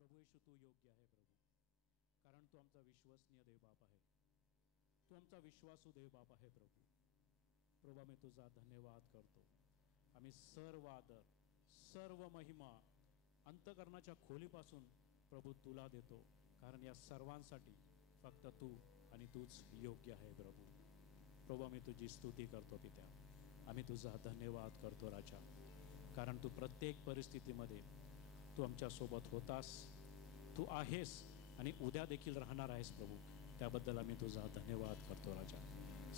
प्रभू येशू तू योग्य आहे प्रभू, कारण तू आमचा विश्वसनीय देवबाप आहे, तू आमचा विश्वासू देवबाप आहे प्रभू. प्रभू आम्ही तुझा धन्यवाद करतो. आम्ही सर्व आदर सर्व महिमा अंतकरणाच्या खोलीपासून प्रभू तुला देतो, कारण या सर्वांसाठी फक्त तू आणि तूच योग्य आहे प्रभू. प्रभू आम्ही तुझी स्तुती करतो पित्या, आम्ही तुझा धन्यवाद करतो राजा, कारण तू प्रत्येक परिस्थितीमध्ये तू आमच्यासोबत होतास, तू आहेस आणि उद्या देखील राहणार आहेस प्रभू. त्याबद्दल आम्ही तुझा धन्यवाद करतो राजा.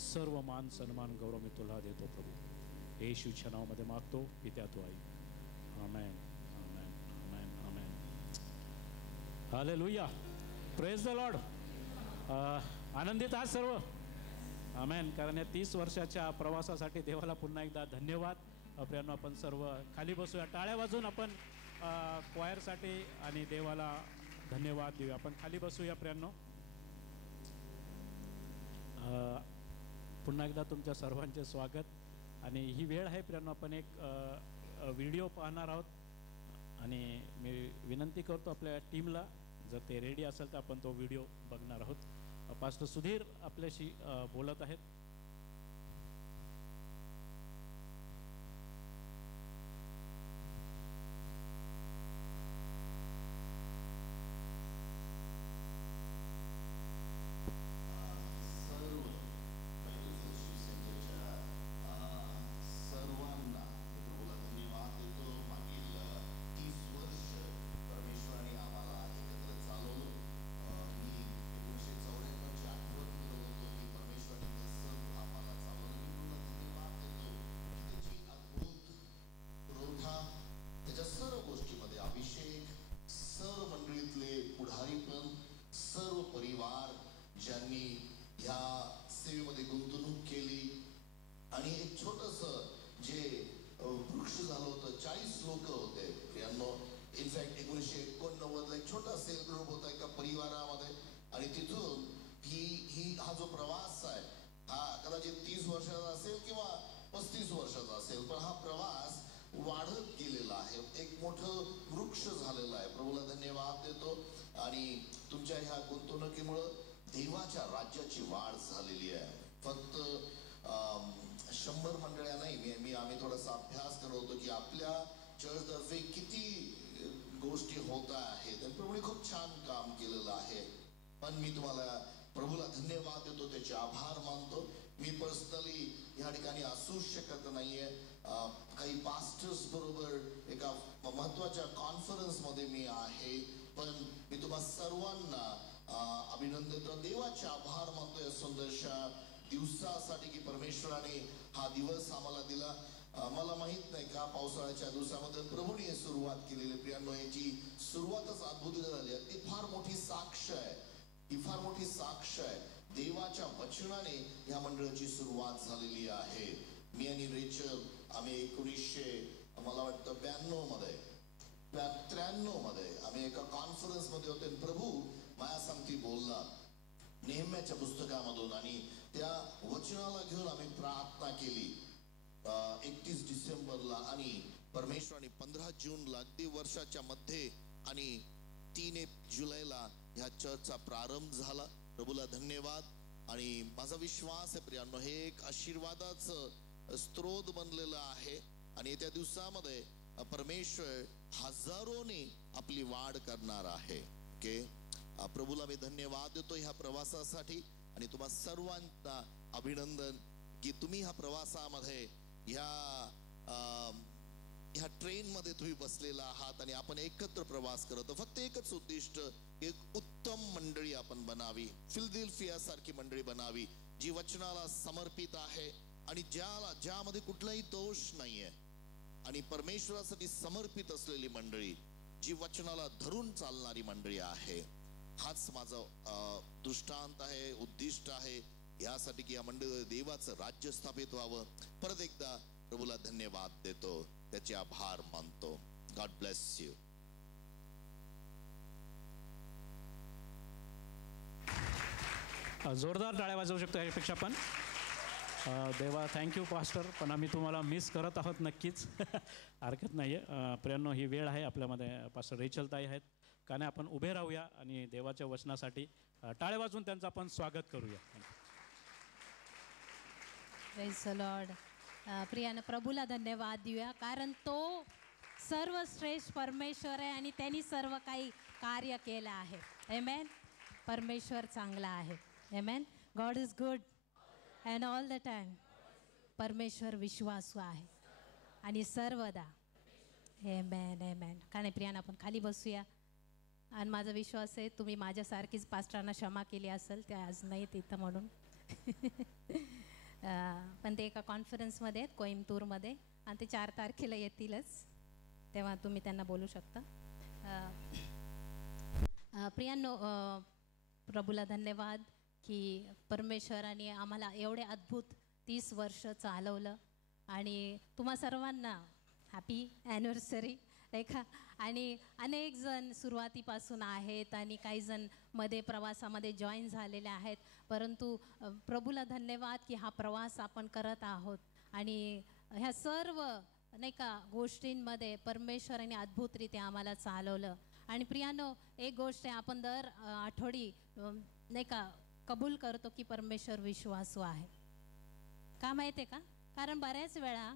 सर्व मान सन्मान गौरव मी तुला देतो प्रभू. येशूच्या नावामध्ये मागतो पित्या तू आई. आमेन आमेन आमेन आमेन. हालेलुया. Praise the Lord. आनंदित आहात सर्व? आमेन. कारण या 30 वर्षाच्या प्रवासासाठी देवाला पुन्हा एकदा धन्यवाद. प्रियांनो आपण सर्व खाली बसूया, टाळ्या वाजवून आपण क्वायरसाठी आणि देवाला धन्यवाद देऊया. आपण खाली बसूया प्रियांनो. पुन्हा एकदा तुमच्या सर्वांचे स्वागत. आणि ही वेळ आहे प्रियांनो, आपण एक व्हिडिओ पाहणार आहोत आणि मी विनंती करतो आपल्या टीमला, जर ते रेडी असेल तर आपण तो व्हिडिओ बघणार आहोत. पास्टर सुधीर आपल्याशी बोलत आहेत. त्याच्या सर्व गोष्टीमध्ये अभिषेक, सर्व मंडळीतले पुढारी पण, सर्व परिवार ज्यांनी ह्या सेवेमध्ये गुंतवणूक केली, आणि एक छोटस जे वृक्ष झालं होतं, 40 लोक होते प्रियांनो. इनफॅक्ट 1989 एक छोटा सेल ग्रुप होता एका परिवारामध्ये, आणि तिथून हा जो प्रवास आहे हा कदाचित 30 वर्षाचा असेल किंवा 35 वर्षाचा असेल, पण हा प्रवास वाढत गेलेला आहे, एक मोठं वृक्ष झालेला आहे. प्रभूला धन्यवाद देतो. आणि तुमच्या ह्या गुंतवणुकीमुळं देवाच्या राज्याची वाढ झालेली आहे. फक्त 100 मंडळ्या नाही, आम्ही थोडासा अभ्यास करत होतो की आपल्या चर्चतर्फे किती गोष्टी होत आहेत. प्रभूने खूप छान काम केलेलं आहे. पण मी तुम्हाला प्रभूला धन्यवाद देतो, त्याचे आभार मानतो. मी पर्सनली ह्या ठिकाणी असू शकत नाहीये. काही पास्टर्स बरोबर एका महत्वाच्या कॉन्फरन्स मध्ये मी आहे, पण मी तुम्हा सर्वांना अभिनंदन देतो, देवाचे आभार मानतो या सुंदरशा दिवसासाठी की परमेश्वराने हा दिवस आम्हाला दिला. मला माहित नाही का पावसाळ्याच्या दिवसामध्ये प्रभूने सुरुवात केलेली प्रियांनो, याची सुरुवातच अद्भुत झाली. ती फार मोठी साक्ष आहे, ही फार मोठी साक्ष आहे. देवाच्या वचनाने ह्या मंडळाची सुरुवात झालेली आहे. मी आणि रेचल आम्ही 1992 मध्ये 93 मध्ये आम्ही एका कॉन्फरन्स मध्ये होते. प्रभू माया सांगती बोलला नेहम्याच्या पुस्तकामधून, आणि त्या वचनाला घेऊन आम्ही प्रार्थना केली 31 डिसेंबरला, आणि परमेश्वराने 15 जूनला अगदी वर्षाच्या मध्ये आणि 3 जुलैला ह्या चर्चचा प्रारंभ झाला. प्रभूला धन्यवाद. आणि माझा विश्वास आहे प्रियांनो, हे एक आशीर्वादाचं स्त्रोत बनलेलं आहे, आणि येत्या दिवसामध्ये परमेश्वर हजारोने आपली वाढ करणार आहे. ओके, प्रभूला मी धन्यवाद देतो ह्या प्रवासासाठी, आणि तुम्हा सर्वांना अभिनंदन की तुम्ही ह्या प्रवासामध्ये ह्या ट्रेन मध्ये तुम्ही बसलेला आहात आणि आपण एकत्र प्रवास करतो. फक्त एकच उद्दिष्ट, एक उत्तम मंडळी आपण बनावी, फिलदेल्फिया सारखी मंडळी बनावी, जी वचनाला समर्पित आहे आणि ज्यामध्ये कुठलाही दोष नाहीये, आणि परमेश्वरासाठी समर्पित असलेली मंडळी, जी वचनाला धरून चालणारी मंडळी आहे. हाच माझा दृष्टांत आहे, उद्दिष्ट आहे, यासाठी की या मंडळी देवाचं राज्य स्थापित व्हावं. परत एकदा प्रभूला धन्यवाद देतो, त्याचे आभार मानतो. God bless you. जोरदार टाळ्या वाजवू शकतो यापेक्षा पण. देवा थँक्यू पास्टर, पण आम्ही तुम्हाला मिस करत आहोत नक्कीच. हरकत नाही आहे. प्रियांनो, ही वेळ आहे आपल्यामध्ये. पास्टर रेचलताई आहेत का नाही, आपण उभे राहूया आणि देवाच्या वचनासाठी टाळे वाजून त्यांचं आपण स्वागत करूया. Praise the Lord. प्रियानं प्रभूला धन्यवाद देऊया, कारण तो सर्वश्रेष्ठ परमेश्वर आहे आणि त्यांनी सर्व काही कार्य केलं आहे. आमेन. परमेश्वर चांगला आहे. Amen. God is good and all the time. परमेश्वर विश्वासू आहे आणि सर्वदा. आमेन आमेन. का नाही प्रियानं, आपण खाली बसूया. आणि माझा विश्वास आहे तुम्ही माझ्यासारखीच पास्टरांना क्षमा केली असेल, ते आज नाही तिथं म्हणून. पण ते एका कॉन्फरन्समध्ये आहेत कोइंबतूरमध्ये, आणि ते 4 तारखेला येतीलच, तेव्हा तुम्ही त्यांना बोलू शकता. प्रियांनो, प्रभूला धन्यवाद की परमेश्वराने आम्हाला एवढे अद्भुत 30 वर्ष चालवलं. आणि तुम्हा सर्वांना हॅपी ॲनिव्हर्सरी, नाही का. आणि अनेक जण सुरुवातीपासून आहेत आणि काही जण मध्ये प्रवासामध्ये जॉईन झालेले आहेत, परंतु प्रभूला धन्यवाद की हा प्रवास आपण करत आहोत. आणि ह्या सर्व नाही का गोष्टींमध्ये परमेश्वराने अद्भुतरित्या आम्हाला चालवलं. आणि प्रियानो, एक गोष्ट आहे, आपण दर आठवडी नाही का कबूल करतो की परमेश्वर विश्वासू आहे. का माहिती आहे का? कारण बऱ्याच वेळा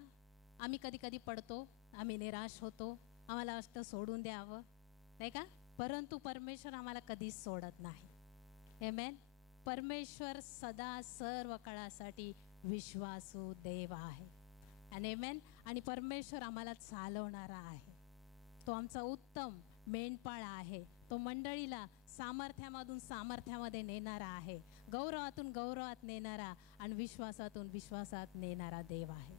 आम्ही कधी कधी पडतो, आम्ही निराश होतो, आम्हाला असतं सोडून द्यावं, नाही का. परंतु परमेश्वर आम्हाला कधीच सोडत नाही. आमेन. परमेश्वर सदा सर्व काळासाठी विश्वासू देव आहे. आणि आमेन. आणि परमेश्वर आम्हाला चालवणारा आहे. तो आमचा उत्तम मेंढपाळ आहे. तो मंडळीला सामर्थ्यामधून सामर्थ्यामध्ये नेणारा आहे, गौरवातून गौरवात नेणारा आणि विश्वासातून विश्वासात नेणारा देव आहे.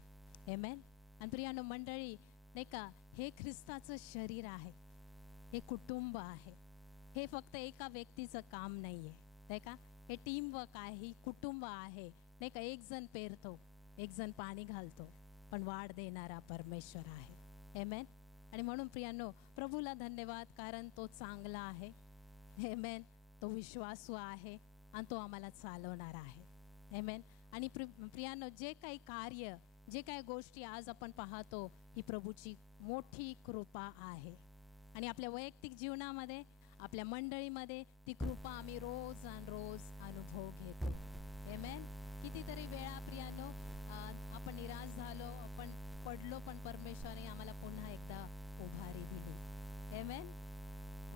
आमेन. आणि प्रियानो मंडळी, नाही का, हे ख्रिस्ताचं शरीर आहे, हे कुटुंब आहे. हे फक्त एका व्यक्तीचं काम नाही आहे, नाही का. हे टीमवर्क आहे, ही कुटुंब आहे, नाही का. एक जण पेरतो, एक जण पाणी घालतो, पण वाढ देणारा परमेश्वर आहे. आमेन. आणि म्हणून प्रियांनो, प्रभूला धन्यवाद, कारण तो चांगला आहे. आमेन. तो विश्वासू आहे आणि तो आम्हाला चालवणार आहे. आमेन. आणि प्रियांनो, जे काही कार्य, जे काही गोष्टी आज आपण पाहतो, ही प्रभूची मोठी कृपा आहे. आणि आपल्या वैयक्तिक जीवनामध्ये, आपल्या मंडळीमध्ये ती कृपा आम्ही रोज आणि रोज अनुभव घेतो. आमेन. कितीतरी वेळा प्रियांनो आपण निराश झालो, आपण पडलो, पण परमेश्वराने आम्हाला पुन्हा एकदा उभारी दिली. आमेन.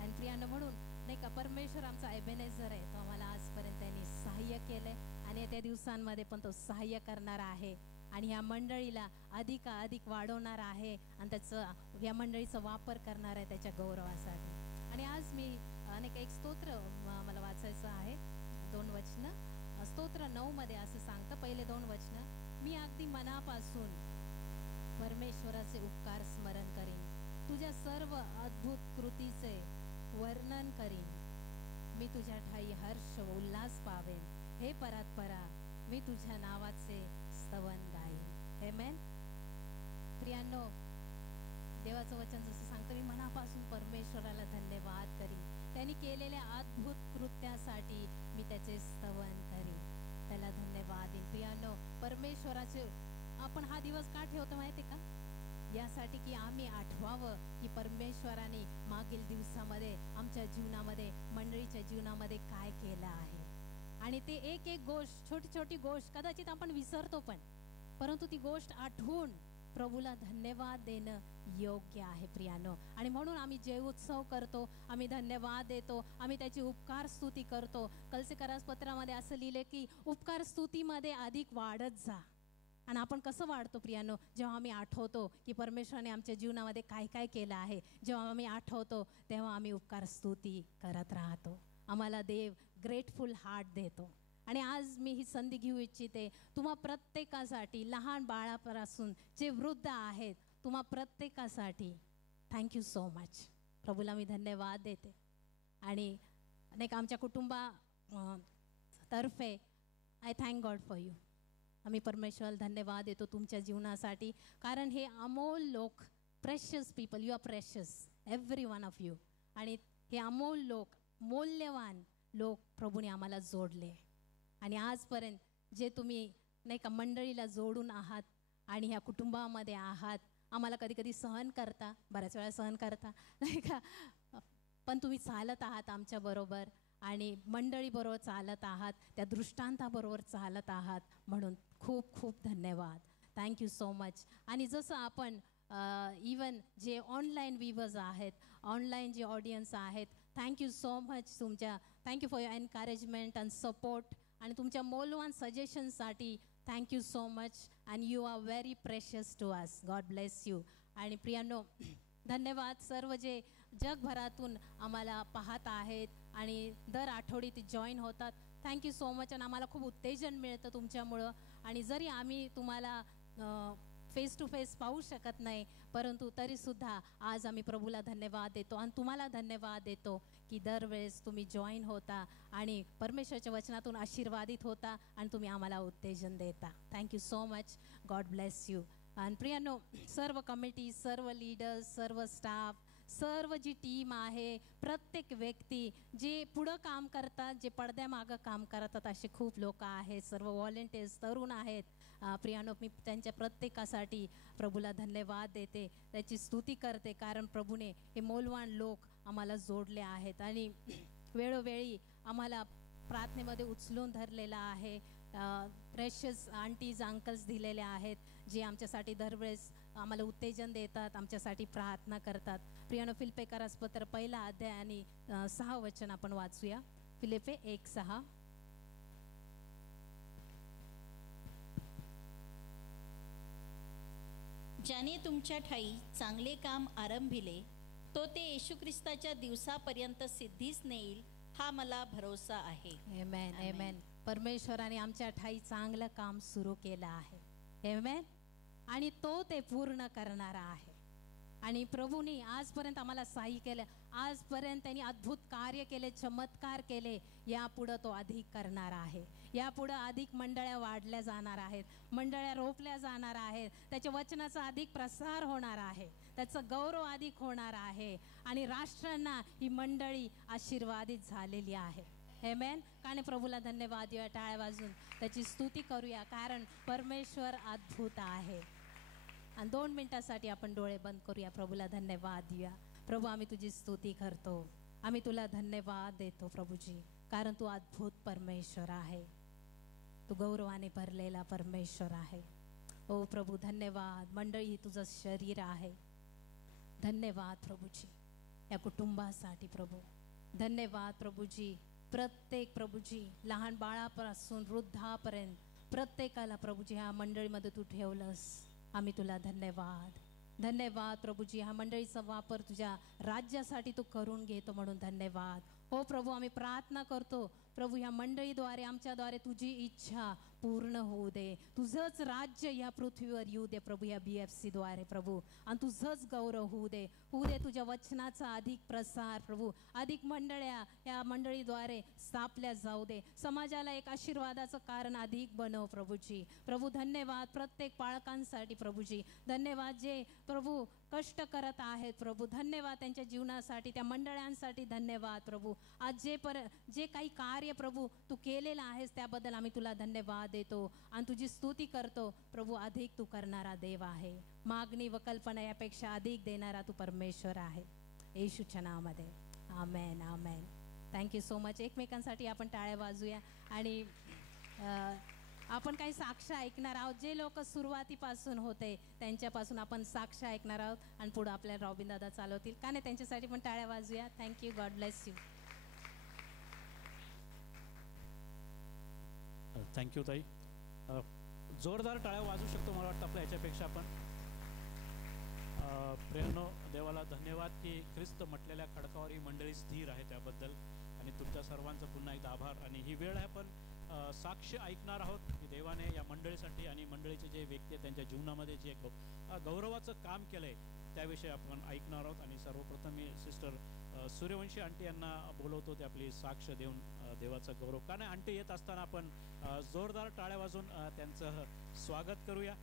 आणि प्रियांनो, म्हणून नाही का, परमेश्वर आमचा एबेनेझर आहे. तो आम्हाला आजपर्यंत त्यांनी सहाय्य केलंय आणि येत्या दिवसांमध्ये पण तो सहाय्य करणार आहे. आणि ह्या मंडळीला अधिक वाढवणार आहे आणि त्याचं, या मंडळीचा वापर करणार आहे त्याच्या गौरवासाठी. आणि आज मी अनेक एक स्तोत्र मला वाचायचं आहे. 2 वचनं. स्तोत्र 9 मध्ये असं सांगतं, पहिले 2 वचनं. मी अगदी मनापासून परमेश्वराचे उपकार स्मरण करीन, तुझ्या सर्व अद्भुत कृतीचे वर्णन करीन. मी तुझ्या ठाई हर्ष व उल्हास पावेन. हे परात्परा, मी तुझ्या नावाचे स्तवन गाईन. आमेन. प्रियांनो, देवाचं वचन जसं सांगतं, मी मनापासून परमेश्वराला धन्यवाद करीन. त्यांनी केलेल्या अद्भुत कृत्यासाठी मी त्याचे स्तवन करीन, त्याला धन्यवाद देईन. प्रियांनो, परमेश्वराचे आपण हा दिवस का ठेवतो माहिती का? यासाठी की आम्ही आठवावं की परमेश्वराने मागील दिवसामध्ये आमच्या जीवनामध्ये, मंडळीच्या जीवनामध्ये काय केलं आहे. आणि ते एक एक गोष्ट, छोटी छोटी गोष्ट कदाचित आपण विसरतो, पण परंतु ती गोष्ट आठवून प्रभूला धन्यवाद देणं योग्य आहे प्रियानो. आणि म्हणून आम्ही जे उत्सव करतो, आम्ही धन्यवाद देतो, आम्ही त्याची उपकार स्तुती करतो. कलसीकरास पत्रामध्ये असं लिहिले की उपकार स्तुतीमध्ये अधिक वाढत जा. आणि आपण कसं वाढतो प्रियानो? जेव्हा आम्ही आठवतो की परमेश्वराने आमच्या जीवनामध्ये काय काय केलं आहे, जेव्हा आम्ही आठवतो तेव्हा आम्ही उपकार स्तुती करत राहतो. आम्हाला देव ग्रेटफुल हार्ट देतो. आणि आज मी ही संधी घेऊ इच्छिते तुम्हा प्रत्येकासाठी, लहान बाळापासून जे वृद्ध आहेत, तुम्हा प्रत्येकासाठी थँक्यू सो मच. प्रभूला मी धन्यवाद देते. आणि अनेक आमच्या तर्फे I thank God for you. आम्ही परमेश्वराला धन्यवाद देतो तुमच्या जीवनासाठी, कारण हे अमोल लोक, precious people, you are precious every one of you. आणि हे अमोल लोक, मौल्यवान लोक प्रभूने आम्हाला जोडले. आणि आजपर्यंत जे तुम्ही नाही का मंडळीला जोडून आहात आणि ह्या कुटुंबामध्ये आहात. आम्हाला कधी कधी सहन करता, बऱ्याच वेळा सहन करता नाही का, पण तुम्ही चालत आहात आमच्याबरोबर आणि मंडळीबरोबर चालत आहात, त्या दृष्टांताबरोबर चालत आहात, म्हणून खूप खूप धन्यवाद. Thank you so much. आणि जसं आपण इवन जे ऑनलाईन व्ह्यूवर्स आहेत, ऑनलाईन जे ऑडियन्स आहेत, thank you so much. Thank you for your encouragement and support आणि तुमच्या मौल्यवान सजेशनसाठी thank you so much. And you are very precious to us. God bless you. आणि प्रियांनो, धन्यवाद सर्व जे जगभरातून आम्हाला पाहत आहेत आणि दर आठवडी जॉईन होतात. Thank you so much. आणि आम्हाला खूप उत्तेजन मिळतं तुमच्यामुळं. आणि जरी आम्ही तुम्हाला फेस टू फेस पाहू शकत नाही, परंतु तरीसुद्धा आज आम्ही प्रभूला धन्यवाद देतो आणि तुम्हाला धन्यवाद देतो की दरवेळेस तुम्ही जॉईन होता आणि परमेश्वराच्या वचनातून आशीर्वादित होता आणि तुम्ही आम्हाला उत्तेजन देता. Thank you so much. God bless you. आणि प्रियांनो, सर्व कमिटी, सर्व लीडर्स, सर्व स्टाफ, सर्व जी टीम आहे, प्रत्येक व्यक्ती जे पुढं काम करतात, जे पडद्यामागं काम करतात, असे खूप लोक आहेत, सर्व व्हॉलेंटियर्स, तरुण आहेत. प्रियांनो, मी त्यांच्या प्रत्येकासाठी प्रभूला धन्यवाद देते, त्याची स्तुती करते, कारण प्रभूने हे मौल्यवान लोक आम्हाला जोडले आहेत आणि वेळोवेळी आम्हाला प्रार्थनेमध्ये उचलून धरलेला आहे. प्रेशियस आंटीज, अंकल्स दिलेले आहेत, जे आमच्यासाठी दरवेळेस आम्हाला उत्तेजन देतात, आमच्यासाठी प्रार्थना करतात. प्रियांनो, फिलिप्पेकरास पत्र 1 अध्याय आणि 6 वचन आपण वाचूया. फिलिप्पे 1:6. ज्याने तुमच्या ठाई चांगले काम आरंभिले, तो ते येशू ख्रिस्ताच्या दिवसापर्यंत सिद्धीस नेईल, हा मला भरोसा आहे. आमेन, आमेन. परमेश्वराने आमच्या ठाई चांगलं काम सुरू केलं आहे. आमेन. आणि तो ते पूर्ण करणारा आहे. आणि प्रभूने आजपर्यंत आम्हाला सहाय्य केलं, आजपर्यंत त्यांनी अद्भुत कार्य केले, चमत्कार केले. यापुढं तो अधिक करणार आहे. यापुढं अधिक मंडळ्या वाढल्या जाणार आहेत, मंडळ्या रोपल्या जाणार आहेत, त्याच्या वचनाचा अधिक प्रसार होणार आहे, त्याचं गौरव अधिक होणार आहे आणि राष्ट्रांना ही मंडळी आशीर्वादित झालेली आहे. आमेन. कारण प्रभूला धन्यवाद देऊया, टाळ्या वाजून त्याची स्तुती करूया, कारण परमेश्वर अद्भुत आहे. आणि 2 मिनिटासाठी आपण डोळे बंद करूया, प्रभूला धन्यवाद देऊया. प्रभू, आम्ही तुझी स्तुती करतो, आम्ही तुला धन्यवाद देतो प्रभूजी, कारण तू अद्भुत परमेश्वर आहे, तू गौरवाने भरलेला परमेश्वर आहे. ओ प्रभू, धन्यवाद. मंडळी ही तुझं शरीर आहे. धन्यवाद प्रभूजी या कुटुंबासाठी. प्रभू धन्यवाद प्रभूजी. प्रत्येक प्रभूजी, लहान बाळापासून वृद्धापर्यंत प्रत्येकाला प्रभूजी ह्या मंडळीमध्ये तू ठेवलंस. आम्ही तुला धन्यवाद. धन्यवाद प्रभूजी. ह्या मंडळीचा वापर तुझ्या राज्यासाठी तू करून घेतो म्हणून धन्यवाद. हो प्रभू, आम्ही प्रार्थना करतो प्रभू, ह्या मंडळीद्वारे, आमच्याद्वारे तुझी इच्छा पूर्ण होऊ दे, तुझंच राज्य या पृथ्वीवर येऊ दे प्रभू, या BFC द्वारे प्रभू, आणि तुझंच गौरव होऊ दे. होऊ दे तुझ्या वचनाचा अधिक प्रसार प्रभू, अधिक मंडळ्या या मंडळीद्वारे स्थापल्या जाऊ दे, समाजाला एक आशीर्वादाचं कारण अधिक बनव प्रभूजी. प्रभू धन्यवाद प्रत्येक पालकांसाठी प्रभूजी. धन्यवाद जे प्रभू कष्ट करत आहेत प्रभू, धन्यवाद त्यांच्या जीवनासाठी, त्या मंडळांसाठी धन्यवाद प्रभू. आज जे काही कार्य प्रभू तू केलेलं आहेस त्याबद्दल आम्ही तुला धन्यवाद देतो आणि तुझी स्तुती करतो प्रभू. अधिक तू करणारा देव आहे, मागणी व कल्पना यापेक्षा अधिक देणारा तू परमेश्वर आहे, येशूच्या नावामध्ये. Amen, amen. Thank you so much. एकमेकांसाठी आपण टाळ्या वाजूया आणि आपण काही साक्ष ऐकणार आहोत. जे लोक सुरुवातीपासून होते त्यांच्यापासून आपण साक्ष ऐकणार आहोत आणि पुढे आपल्याला रॉबिन दादा चालवतील, का नाही, त्यांच्यासाठी पण टाळ्या वाजूया. Thank you. God bless you. Thank you ताई. जोरदार टाळ्या वाजू शकतो मला वाटतं आपल्या ह्याच्यापेक्षा आपण. प्रेरणो, देवाला धन्यवाद की ख्रिस्त म्हटलेल्या खडकावर ही मंडळी स्थिर आहे त्याबद्दल, आणि तुमच्या सर्वांचं पुन्हा एकदा आभार. आणि ही वेळ आहे आपण साक्ष ऐकणार आहोत की देवाने या मंडळीसाठी आणि मंडळीचे जे व्यक्ती आहेत त्यांच्या जीवनामध्ये जे एक गौरवाचं काम केलं आहे त्याविषयी आपण ऐकणार आहोत. आणि सर्वप्रथम मी सिस्टर सूर्यवंशी आंटी यांना बोलवतो, ते आपली साक्ष देऊन देवाचा गौरव. का नाही, आंटी येत असताना आपण जोरदार टाळ्या वाजून त्यांचं स्वागत करूया.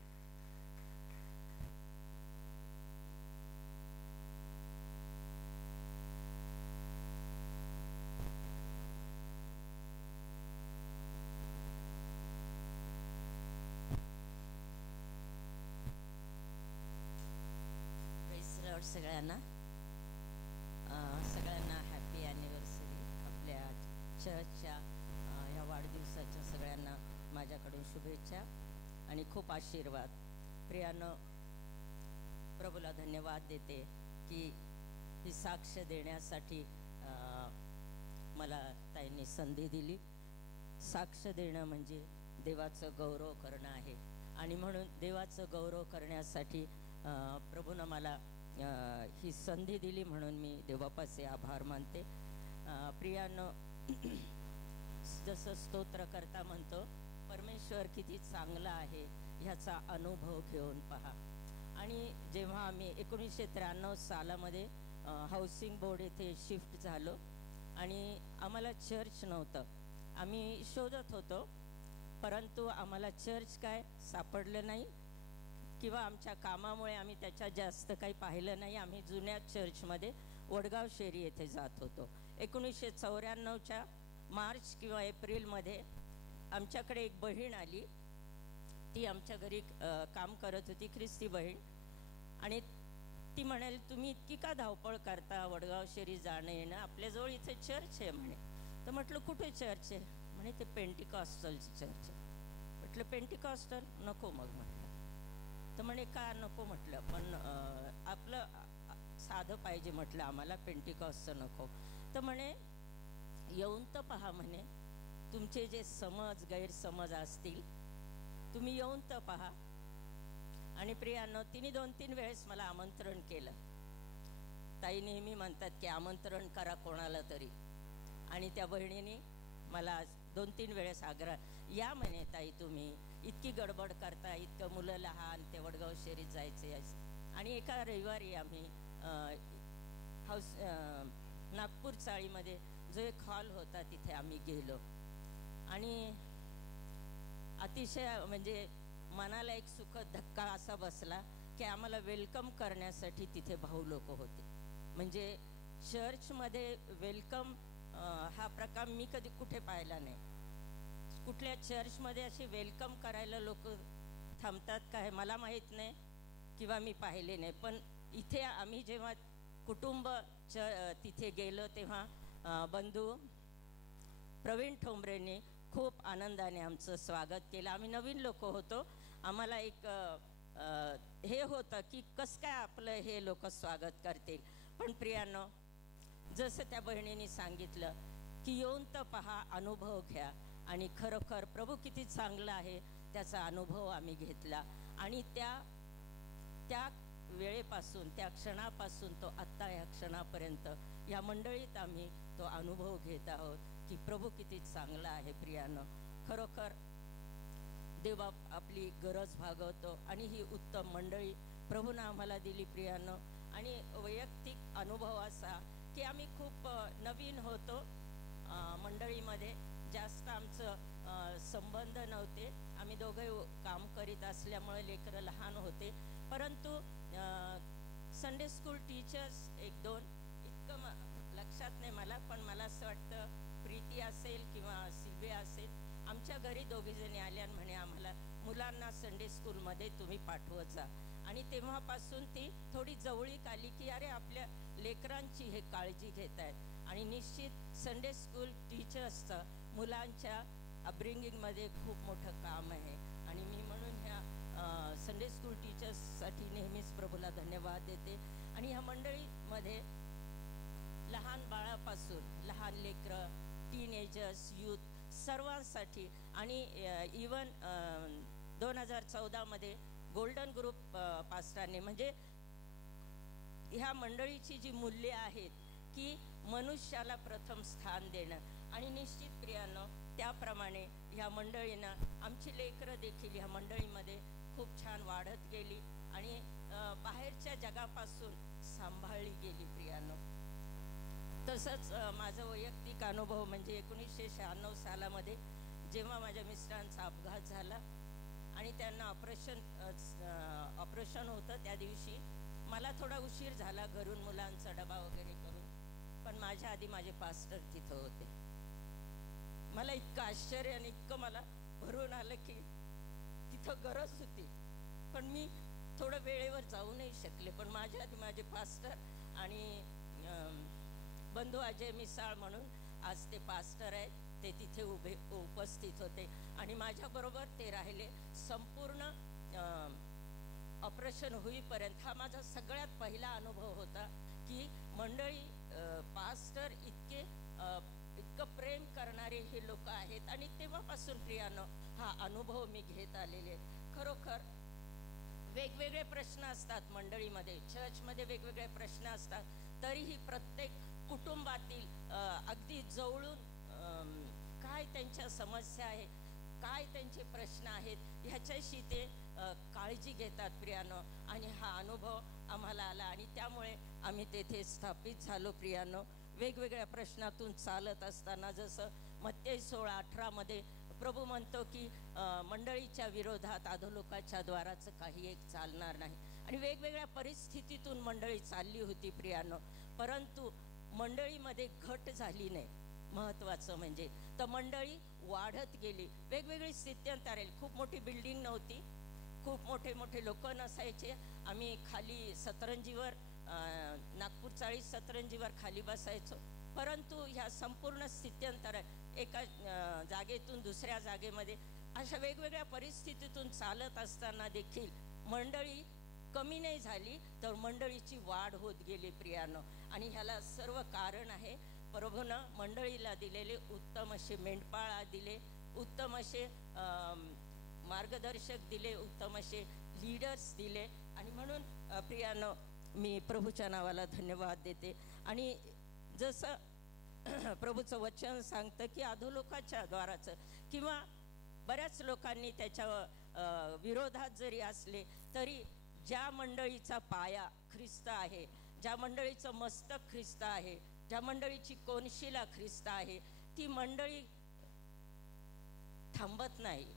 लॉर्ड सगळ्यांना. सगळ्यांना हॅपी ॲनिव्हर्सरी. आपल्या चर्चच्या ह्या वाढदिवसाच्या सगळ्यांना माझ्याकडून शुभेच्छा आणि खूप आशीर्वाद. प्रियानं, प्रभूला धन्यवाद देते की ही साक्ष देण्यासाठी मला ताईंनी संधी दिली. साक्ष देणं म्हणजे देवाचं गौरव करणं आहे आणि म्हणून देवाचं गौरव करण्यासाठी प्रभूनं मला ही संधी दिली, म्हणून मी देवापाचे आभार मानते. प्रियानं जसं स्तोत्रकर्ता म्हणतो, परमेश्वर किती चांगला आहे ह्याचा अनुभव घेऊन पहा. आणि जेव्हा आम्ही 1993 सालामध्ये हाऊसिंग बोर्ड येथे शिफ्ट झालो आणि आम्हाला चर्च नव्हतं, आम्ही शोधत होतो, परंतु आम्हाला चर्च काय सापडलं नाही किंवा आमच्या कामामुळे आम्ही त्याच्यात जास्त काही पाहिलं नाही. आम्ही जुन्या चर्चमध्ये वडगाव शेरी येथे जात होतो. 1994च्या मार्च किंवा एप्रिलमध्ये आमच्याकडे एक बहीण आली. ती आमच्या घरी काम करत होती, ख्रिस्ती बहीण. आणि ती म्हणाली, तुम्ही इतकी का धावपळ करता वडगाव शेरी जाणं येणं, आपल्याजवळ इथे चर्च आहे म्हणे. तर म्हटलं कुठे चर्च आहे? म्हणे ते पेंटिकॉस्टलचं चर्च आहे. म्हटलं पेंटिकॉस्टल नको मग म्हटलं. तर म्हणे का नको? म्हटलं पण आपलं साधं पाहिजे म्हटलं, आम्हाला पेंटिकॉस्टचं नको. तर म्हणे येऊन तर पहा म्हणे, तुमचे जे समज गैरसमज असतील तुम्ही येऊन तर पहा. आणि प्रियानं तिने 2-3 वेळेस मला आमंत्रण केलं. ताई नेहमी म्हणतात की आमंत्रण करा कोणाला तरी, आणि त्या बहिणीने मला 2-3 वेळेस आग्रह, या म्हणे ताई तुम्ही, इतकी गडबड करता, इतकं मुलं लहान, ते वडगाव शेरीत जायचे. आणि एका रविवारी आम्ही नागपूर चाळीमध्ये जो एक हॉल होता तिथे आम्ही गेलो आणि अतिशय म्हणजे मनाला एक सुखद धक्का असा बसला की आम्हाला वेलकम करण्यासाठी तिथे भाऊ लोक होते. म्हणजे चर्चमध्ये वेलकम हा प्रकार मी कधी कुठे पाहिला नाही. कुठल्या चर्चमध्ये अशी वेलकम करायला लोक थांबतात काय मला माहीत नाही किंवा मी पाहिले नाही. पण इथे आम्ही जेव्हा कुटुंब तिथे गेलो तेव्हा बंधू प्रवीण ठोंबरेंनी खूप आनंदाने आमचं स्वागत केलं. आम्ही नवीन लोक होतो, आम्हाला एक हे होतं की कसं काय आपलं हे लोक स्वागत करतील. पण प्रियानो, जसं त्या बहिणीने सांगितलं की येऊन तर पहा, अनुभव घ्या. आणि खरोखर प्रभू किती चांगला आहे त्याचा अनुभव आम्ही घेतला. आणि त्या वेळेपासून, त्या क्षणापासून तो आत्ता या क्षणापर्यंत या मंडळीत आम्ही तो अनुभव घेत आहोत की प्रभू किती चांगला आहे. प्रियानं, खरोखर देव आपली गरज भागवतो आणि ही उत्तम मंडळी प्रभूनं आम्हाला दिली प्रियानं. आणि वैयक्तिक अनुभव असा की आम्ही खूप नवीन होतो, मंडळीमध्ये जास्त आमचं संबंध नव्हते. आम्ही दोघे काम करीत असल्यामुळे लेकरं लहान होते. परंतु संडे स्कूल टीचर्स 1-2 इतकं लक्षात नाही मला, पण मला असं वाटतं प्रीती असेल किंवा सिल्विया असेल, आमच्या घरी दोघीजणी आल्या आणि म्हणे आम्हाला मुलांना संडे स्कूलमध्ये तुम्ही पाठवत जा. आणि तेव्हापासून ती थोडी जवळीक आली की अरे आपल्या लेकरांची हे काळजी घेत आहेत. आणि निश्चित संडे स्कूल टीचर्सचं मुलांच्या अपब्रिंगिंगमध्ये खूप मोठं काम आहे. आणि मी म्हणून ह्या संडे स्कूल टीचर्ससाठी नेहमीच प्रभूला धन्यवाद देते. आणि ह्या मंडळीमध्ये लहान बाळापासून लहान लेकरं, टीनेजर्स, यूथ सर्वांसाठी. आणि इवन 2014मध्ये गोल्डन ग्रुप पास्टरांनी, म्हणजे ह्या मंडळीची जी मूल्ये आहेत की मनुष्याला प्रथम स्थान देणं, आणि निश्चित प्रियानं त्याप्रमाणे ह्या मंडळीनं आमची लेकरं देखील ह्या मंडळीमध्ये खूप छान वाढत गेली आणि बाहेरच्या जगापासून सांभाळली गेली प्रियानं. तसंच माझं वैयक्तिक अनुभव म्हणजे 1996 सालामध्ये जेव्हा माझ्या मिस्टरांचा अपघात झाला आणि त्यांना ऑपरेशन होतं, त्या दिवशी मला थोडा उशीर झाला घरून मुलांचा डबा वगैरे करून, पण माझ्या आधी माझे पास्टर तिथं होते. मला इतकं आश्चर्य आणि इतकं मला भरून आलं की तिथं गरज होती, पण मी थोडं वेळेवर जाऊ नाही शकले, पण माझ्या आधी माझे पास्टर आणि बंधू अजय मिसाळ म्हणून आज ते पास्टर आहेत, ते तिथे उपस्थित होते आणि माझ्याबरोबर ते राहिले संपूर्ण ऑपरेशन होईपर्यंत. हा माझा सगळ्यात पहिला अनुभव होता की मंडळी, पास्टर इतकं प्रेम करणारे हे लोक आहेत. आणि तेव्हापासून प्रियानो हा अनुभव मी घेत आलेले. खरोखर वेगवेगळे प्रश्न असतात मंडळीमध्ये, चर्चमध्ये वेगवेगळे प्रश्न असतात, तरीही प्रत्येक कुटुंबातील अगदी जवळून काय त्यांच्या समस्या आहे, काय त्यांचे प्रश्न आहेत, ह्याच्याशी ते काळजी घेतात प्रियानो. आणि हा अनुभव आम्हाला आला आणि त्यामुळे आम्ही तेथे स्थापित झालो प्रियानो. वेगवेगळ्या प्रश्नातून चालत असताना, जसं मत्ती 16:18 मध्ये प्रभू म्हणतो की मंडळीच्या विरोधात अधोलोकाच्या द्वाराचं काही एक चालणार नाही. आणि वेगवेगळ्या परिस्थितीतून मंडळी चालली होती प्रियानो, परंतु मंडळीमध्ये घट झाली नाही. महत्त्वाचं म्हणजे तर मंडळी वाढत गेली. वेगवेगळी स्थित्यंतर, खूप मोठी बिल्डिंग नव्हती, खूप मोठे मोठे लोक नसायचे. आम्ही खाली सतरंजीवर, नागपूर 40 सतरंजीवर खाली बसायचो. परंतु ह्या संपूर्ण स्थित्यंतर, एका जागेतून दुसऱ्या जागेमध्ये, अशा वेगवेगळ्या परिस्थितीतून चालत असताना देखील मंडळी कमी नाही झाली, तर मंडळीची वाढ होत गेली प्रियानो. आणि ह्याला सर्व कारण आहे प्रभूनं मंडळीला दिलेले उत्तम असे मेंढपाळ दिले, उत्तम असे मार्गदर्शक दिले, उत्तम असे लीडर्स दिले. आणि म्हणून प्रियानो मी प्रभूच्या नावाला धन्यवाद देते. आणि जसं प्रभूचं वचन सांगतं की अधोलोकाच्या द्वाराचं, किंवा बऱ्याच लोकांनी त्याच्या विरोधात जरी असले तरी ज्या मंडळीचा पाया ख्रिस्त आहे, ज्या मंडळीचं मस्तक ख्रिस्त आहे, ज्या मंडळीची कोनशिला ख्रिस्त आहे, ती मंडळी थांबत नाही,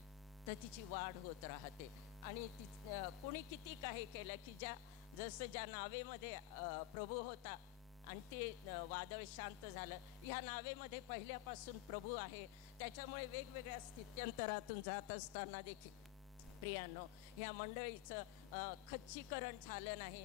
तर तिची वाढ होत राहते. आणि ती कोणी किती काही केलं की जसं ज्या नावेमध्ये प्रभू होता आणि ते वादळ शांत झालं, ह्या नावेमध्ये पहिल्यापासून प्रभू आहे. त्याच्यामुळे वेगवेगळ्या स्थित्यंतरातून जात असताना देखील प्रियानो ह्या मंडळीचं खच्चीकरण झालं नाही.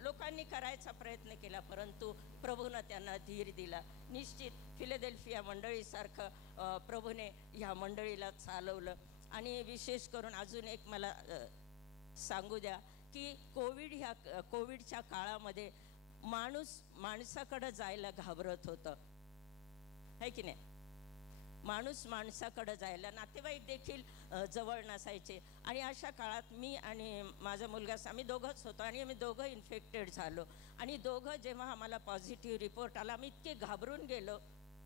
लोकांनी करायचा प्रयत्न केला, परंतु प्रभूनं त्यांना धीर दिला. निश्चित फिलाडेल्फिया मंडळीसारखं प्रभूने ह्या मंडळीला चालवलं. आणि विशेष करून अजून एक मला सांगू द्या की कोविडच्या काळामध्ये माणसाकडे जायला घाबरत होतं, है की नाही? माणसाकडे जायला नातेवाईक देखील जवळ नसायचे. आणि अशा काळात मी आणि माझा मुलगा, आम्ही दोघंच होतो आणि आम्ही दोघं इन्फेक्टेड झालो. आणि दोघं जेव्हा आम्हाला पॉझिटिव्ह रिपोर्ट आला, आम्ही इतके घाबरून गेलो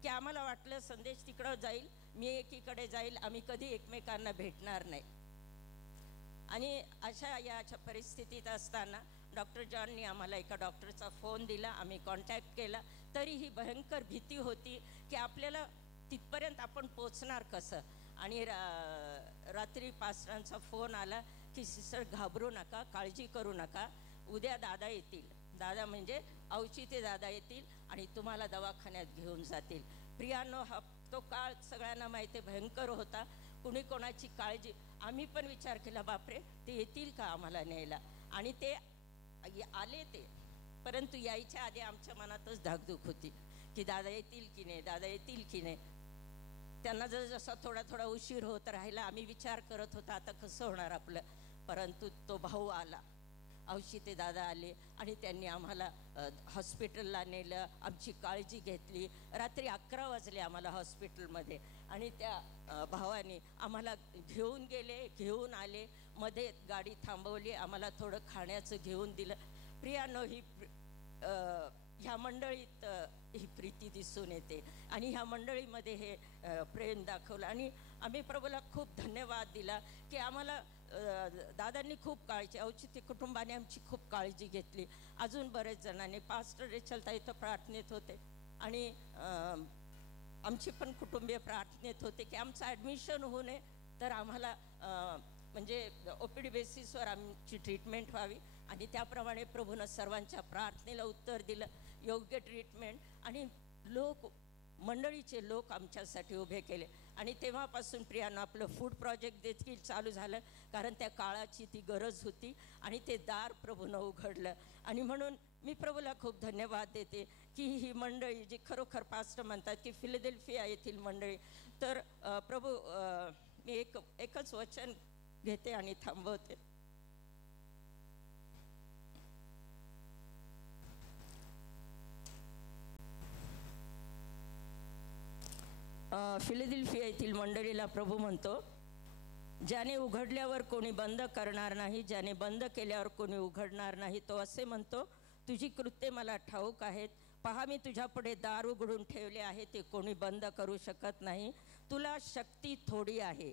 की आम्हाला वाटलं संदेश तिकडं जाईल, मी एकीकडे जाईल, आम्ही कधी एकमेकांना भेटणार नाही. आणि याच्या परिस्थितीत असताना डॉक्टर जॉननी आम्हाला एका डॉक्टरचा फोन दिला, आम्ही कॉन्टॅक्ट केला. तरीही भयंकर भीती होती की आपल्याला तिथपर्यंत आपण पोचणार कसं. आणि रात्री पास्टरांचा फोन आला की सिस्टर घाबरू नका, काळजी करू नका, उद्या दादा येतील, दादा म्हणजे औचित्य दादा येतील आणि तुम्हाला दवाखान्यात घेऊन जातील. प्रियानो तो काळ सगळ्यांना माहिती भयंकर होता, कुणी कोणाची काळजी. आम्ही पण विचार केला, बापरे ते येतील का आम्हाला न्यायला. आणि ते आले ते, परंतु यायच्या आधी आमच्या मनातच धाकधूक होती की दादा येतील की नाही, दादा येतील की नाही. त्यांना जसा थोडा उशीर होत राहिला, आम्ही विचार करत होता आता कसं होणार आपलं. परंतु तो भाऊ आला, औषधे दादा आले आणि त्यांनी आम्हाला हॉस्पिटलला नेलं, आमची काळजी घेतली. रात्री 11 वाजले आम्हाला हॉस्पिटलमध्ये. आणि त्या भावाने आम्हाला घेऊन गेले, घेऊन आले, मध्ये गाडी थांबवली, आम्हाला थोडं खाण्याचं घेऊन दिलं. प्रियानो ह्या मंडळीत ही प्रीती दिसून येते आणि ह्या मंडळीमध्ये हे प्रेम दाखवलं. आणि आम्ही प्रभूला खूप धन्यवाद दिला की आम्हाला दादांनी खूप काळजी, औचित्य कुटुंबाने आमची खूप काळजी घेतली. अजून बरेच जणांनी, पास्टर रेचलताई तर प्रार्थनेत होते आणि आमची पण कुटुंबीय प्रार्थनेत होते की आमचं ॲडमिशन होऊ नये, तर आम्हाला म्हणजे OPD बेसिसवर आमची ट्रीटमेंट व्हावी. आणि त्याप्रमाणे प्रभूनं सर्वांच्या प्रार्थनेला उत्तर दिलं, योग्य ट्रीटमेंट. आणि लोक मंडळीचे लोक आमच्यासाठी उभे केले. आणि तेव्हापासून प्रियानं आपलं फूड प्रोजेक्ट देखील चालू झालं, कारण त्या काळाची ती गरज होती आणि ते दार प्रभूनं उघडलं. आणि म्हणून मी प्रभूला खूप धन्यवाद देते की ही मंडळी जी खरोखर पास्टर म्हणतात की फिलाडेल्फिया येथील मंडळी, तर प्रभू मी एकच वचन घेते आणि थांबवते. फिलाडेल्फिया येथील मंडळीला प्रभू म्हणतो, ज्याने उघडल्यावर कोणी बंद करणार नाही, ज्याने बंद केल्यावर कोणी उघडणार नाही. तो असे म्हणतो, तुझी कृत्ये मला ठाऊक आहेत. पहा, मी तुझ्यापुढे दार उघडून ठेवले आहे, ते कोणी बंद करू शकत नाही. तुला शक्ती थोडी आहे,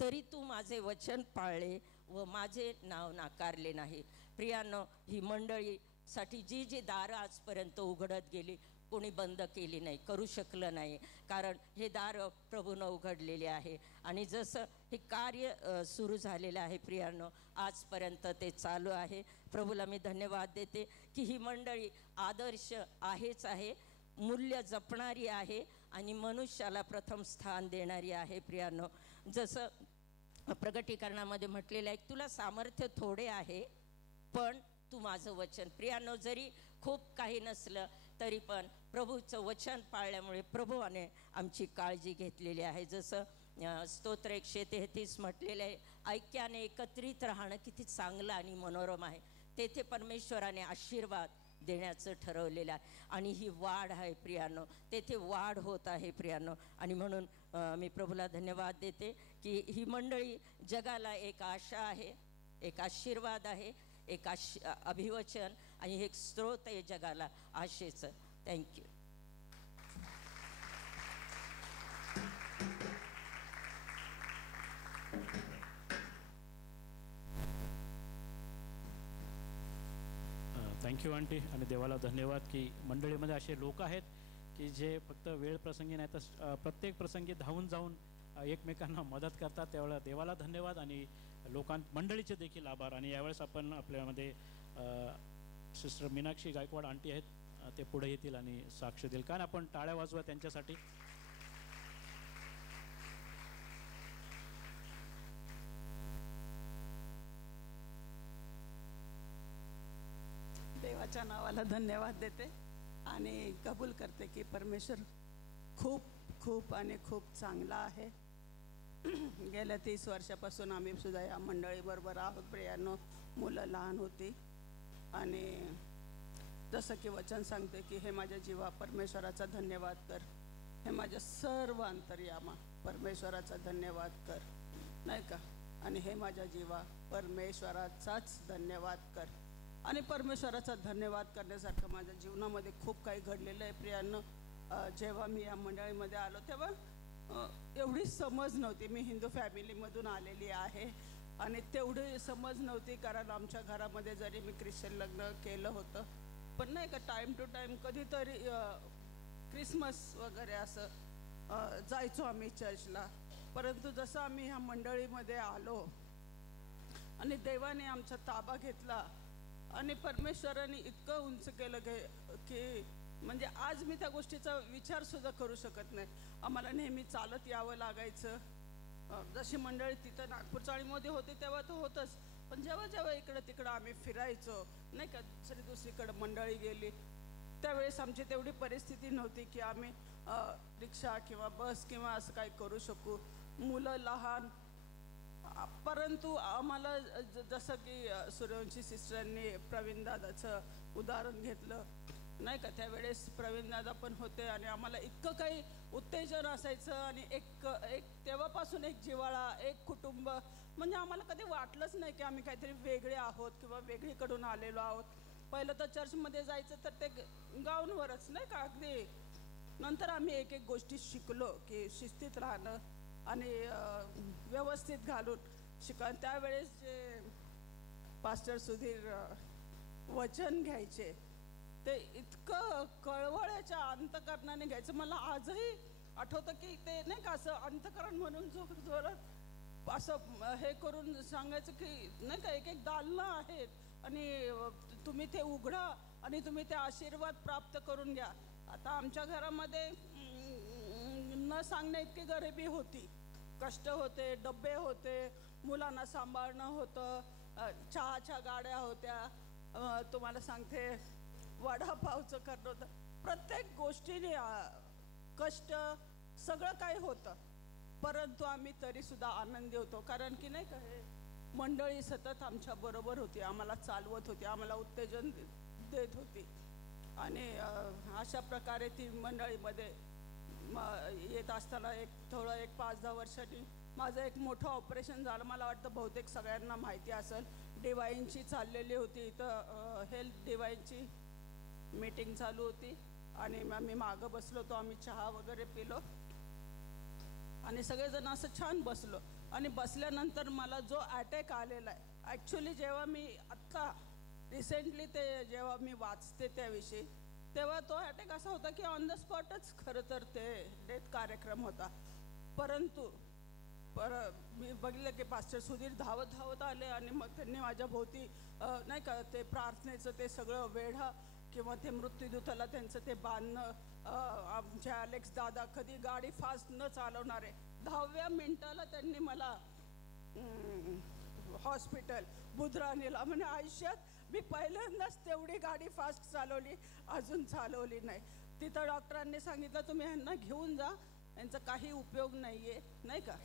तरी तू माझे वचन पाळले व माझे नाव नाकारले नाही. प्रियानो, ही मंडळीसाठी जी जी दारं आजपर्यंत उघडत गेली, कोणी बंद केली नाही, करू शकलं नाही, कारण हे दार प्रभूनं उघडलेले आहे. आणि जसं हे कार्य सुरू झालेलं आहे प्रियानो, आजपर्यंत ते चालू आहे. प्रभूला मी धन्यवाद देते की ही मंडळी आदर्श आहेच आहे, मूल्य जपणारी आहे आणि मनुष्याला प्रथम स्थान देणारी आहे. प्रियानो, जसं प्रगटीकरणामध्ये म्हटलेलं आहे, तुला सामर्थ्य थोडे आहे पण तू माझं वचन. प्रियानो, जरी खूप काही नसलं तरी पण प्रभूचं वचन पाळल्यामुळे प्रभूने आमची काळजी घेतलेली आहे. जसं स्तोत्र 133 म्हटलेलं आहे, ऐक्याने एकत्रित राहणं किती चांगलं आणि मनोरम आहे. तेथे परमेश्वराने आशीर्वाद देण्याचं ठरवलेलं आहे आणि ही वाढ आहे प्रियानो, तेथे वाढ होत आहे प्रियानो. आणि म्हणून मी प्रभूला धन्यवाद देते की ही मंडळी जगाला एक आशा आहे, एक आशीर्वाद आहे, एक अभिवचन आणि एक स्रोत आहे जगाला आशेचं. थँक्यू. Thank you aunty. आणि देवाला धन्यवाद की मंडळीमध्ये असे लोक आहेत की जे फक्त वेळ प्रसंगी नाही तर प्रत्येक प्रसंगी धावून जाऊन एकमेकांना मदत करतात. त्यावेळेला देवाला धन्यवाद आणि मंडळीचे देखील आभार. आणि यावेळेस आपण आपल्यामध्ये सिस्टर मीनाक्षी गायकवाड आंटी आहेत, ते पुढे येतील आणि साक्ष देईल. कारण आपण टाळ्या वाजवा त्यांच्यासाठी. देवाच्या नावाला धन्यवाद देते आणि कबूल करते की परमेश्वर खूप खूप आणि खूप चांगला आहे. गेल्या 30 वर्षापासून आम्ही सुद्धा या मंडळीबरोबर आहोत. प्रियानो, मुलं लहान होती आणि जसं की वचन सांगते की हे माझ्या जीवा परमेश्वराचा धन्यवाद कर, हे माझ्या सर्व अंतर्यामा परमेश्वराचा धन्यवाद कर, नाही का. आणि हे माझ्या जीवा परमेश्वराचाच धन्यवाद कर. आणि परमेश्वराचा धन्यवाद करण्यासारखं माझ्या जीवनामध्ये खूप काही घडलेलं आहे. प्रियांनो, जेव्हा मी या मंडळीमध्ये आलो तेव्हा एवढी समज नव्हती. मी हिंदू फॅमिलीमधून आलेली आहे आणि तेवढी समज नव्हती, कारण आमच्या घरामध्ये जरी मी ख्रिश्चन लग्न केलं होतं पण नाही का टाईम टू टाईम कधीतरी क्रिसमस वगैरे असं जायचो आम्ही चर्चला. परंतु जसं आम्ही ह्या मंडळीमध्ये आलो आणि देवाने आमचा ताबा घेतला आणि परमेश्वराने इतकं उंच केलं की म्हणजे आज मी त्या गोष्टीचा विचारसुद्धा करू शकत नाही. आम्हाला नेहमी चालत यावं लागायचं. जशी मंडळी तिथं नागपूर चाळीमध्ये होती तेव्हा तर होतंच, पण जेव्हा जेव्हा इकडं तिकडं आम्ही फिरायचो नाही का, दुसरीकडं मंडळी गेली त्यावेळेस आमची तेवढी परिस्थिती नव्हती की आम्ही रिक्षा किंवा बस किंवा असं काही करू शकू. मुलं लहान. परंतु आम्हाला जसं की सूर्यवंशी सिस्टरांनी प्रवीण दादाचं उदाहरण घेतलं नाही का, त्यावेळेस प्रवीण दादा पण होते आणि आम्हाला इतकं काही उत्तेजन असायचं आणि एक तेव्हापासून एक जिव्हाळा, एक कुटुंब. म्हणजे आम्हाला कधी वाटलंच नाही की आम्ही काहीतरी वेगळे आहोत किंवा वेगळीकडून आलेलो आहोत. पहिलं तर चर्चमध्ये जायचं तर ते गाऊनवरच नाही का अगदी. नंतर आम्ही एक एक गोष्टी शिकलो की शिस्तीत राहणं आणि व्यवस्थित घालून शिकणं. त्यावेळेस जे पास्टर सुधीर वचन घ्यायचे ते इतकं कळवळ्याच्या अंतकरणाने घ्यायचं. मला आजही आठवतं की ते नाही का असं अंतकरण म्हणून जोरात असं हे करून सांगायचं की नाही का एक एक दालनं आहेत आणि तुम्ही ते उघडा आणि तुम्ही ते आशीर्वाद प्राप्त करून घ्या. आता आमच्या घरामध्ये न सांगण्या इतकी गरिबी होती, कष्ट होते, डबे होते, मुलांना सांभाळणं होतं, चहाच्या गाड्या होत्या, तुम्हाला सांगते वडापावचं करणं होतं, प्रत्येक गोष्टीने कष्ट सगळं काही होतं. परंतु आम्ही तरीसुद्धा आनंदी होतो, कारण की नाही का हे मंडळी सतत आमच्या बरोबर होती, आम्हाला चालवत होती, आम्हाला उत्तेजन देत होती. आणि अशा प्रकारे ती मंडळीमध्ये येत असताना एक 5-10 वर्षांनी माझं एक मोठं ऑपरेशन झालं. मला वाटतं बहुतेक सगळ्यांना माहिती असेल. डिवाईनची चाललेली होती इथं, हेल्थ डिवाईनची मीटिंग चालू होती आणि मी मागं बसलो होतो. आम्ही चहा वगैरे पिलो आणि सगळेजण असं छान बसलो. आणि बसल्यानंतर मला जो अटॅक आलेला आहे, ॲक्च्युली जेव्हा मी आत्ता रिसेंटली ते जेव्हा मी वाचते त्याविषयी, तेव्हा तो अटॅक असा होता की ऑन द स्पॉटच खरं तर ते डेथ कार्यक्रम होता. परंतु मी बघितलं की पास्टर सुधीर धावत आले आणि मग त्यांनी माझ्या भोवती नाही का ते प्रार्थनेचं ते सगळं वेढा किंवा ते मृत्यूदूताला त्यांचं ते बांधणं, आमचे अलेक्स दादा कधी गाडी फास्ट न चालवणारे, 10व्या मिनिटाला त्यांनी मला हॉस्पिटल बुधराणीला, म्हणजे आयुष्यात मी पहिल्यांदाच तेवढी गाडी फास्ट चालवली, अजून चालवली नाही. तिथं डॉक्टरांनी सांगितलं तुम्ही ह्यांना घेऊन जा, यांचा काही उपयोग नाही आहे, नाही का,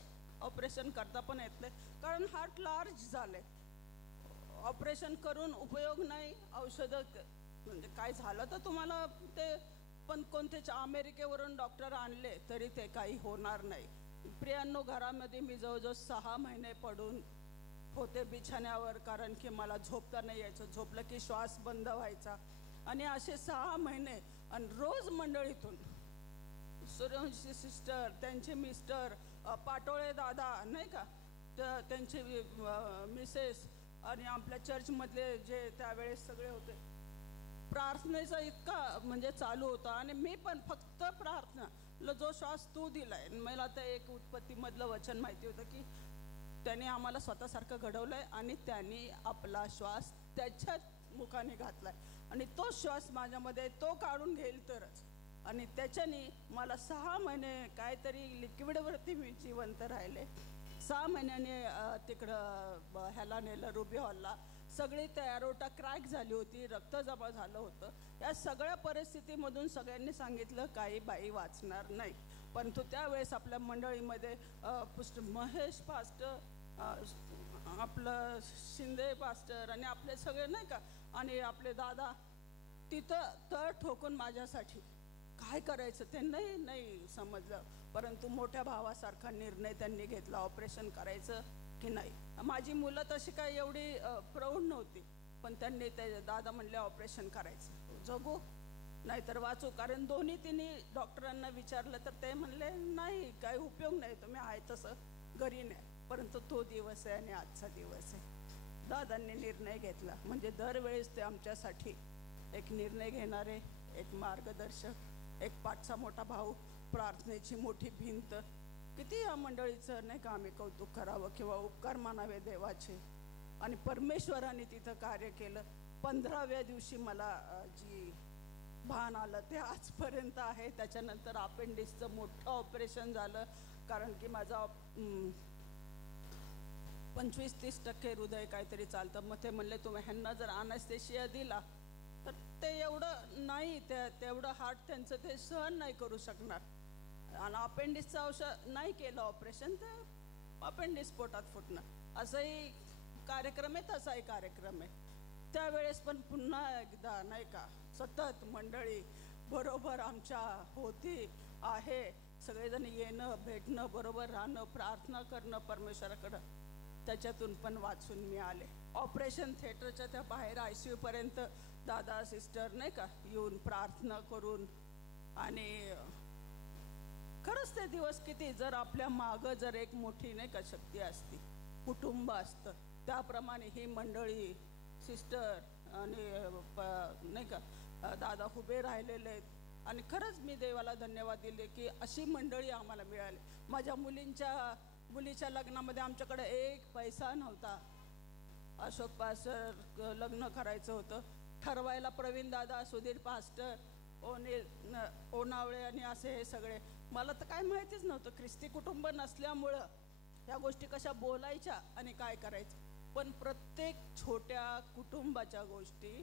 ऑपरेशन करता पण येत नाही कारण हार्ट लार्ज झाले, ऑपरेशन करून उपयोग नाही, औषधं म्हणजे काय झालं तर तुम्हाला ते पण कोणते अमेरिकेवरून डॉक्टर आणले तरी ते काही होणार नाही. प्रियांनो, घरामध्ये मी जवळजवळ 6 महिने पडून होते बिछाण्यावर, कारण की मला झोपता नाही यायचं, झोपलं की श्वास बंद व्हायचा. आणि असे 6 महिने आणि रोज मंडळीतून सूर्यवंशी सिस्टर, त्यांचे मिस्टर, पाटोळे दादा नाही का, त्यांचे मिसेस आणि आपल्या चर्चमधले जे त्यावेळेस सगळे होते, प्रार्थनेचा इतका म्हणजे चालू होता. आणि मी पण फक्त प्रार्थना, जो श्वास तू दिलाय. मला तर एक उत्पत्तीमधलं वचन माहिती होतं की त्याने आम्हाला स्वतःसारखं घडवलंय आणि त्यांनी आपला श्वास त्याच्याच मुखाने घातलाय आणि तो श्वास माझ्यामध्ये तो काढून घेईल तरच. आणि त्याच्याने मला 6 महिने काहीतरी लिक्विडवरती मी जिवंत राहिले. 6 महिन्याने तिकडं ह्याला नेलं रुबी हॉलला. सगळी एरोटा क्रॅक झाली होती, रक्त जमा झालं होतं. या सगळ्या परिस्थितीमधून सगळ्यांनी सांगितलं काही बाई वाचणार नाही. परंतु त्यावेळेस आपल्या मंडळीमध्ये महेश पास्टर, आपलं शिंदे पास्टर आणि आपले सगळे नाही का, आणि आपले दादा तिथं तळ ठोकून माझ्यासाठी काय करायचं ते नाही समजलं. परंतु मोठ्या भावासारखा निर्णय त्यांनी घेतला, ऑपरेशन करायचं की नाही. माझी मुलं तशी काय एवढी प्रौढ नव्हती, पण त्यांनी ते दादा म्हणले ऑपरेशन करायचं, जगू नाहीतर वाचू. कारण तिन्ही डॉक्टरांना विचारलं तर ते म्हणले नाही, काही उपयोग नाही, तुम्ही आहे तसं घरी नाही. परंतु तो दिवस आहे आणि आजचा दिवस आहे. दादांनी निर्णय घेतला, म्हणजे दरवेळेस ते आमच्यासाठी एक निर्णय घेणारे, एक मार्गदर्शक, एक पाठचा मोठा भाऊ, प्रार्थनेची मोठी भिंत. किती या मंडळीचं नाही का आम्ही कौतुक करावं किंवा उपकार मानावे देवाचे. आणि परमेश्वराने तिथं कार्य केलं. 15व्या दिवशी मला जी भान आलं ते आजपर्यंत आहे. त्याच्यानंतर अपेंडिक्सचं मोठं ऑपरेशन झालं, कारण की माझा 25-30% हृदय काहीतरी चालतं. मग ते म्हणले तुम्ही ह्यांना जर अॅनेस्थेशिया दिला तर ते एवढं नाही, तेवढं हार्ट त्यांचं ते सहन नाही करू शकणार. आणि अपेंडिक्सचं औषध नाही केलं ऑपरेशन, तर अपेंडिक्स पोटात फुटणं, असंही कार्यक्रम आहे, तसाही कार्यक्रम आहे. त्यावेळेस पण पुन्हा एकदा नाही का सतत मंडळी बरोबर आमच्या होती आहे. सगळेजण येणं, भेटणं, बरोबर राहणं, प्रार्थना करणं परमेश्वराकडं. त्याच्यातून पण वाचून मी आले. ऑपरेशन थिएटरच्या त्या बाहेर ICU पर्यंत दादा सिस्टर नाही का येऊन प्रार्थना करून. आणि खरंच ते दिवस किती, जर आपल्या मागं जर एक मोठी नाही का शक्ती असती, कुटुंब असतं, त्याप्रमाणे ही मंडळी सिस्टर आणि नाही का दादा उभे राहिलेले आहेत. आणि खरंच मी देवाला धन्यवाद दिले की अशी मंडळी आम्हाला मिळाली. माझ्या मुलीच्या लग्नामध्ये आमच्याकडे 1 पैसा नव्हता. अशोक पासर लग्न करायचं होतं, ठरवायला प्रवीण दादा, सुधीर पास्टर, ओनावळे आणि असे हे सगळे. मला तर काय माहितीच नव्हतं. ख्रिस्ती कुटुंब नसल्यामुळं ह्या गोष्टी कशा बोलायच्या आणि काय करायचं. पण प्रत्येक छोट्या कुटुंबाच्या गोष्टी,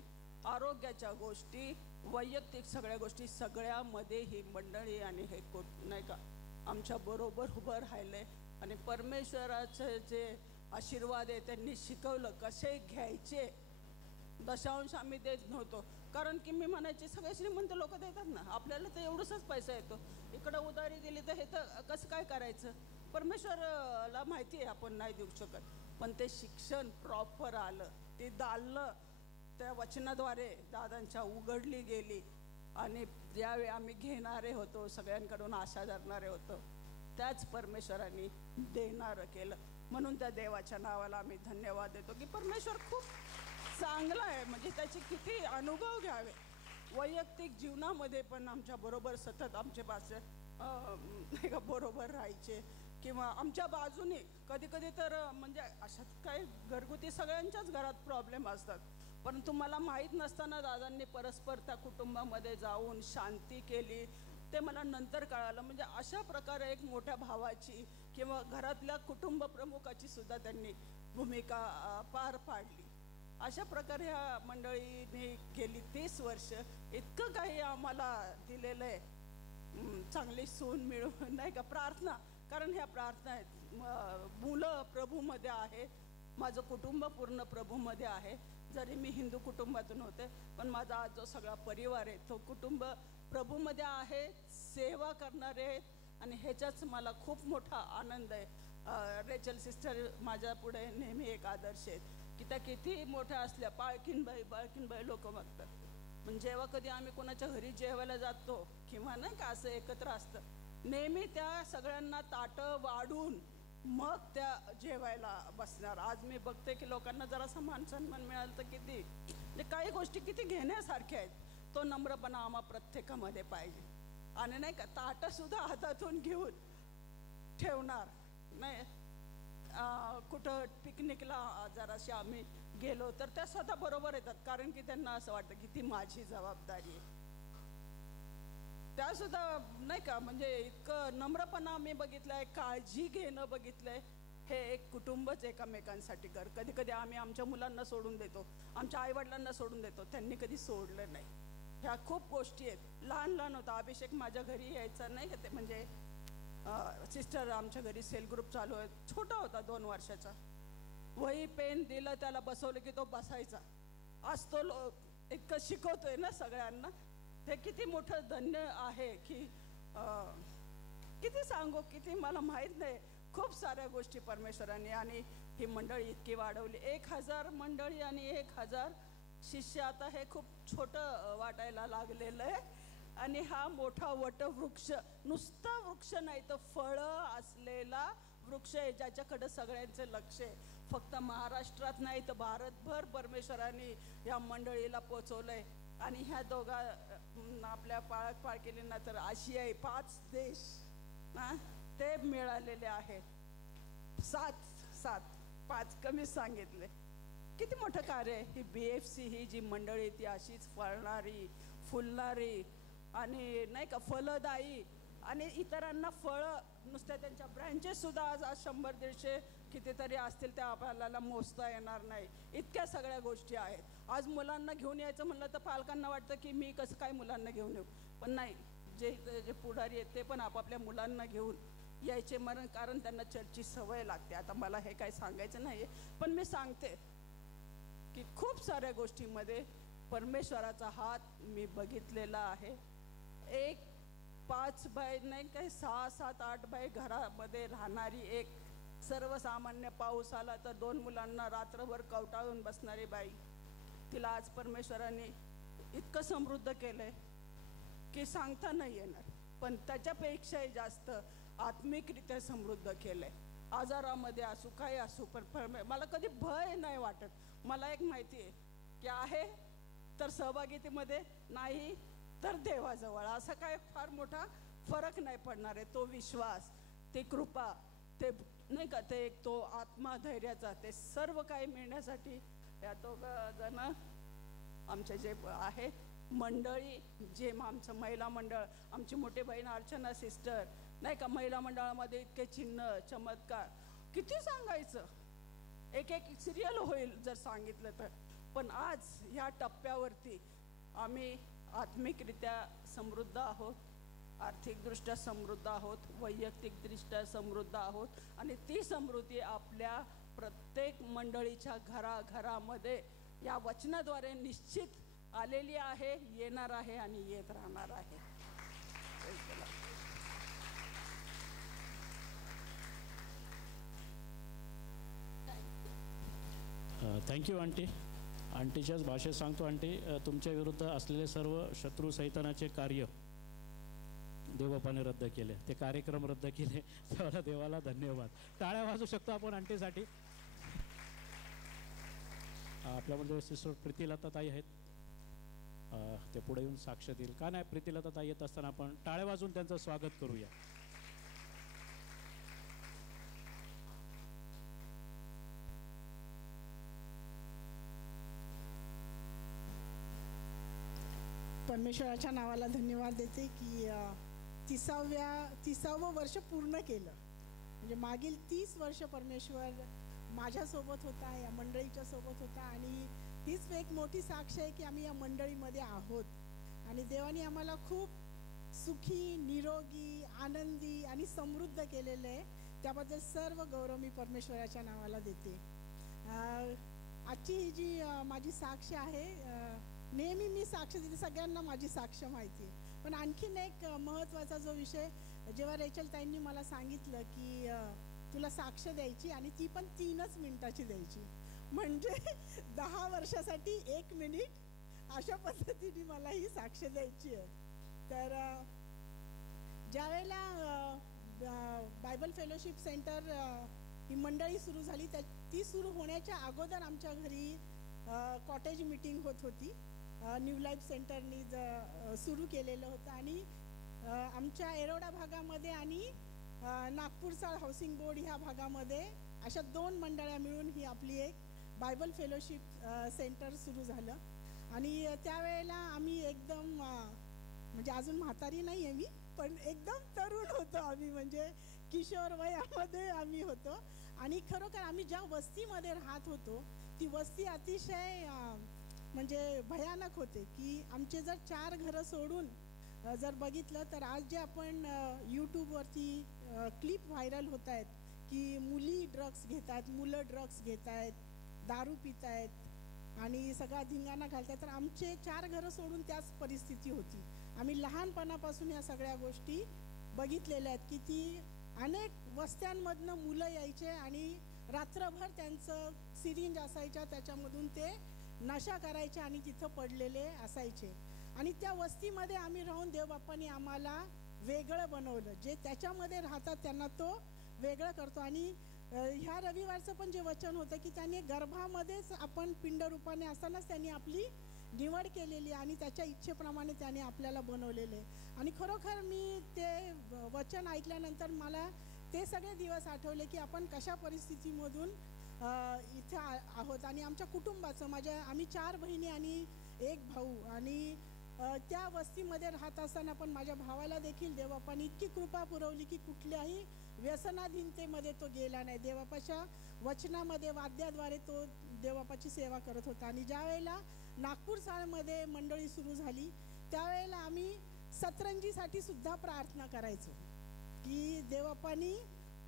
आरोग्याच्या गोष्टी, वैयक्तिक सगळ्या गोष्टी, सगळ्यामध्ये ही मंडळी आणि हे नाही का आमच्या बरोबर उभं राहिले. आणि परमेश्वराचे जे आशीर्वाद आहे त्यांनी शिकवलं कसे घ्यायचे. दशांश आम्ही देत नव्हतो, कारण की मी म्हणायचे सगळे श्रीमंत लोक देतात ना, आपल्याला तर एवढंच पैसा येतो. इकडं उधारी दिली तर हे तर कसं काय करायचं. परमेश्वराला माहिती आहे आपण नाही देऊ शकत. पण ते शिक्षण प्रॉपर आलं, ते दालनं त्या वचनाद्वारे दादांच्या उघडली गेली. आणि ज्यावेळी आम्ही घेणारे होतो, सगळ्यांकडून आशा धरणारे होतो, त्याच परमेश्वरांनी देणारं केलं. म्हणून त्या देवाच्या नावाला आम्ही धन्यवाद देतो की परमेश्वर खूप चांगला आहे. म्हणजे त्याचे किती अनुभव घ्यावे. वैयक्तिक जीवनामध्ये पण आमच्या बरोबर सतत आमचे पासे नाही का बरोबर राहायचे, किंवा आमच्या बाजूने कधी कधी तर म्हणजे अशात काय घरगुती सगळ्यांच्याच घरात प्रॉब्लेम असतात. परंतु मला माहीत नसताना दादांनी परस्पर त्या कुटुंबामध्ये जाऊन शांती केली. ते मला नंतर कळालं. म्हणजे अशा प्रकारे एक मोठ्या भावाची किंवा घरातल्या कुटुंब प्रमुखाची सुद्धा त्यांनी भूमिका पार पाडली. अशा प्रकारे ह्या मंडळीने गेली 30 वर्ष इतकं काही आम्हाला दिलेलं आहे. चांगली सून मिळून नाही का प्रार्थना, कारण ह्या प्रार्थना आहेत. मुलं प्रभूमध्ये आहे, माझं कुटुंब पूर्ण प्रभूमध्ये आहे. जरी मी हिंदू कुटुंबातून होते, पण माझा आज जो सगळा परिवार आहे तो कुटुंब प्रभूमध्ये आहे, सेवा करणारे आहेत. आणि ह्याचाच मला खूप मोठा आनंद आहे. रेचल सिस्टर माझ्या पुढे नेहमी एक आदर्श आहेत की त्या किती मोठ्या असल्या, बाळकीनबाई लोक मागतात. पण जेव्हा कधी आम्ही कोणाच्या घरी जेवायला जातो किंवा नाही का असं एकत्र असतं, नेहमी त्या सगळ्यांना ताटं वाढून मग त्या जेवायला बसणार. आज मी बघते की लोकांना जरासा मान सन्मान मिळालं तर किती म्हणजे काही गोष्टी किती घेण्यासारख्या आहेत. तो नम्रपणा आम्हा प्रत्येकामध्ये पाहिजे. आणि नाही का ताटं सुद्धा हातातून घेऊन ठेवणार नाही. कुठं पिकनिकला जराशी आम्ही गेलो तर त्या स्वतः बरोबर येतात, कारण की त्यांना असं वाटतं की ती माझी जबाबदारी आहे. त्या सुद्धा नाही का म्हणजे इतकं नम्रपणा मी बघितलंय, काळजी घेणं बघितलंय. हे एक कुटुंबच एकमेकांसाठी कर. कधी कधी आम्ही आमच्या मुलांना सोडून देतो, आमच्या आईवडिलांना सोडून देतो, त्यांनी कधी सोडलं नाही. ह्या खूप गोष्टी आहेत. लहान लहान होता अभिषेक माझ्या घरी यायचा नाही का, ते म्हणजे सिस्टर आमच्या घरी सेल ग्रुप चालू आहे. छोटा होता 2 वर्षाचा. वही पेन दिलं त्याला, बसवलं की तो बसायचा. आज तो इतकं शिकवतोय ना सगळ्यांना. ते किती मोठं धन्य आहे की किती सांगू, किती मला माहीत नाही. खूप साऱ्या गोष्टी परमेश्वरांनी आणि ही मंडळी इतकी वाढवली. 1000 मंडळी आणि 1000 शिष्य. आता हे खूप छोटं वाटायला लागलेलं आहे. आणि हा मोठा वटवृक्ष, नुसता वृक्ष नाही तर फळं असलेला वृक्ष आहे, ज्याच्याकडे सगळ्यांचं लक्ष आहे. फक्त महाराष्ट्रात नाही तर भारतभर परमेश्वरांनी या मंडळीला पोचवलंय. आणि ह्या दोघा आपल्या पाळकेलींना तर आशियाई 5 देश ते मिळालेले आहेत. 5 कमी सांगितले. किती मोठं कार्य आहे. ही BFC ही जी मंडळी ती अशीच फळणारी, फुलणारी आणि नाही का फलदायी, आणि इतरांना फळं नुसत्या त्यांच्या ब्रँचेस सुद्धा आज 100-150 कितीतरी असतील, त्या आपल्याला मोजता येणार नाही. इतक्या सगळ्या गोष्टी आहेत. आज मुलांना घेऊन यायचं म्हणलं तर पालकांना वाटतं की मी कसं काय मुलांना घेऊन येऊ. पण नाही, जे पुढारी आहेत ते पण आपापल्या मुलांना घेऊन यायचे. कारण त्यांना चर्चची सवय लागते. आता मला हे काही सांगायचं नाही, पण मी सांगते की खूप साऱ्या गोष्टींमध्ये परमेश्वराचा हात मी बघितलेला आहे. 5 बाय नाही काही 6, 7, 8 बाय घरामध्ये राहणारी एक सर्वसामान्य, पाऊस आला तर 2 मुलांना रात्रभर कवटाळून बसणारी बाई, तिला आज परमेश्वराने इतकं समृद्ध केलंय की सांगता नाही येणार. पण त्याच्यापेक्षाही जास्त आत्मिकरित्या समृद्ध केलंय. आजारामध्ये असू काय असू, पण मला कधी भय नाही वाटत. मला एक माहिती आहे की आहे तर सहभागितेमध्ये, नाही तर देवाजवळ. असा काय फार मोठा फरक नाही पडणार आहे. तो विश्वास, ते कृपा, ते नाही का ते एक तो आत्मा धैर्याचा, ते सर्व काही मिळण्यासाठी या 2 जण आमचे जे आहे मंडळी, जे आमचं महिला मंडळ, आमची मोठी बहीण अर्चना सिस्टर, नाही का, महिला मंडळामध्ये इतके चिन्ह चमत्कार, किती सांगायचं, एक एक सिरियल होईल जर सांगितलं तर. पण आज ह्या टप्प्यावरती आम्ही आत्मिकरित्या समृद्ध आहोत, आर्थिकदृष्ट्या समृद्ध आहोत, वैयक्तिकदृष्ट्या समृद्ध आहोत, आणि ती समृद्धी आपल्या प्रत्येक मंडळीच्या घराघरामध्ये या वचनाद्वारे निश्चित आलेली आहे, येणार आहे आणि येत राहणार आहे. Thank you aunty. आंटीच्याच भाषेत सांगतो आंटी, तुमच्या विरुद्ध असलेले सर्व शत्रू सैतानाचे कार्य देवबापाने रद्द केले, ते कार्यक्रम रद्द केले, त्याला देवाला धन्यवाद. टाळ्या वाजू शकतो आपण आंटीसाठी. आपल्यामध्ये सिस्टर प्रीतिलता ताई आहेत, ते पुढे येऊन साक्ष देईल. का नाही, प्रीतिलता ताई येत असताना आपण टाळ्या वाजून त्यांचं स्वागत करूया. परमेश्वराच्या नावाला धन्यवाद देते की 30वं वर्ष पूर्ण केलं. म्हणजे मागील 30 वर्ष परमेश्वर माझ्यासोबत होता, या मंडळीच्या सोबत होता, आणि हीच एक मोठी साक्ष आहे की आम्ही या मंडळीमध्ये आहोत. आणि देवाने आम्हाला खूप सुखी, निरोगी, आनंदी आणि समृद्ध केलेलं आहे. त्याबद्दल सर्व गौरव मी परमेश्वराच्या नावाला देते. आजची ही जी माझी साक्ष आहे, नेहमी मी साक्ष देते, सगळ्यांना माझी साक्ष माहिती आहे. पण आणखीन एक महत्त्वाचा जो विषय, जेव्हा रेचल ताईंनी मला सांगितलं की तुला साक्ष द्यायची आणि ती पण 3च मिनिटाची द्यायची, म्हणजे 10 वर्षासाठी 1 मिनिट, अशा पद्धतीने मला ही साक्ष द्यायची आहे. तर ज्यावेळेला बायबल फेलोशिप सेंटर ही मंडळी सुरू झाली, ती सुरू होण्याच्या अगोदर आमच्या घरी कॉटेज मीटिंग होत होती. न्यू लाईफ सेंटरनी सुरू केलेलं होतं, आणि आमच्या एरोडा भागामध्ये आणि नागपूरचा हाऊसिंग बोर्ड ह्या भागामध्ये अशा 2 मंडळ्या मिळून ही आपली एक बायबल फेलोशिप सेंटर सुरू झालं. आणि त्यावेळेला आम्ही एकदम म्हणजे अजून म्हातारी नाही आहे मी, पण एकदम तरुण होतो आम्ही, म्हणजे किशोर वयामध्ये आम्ही होतो. आणि खरोखर आम्ही ज्या वस्तीमध्ये राहत होतो ती वस्ती अतिशय म्हणजे भयानक होते. की आमचे जर 4 घरं सोडून जर बघितलं तर आज जे आपण यूट्यूबवरती क्लिप व्हायरल होत आहेत की मुली ड्रग्स घेत आहेत, मुलं ड्रग्स घेत आहेत, दारू पित आहेत आणि सगळा धिंगाणा घालतात, तर आमचे 4 घरं सोडून त्याच परिस्थिती होती. आम्ही लहानपणापासून या सगळ्या गोष्टी बघितलेल्या आहेत की ती अनेक वस्त्यांमधनं मुलं यायचे आणि रात्रभर त्यांचं सिरिंज असायच्या, त्याच्यामधून ते नशा करायचे आणि तिथं पडलेले असायचे. आणि त्या वस्तीमध्ये आम्ही राहून देवबापांनी आम्हाला वेगळं बनवलं. जे त्याच्यामध्ये राहतात त्यांना तो वेगळं करतो. आणि ह्या रविवारचं पण जे वचन होतं की त्याने गर्भामध्येच आपण पिंडरूपाने असतानाच त्यांनी आपली निवड केलेली आणि त्याच्या इच्छेप्रमाणे त्याने आपल्याला बनवलेले. आणि खरोखर मी ते वचन ऐकल्यानंतर मला ते सगळे दिवस आठवले की आपण कशा परिस्थितीमधून इथे आहोत. आणि आमच्या कुटुंबाचं, आम्ही 4 बहिणी आणि 1 भाऊ, आणि त्या वस्तीमध्ये राहत असताना पण माझ्या भावाला देखील देवबापांनी इतकी कृपा पुरवली की कुठल्याही व्यसनाधीनतेमध्ये तो गेला नाही. देवबापाच्या वचनामध्ये, वाद्याद्वारे तो देवबापाची सेवा करत होता. आणि ज्या वेळेला नागपूर साळमध्ये मंडळी सुरू झाली त्यावेळेला आम्ही सतरंजीसाठी सुद्धा प्रार्थना करायचो की देवबापांनी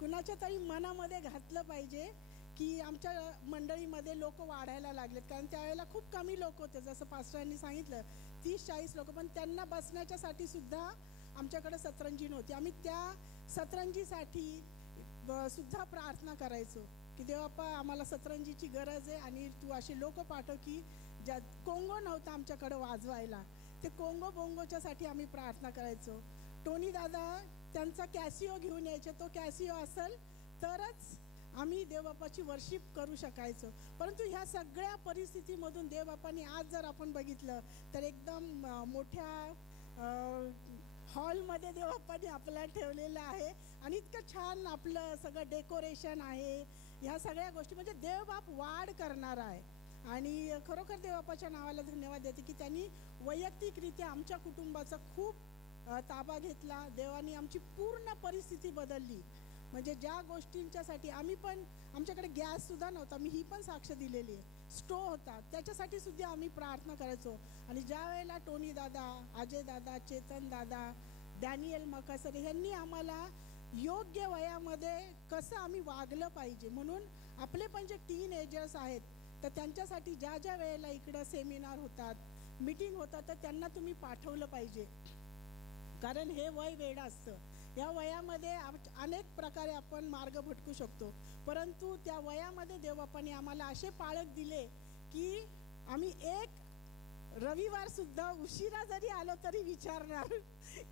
कुणाच्या तरी मनामध्ये घातलं पाहिजे की आमच्या मंडळीमध्ये लोक वाढायला लागलेत. कारण त्यावेळेला खूप कमी लोक होते, जसं पास्टरांनी सांगितलं 30-40 लोक, पण त्यांना बसण्याच्यासाठी सुद्धा आमच्याकडे सतरंजी नव्हती. आम्ही त्या सतरंजीसाठी सुद्धा प्रार्थना करायचो की देवबापा आम्हाला सतरंजीची गरज आहे आणि तू असे लोक पाठव की ज्या कोंगो नव्हता आमच्याकडे वाजवायला, ते कोंगो बोंगोच्यासाठी आम्ही प्रार्थना करायचो. टोनी दादा त्यांचा कॅसिओ घेऊन यायचे, तो कॅसिओ असेल तरच आम्ही देवबापाची वर्शिप करू शकायचो. परंतु ह्या सगळ्या परिस्थितीमधून देवबापांनी आज जर आपण बघितलं तर एकदम मोठ्या हॉलमध्ये देवबापांनी आपल्याला ठेवलेलं आहे आणि इतकं छान आपलं सगळं डेकोरेशन आहे. ह्या सगळ्या गोष्टी म्हणजे देवबाप वाढ करणार आहे. आणि खरोखर देवबापाच्या नावाला धन्यवाद देते की त्यांनी वैयक्तिकरित्या आमच्या कुटुंबाचा खूप ताबा घेतला. देवानी आमची पूर्ण परिस्थिती बदलली. म्हणजे ज्या गोष्टींच्यासाठी आम्ही पण, आमच्याकडे गॅससुद्धा नव्हता, मी ही पण साक्ष दिलेली आहे, स्टोव होता, त्याच्यासाठी सुद्धा आम्ही प्रार्थना करायचो. आणि ज्या वेळेला टोनी दादा, अजय दादा, चेतन दादा, डॅनियल मकासरे यांनी आम्हाला योग्य वयामध्ये कसं आम्ही वागलं पाहिजे, म्हणून आपले पण जे टीनएजर्स आहेत तर त्यांच्यासाठी ज्या ज्या वेळेला इकडं सेमिनार होतात, मीटिंग होतात, तर त्यांना तुम्ही पाठवलं पाहिजे. कारण हे वय वेडं असतं. या वयामध्ये अनेक प्रकारे आपण मार्ग भटकू शकतो, परंतु त्या वयामध्ये देवबापांनी आम्हाला असे पाळत दिले की आम्ही एक रविवार सुद्धा उशिरा जरी आलो तरी विचारणार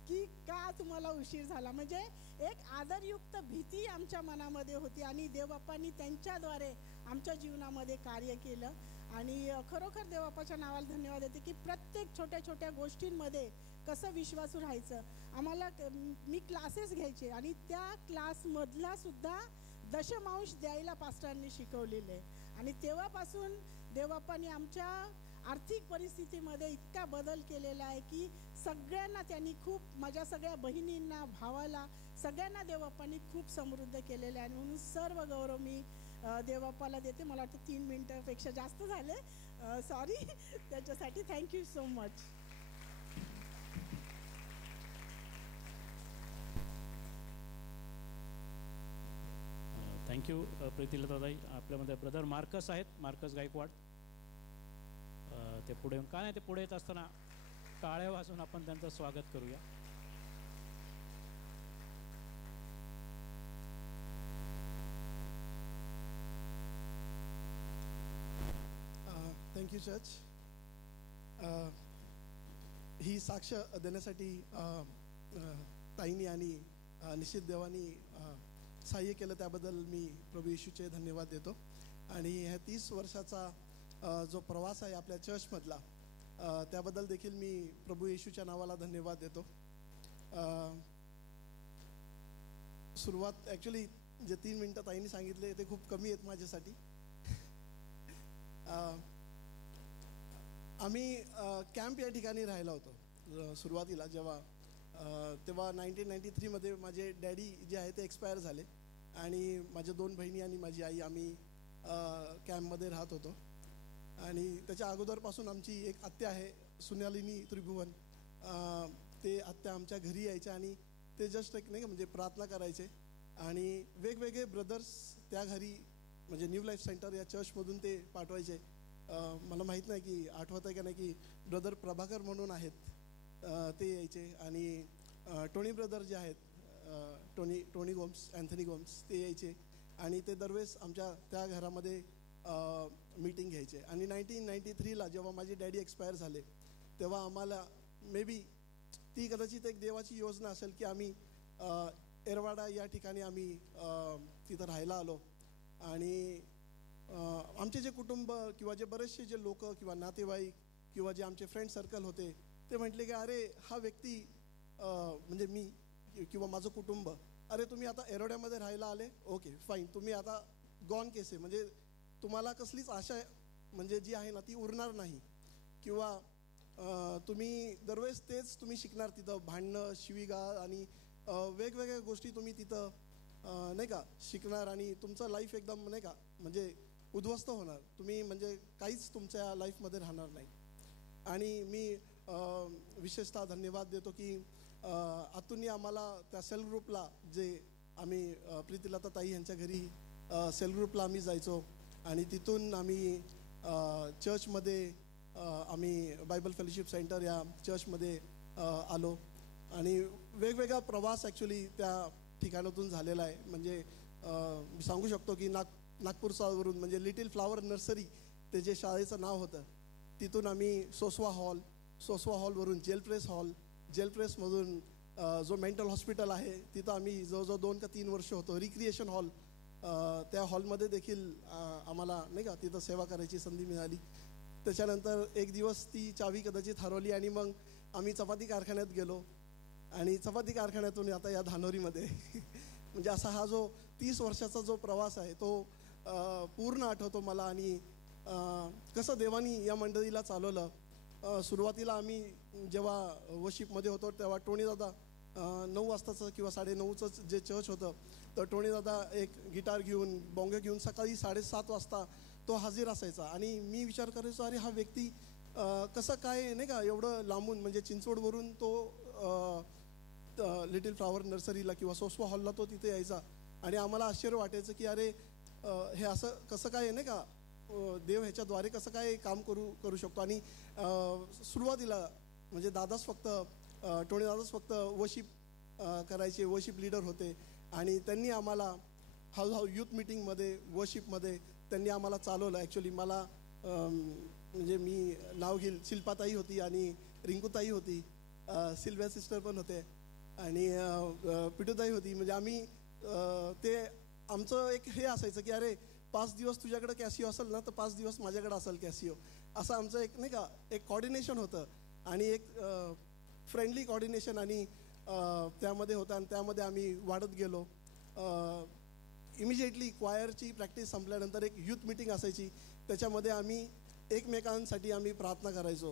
की का तुम्हाला उशीर झाला. म्हणजे एक आदरयुक्त भीती आमच्या मनामध्ये होती आणि देवबापांनी त्यांच्याद्वारे आमच्या जीवनामध्ये कार्य केलं. आणि खरोखर देवबापाच्या नावाला धन्यवाद देते की प्रत्येक छोट्या छोट्या गोष्टींमध्ये कसं विश्वासू राहायचं. आम्हाला मी क्लासेस घ्यायचे आणि त्या क्लासमधला सुद्धा दशमांश द्यायला पास्टरांनी शिकवलेलं आहे. आणि तेव्हापासून देवबापांनी आमच्या आर्थिक परिस्थितीमध्ये इतका बदल केलेला आहे की सगळ्यांना त्यांनी खूप, माझ्या सगळ्या बहिणींना, भावाला, सगळ्यांना देवबापांनी खूप समृद्ध केलेलं आहे. आणि म्हणून सर्व गौरव मी देवबापाला देते. मला वाटतं 3 मिनिटापेक्षा जास्त झाले, सॉरी त्याच्यासाठी. Thank you so much. थँक्यू प्रीतिलताताई. आपल्यामध्ये ब्रदर मार्कस आहेत, मार्कस गायकवाड. ते पुढे येऊन, काय नाही, ते पुढे येत असताना टाळ्या वाजून आपण त्यांचं स्वागत करूया. Thank you church. ही साक्ष देण्यासाठी ताईंनी आणि निश्चित देवानी सहाय्य केलं, त्याबद्दल मी प्रभू येशूचे धन्यवाद देतो. आणि ह्या 30 वर्षाचा जो प्रवास आहे आपल्या चर्चमधला, त्याबद्दल देखील मी प्रभू येशूच्या नावाला धन्यवाद देतो. सुरुवात ॲक्च्युली जे 3 मिनटं ताईंनी सांगितले ते खूप कमी आहेत माझ्यासाठी. आम्ही कॅम्प या ठिकाणी राहिला होतो सुरुवातीला जेव्हा, तेव्हा 1993 माझे डॅडी जे आहे ते एक्सपायर झाले आणि माझ्या 2 बहिणी आणि माझी आई, आम्ही कॅम्पमध्ये राहत होतो. आणि त्याच्या अगोदरपासून आमची एक आत्या आहे सुन्यालिनी त्रिभुवन, ते आत्या आमच्या घरी यायच्या आणि ते जस्ट एक नाही का म्हणजे प्रार्थना करायचे. आणि वेगवेगळे ब्रदर्स त्या घरी म्हणजे न्यू लाईफ सेंटर या चर्चमधून ते पाठवायचे. मला माहीत नाही की आठवत आहे का नाही की ब्रदर प्रभाकर म्हणून आहेत, ते यायचे. आणि टोनी ब्रदर जे आहेत, टोनी गोम्स, अँथनी गोम्स, ते यायचे आणि ते दरवेळेस आमच्या त्या घरामध्ये मीटिंग घ्यायचे. आणि 1993 जेव्हा माझे डॅडी एक्सपायर झाले तेव्हा आम्हाला मे बी ती कदाचित एक देवाची योजना असेल की आम्ही एरवाडा या ठिकाणी आम्ही तिथं राहायला आलो. आणि आमचे जे कुटुंब किंवा जे बरेचसे जे लोक किंवा नातेवाईक किंवा जे आमचे फ्रेंड सर्कल होते ते म्हटले की अरे हा व्यक्ती म्हणजे मी किंवा माझं कुटुंब, अरे तुम्ही आता एरोड्यामध्ये राहायला आले, ओके फाईन, तुम्ही आता गॉन केस आहे, म्हणजे तुम्हाला कसलीच आशा म्हणजे जी आहे ना ती उरणार नाही. किंवा तुम्ही दरवेळेस तेच तुम्ही शिकणार, तिथं भांडणं, शिवीगाळ आणि वेगवेगळ्या गोष्टी तुम्ही तिथं नाही का शिकणार आणि तुमचं लाईफ एकदम नाही का म्हणजे उद्ध्वस्त होणार, तुम्ही म्हणजे काहीच तुमच्या लाईफमध्ये राहणार नाही. आणि मी विशेषतः धन्यवाद देतो की आतून आम्हाला त्या सेल्फ ग्रुपला, जे आम्ही प्रीतिलताताई यांच्या घरी सेल्फ ग्रुपला आम्ही जायचो आणि तिथून आम्ही चर्चमध्ये आम्ही बायबल फेलोशिप सेंटर या चर्चमध्ये आलो. आणि वेगवेगळा प्रवास ॲक्च्युली त्या ठिकाणातून झालेला आहे. म्हणजे मी सांगू शकतो की नागपूरवरून म्हणजे लिटिल फ्लावर नर्सरी ते जे शाळेचं नाव होतं, तिथून आम्ही सोसवा हॉलवरून जेल प्रेसमधून जो मेंटल हॉस्पिटल आहे तिथं आम्ही जवळजवळ 2 का 3 वर्ष होतो. रिक्रिएशन हॉल, त्या हॉलमध्ये देखील आम्हाला नाही का तिथं सेवा करायची संधी मिळाली. त्याच्यानंतर एक दिवस ती चावी कदाचित हरवली आणि मग आम्ही चपाती कारखान्यात गेलो आणि चपाती कारखान्यातून आता या धानोरीमध्ये म्हणजे असा हा जो 30 वर्षाचा जो प्रवास आहे तो पूर्ण आठवतो मला. आणि कसं देवानी या मंडळीला चालवलं. सुरुवातीला आम्ही जेव्हा वर्शिपमध्ये होतो तेव्हा टोणीदादा 9 वाजताचं किंवा 9:30चं जे चर्च होतं, तर टोणीदादा एक गिटार घेऊन बोंगे घेऊन सकाळी 7:30 वाजता तो हजर असायचा. आणि मी विचार करायचो, अरे हा व्यक्ती कसं काय नाही का एवढं लांबून, म्हणजे चिंचवडवरून तो लिटिल फ्लॉवर नर्सरीला किंवा सोसवा हॉलला तो तिथे यायचा. आणि आम्हाला आश्चर्य वाटायचं की अरे हे असं कसं काय नाही का देव ह्याच्याद्वारे कसं काय काम करू शकतो. आणि सुरुवातीला म्हणजे दादाच फक्त टोणी दादाच फक्त वर्शिप करायचे, वर्शिप लीडर होते. आणि त्यांनी आम्हाला हळूहळू युथ मिटिंगमध्ये वर्शिपमध्ये त्यांनी आम्हाला चालवलं. ॲक्च्युली मला म्हणजे मी नाव घेईल, शिल्पाताई होती आणि रिंकूताई होती, सिल्व्या सिस्टर पण होते आणि पिटूताई होती. म्हणजे आम्ही ते आमचं एक हे असायचं की अरे 5 दिवस तुझ्याकडे कॅसिओ असेल ना, तर 5 दिवस माझ्याकडे असेल कॅसिओ, असं आमचं एक नाही का एक कॉर्डिनेशन होतं आणि एक फ्रेंडली कॉर्डिनेशन आणि त्यामध्ये होतं. आणि त्यामध्ये आम्ही वाढत गेलो. इमिजिएटली क्वायरची प्रॅक्टिस संपल्यानंतर एक युथ मिटिंग असायची, त्याच्यामध्ये आम्ही एकमेकांसाठी आम्ही प्रार्थना करायचो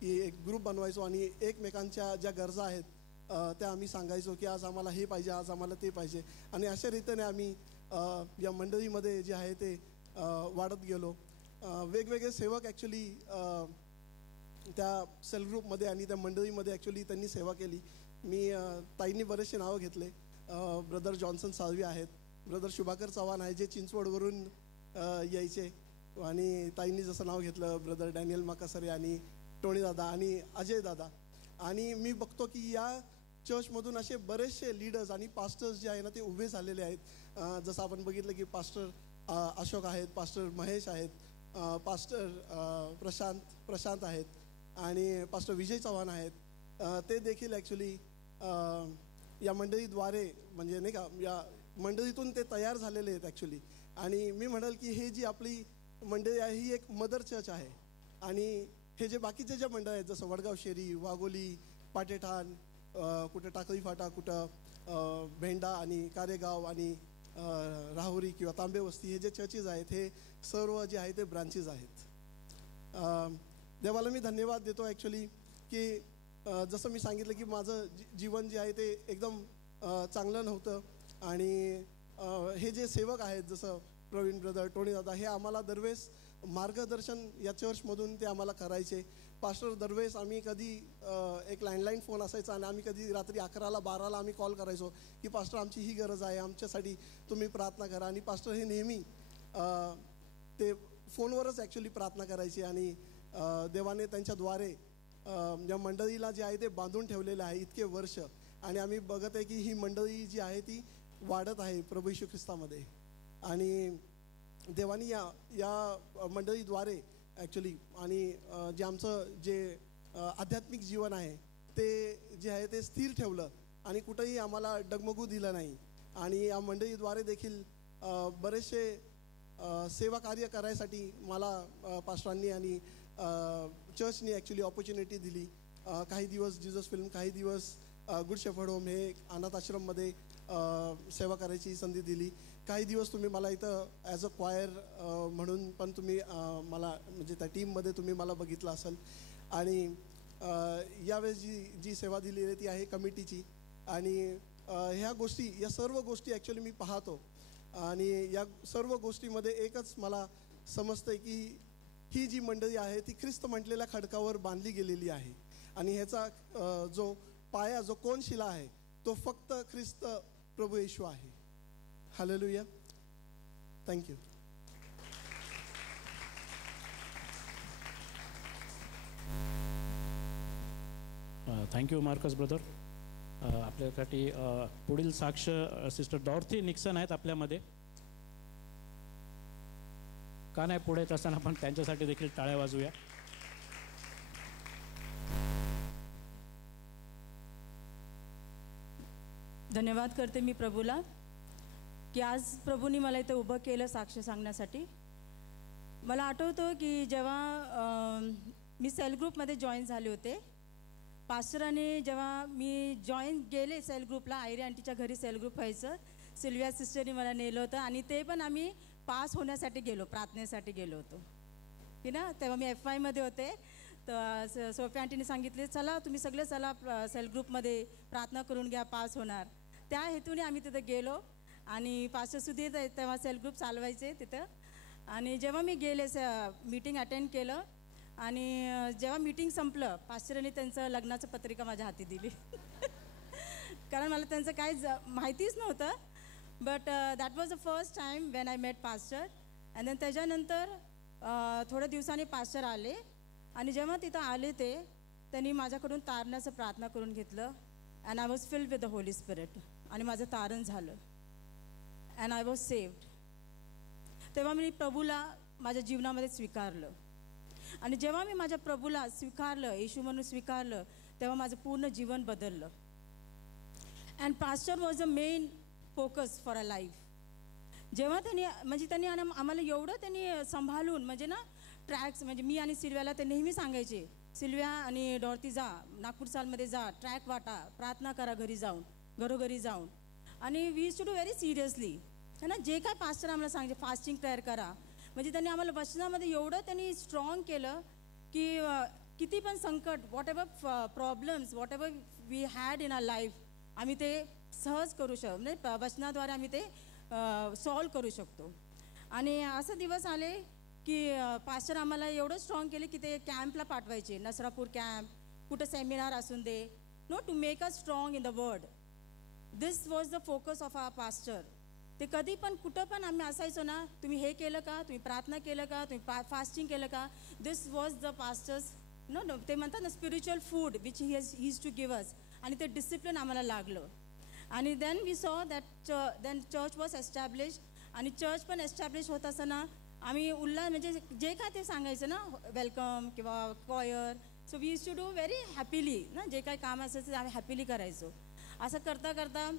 की एक ग्रुप बनवायचो आणि एकमेकांच्या ज्या गरजा आहेत त्या आम्ही सांगायचो की आज आम्हाला हे पाहिजे, आज आम्हाला ते पाहिजे. आणि अशा रीतीने आम्ही या मंडळीमध्ये जे आहे ते वाढत गेलो. वेगवेगळे सेवक ॲक्च्युली त्या सेल्फ ग्रुपमध्ये आणि त्या मंडळीमध्ये ॲक्च्युली त्यांनी सेवा केली. मी ताईंनी बरेचसे नावं घेतले. ब्रदर जॉन्सन साळवी आहेत, ब्रदर शुभाकर चव्हाण आहे जे चिंचवडवरून यायचे, आणि ताईंनी जसं नाव घेतलं ब्रदर डॅनियल माकासरे आणि टोणीदादा आणि अजय दादा. आणि मी बघतो की या चर्चमधून असे बरेचसे लीडर्स आणि पास्टर्स जे आहे ना ते उभे झालेले आहेत. जसं आपण बघितलं की पास्टर अशोक आहेत, पास्टर महेश आहेत, पास्टर प्रशांत आहेत आणि पास्टर विजय चव्हाण आहेत. ते देखील ॲक्च्युली या मंडळीद्वारे म्हणजे नाही का या मंडळीतून ते तयार झालेले आहेत ॲक्च्युली. आणि मी म्हणाल की हे जी आपली मंडळी आहे ही एक मदर चर्च आहे. आणि हे जे बाकीचे ज्या मंडळ आहेत जसं वडगाव शेरी, वाघोली, पाटेठाण, कुठं टाकळी फाटा, कुठं भेंडा आणि कारेगाव आणि राहुरी किंवा तांबेवस्ती, हे जे चर्चेस आहेत हे सर्व जे आहे ते ब्रांचेस आहेत. देवाला मी धन्यवाद देतो ॲक्च्युली की जसं मी सांगितलं की माझं जीवन जे आहे ते एकदम चांगलं नव्हतं. आणि हे जे सेवक आहेत जसं प्रवीण ब्रदर, टोणी दादा, हे आम्हाला दरवेळेस मार्गदर्शन या चर्चमधून ते आम्हाला करायचे. पास्टर दरवेळेस आम्ही कधी एक लँडलाईन फोन असायचा आणि आम्ही कधी रात्री 11-12 आम्ही कॉल करायचो की पास्टर आमची ही गरज आहे, आमच्यासाठी तुम्ही प्रार्थना करा. आणि पास्टर हे नेहमी ते फोनवरच ॲक्च्युली प्रार्थना करायचे. आणि देवाने त्यांच्याद्वारे या मंडळीला जे आहे ते बांधून ठेवलेलं आहे इतके वर्ष. आणि आम्ही बघत आहे की ही मंडळी जी आहे ती वाढत आहे प्रभू येशू ख्रिस्तामध्ये. आणि देवानी या मंडळीद्वारे ॲक्च्युली आणि जे आमचं जे आध्यात्मिक जीवन आहे ते जे आहे ते स्थिर ठेवलं आणि कुठंही आम्हाला डगमगू दिलं नाही. आणि या मंडळीद्वारे देखील बरेचसे सेवा कार्य करायसाठी मला पास्टरांनी आणि चर्चनी ॲक्च्युली ऑपॉर्च्युनिटी दिली. काही दिवस जीजस फिल्म, काही दिवस गुड शेफर्ड होम हे अनाथ आश्रममध्ये सेवा करायची संधी दिली. काही दिवस तुम्ही मला इथं ॲज अ क्वायर म्हणून पण तुम्ही मला म्हणजे त्या टीममध्ये तुम्ही मला बघितलं असेल. आणि यावेळेस जी सेवा दिली आहे ती आहे कमिटीची. आणि ह्या गोष्टी, या सर्व गोष्टी ॲक्च्युली मी पाहतो आणि या सर्व गोष्टीमध्ये एकच मला समजतं की ही जी मंडळी आहे ती ख्रिस्त म्हटलेल्या खडकावर बांधली गेलेली आहे. आणि ह्याचा जो पाया, जो कोनशिला आहे तो फक्त ख्रिस्त प्रभू येशू आहे. Hallelujah. Thank you. Thank you Marcus brother. आपल्यासाठी पुढील साक्ष सिस्टर डॉर्थी निक्सन आहेत आपल्यामध्ये. का नाही पुढे येत असताना आपण त्यांच्यासाठी देखील टाळ्या वाजवूया. धन्यवाद करते मी प्रभूला की आज प्रभूंनी मला इथं उभं केलं साक्ष सांगण्यासाठी. मला आठवतं की जेव्हा मी सेल ग्रुपमध्ये जॉईन झाले होते, पास्टरांनी जेव्हा मी जॉईन गेले सेल ग्रुपला, आयरी आंटीच्या घरी सेल ग्रुप व्हायचं, सिल्विया सिस्टरनी मला नेलं होतं आणि ते पण आम्ही पास होण्यासाठी गेलो, प्रार्थनेसाठी गेलो होतो. की ना तेव्हा मी FYमध्ये होते. तर सोफिया आंटीने सांगितले चला तुम्ही सगळे चला सेल्फ ग्रुपमध्ये प्रार्थना करून घ्या, पास होणार. त्या हेतूने आम्ही तिथं गेलो आणि पास्टर सुधीर तेव्हा सेल्फ ग्रुप चालवायचे तिथं. आणि जेव्हा मी गेले मीटिंग अटेंड केलं आणि जेव्हा मीटिंग संपलं पास्टरने त्यांचं लग्नाचं पत्रिका माझ्या हाती दिली. कारण मला त्यांचं काहीच माहितीच नव्हतं. But that was the first time when I met pastor. And then त्याच्यानंतर थोड्या दिवसांनी पास्टर आले आणि जेव्हा तिथं आले त्यांनी माझ्याकडून तारण्याचं प्रार्थना करून घेतलं. And I was filled with the Holy spirit आणि माझं तारण झालं. And I was saved. तेव्हा मी प्रभूला माझ्या जीवनामध्ये स्वीकारलं. आणि जेव्हा मी माझ्या प्रभूला स्वीकारलं, येशू म्हणून स्वीकारलं, तेव्हा माझं पूर्ण जीवन बदललं. And pastor was the main focus for a life. जेव्हा त्यांनी आम्हाला एवढं त्यांनी सांभाळून म्हणजे ना ट्रॅक्स, म्हणजे मी आणि सिल्व्याला ते नेहमी सांगायचे, सिल्व्या आणि डॉर्ती जा नागपूर सालमध्ये जा, ट्रॅक वाटा, प्रार्थना करा घरोघरी जाऊन. आणि we used to do very seriously है ना. जे काय पास्टर आम्हाला सांगायचे फास्टिंग प्रेयर करा, म्हणजे त्यांनी आम्हाला वचनामध्ये एवढं त्यांनी स्ट्रॉंग केलं की किती पण संकट, whatever problems, whatever we had in our life, आम्ही ते सहज करू शकतो. म्हणजे वचनाद्वारे आम्ही ते सॉल्व करू शकतो. आणि असं दिवस आले की पास्टर आम्हाला एवढं स्ट्रॉंग केले की ते कॅम्पला पाठवायचे, नसरापूर कॅम्प, कुठं सेमिनार असून दे, no, to make us strong in the word. This was the focus of our pastor. ते कधी पण कुठं पण आम्ही असायचो ना, तुम्ही हे केलं का, तुम्ही प्रार्थना केलं का, तुम्ही फास्टिंग केलं का. This was the pastor's know ते म्हणतात ना spiritual food which he he's to give us. आणि ते डिसिप्लिन आम्हाला लागलं. आणि then we saw that then church was establish. आणि चर्च पण एस्टॅब्लिश होत असताना आम्ही म्हणजे जे काय ते सांगायचं ना, वेलकम किंवा choir, so we use to do very happily ना, जे काही काम असायचं ते आम्ही हॅपीली करायचो. असं करता करता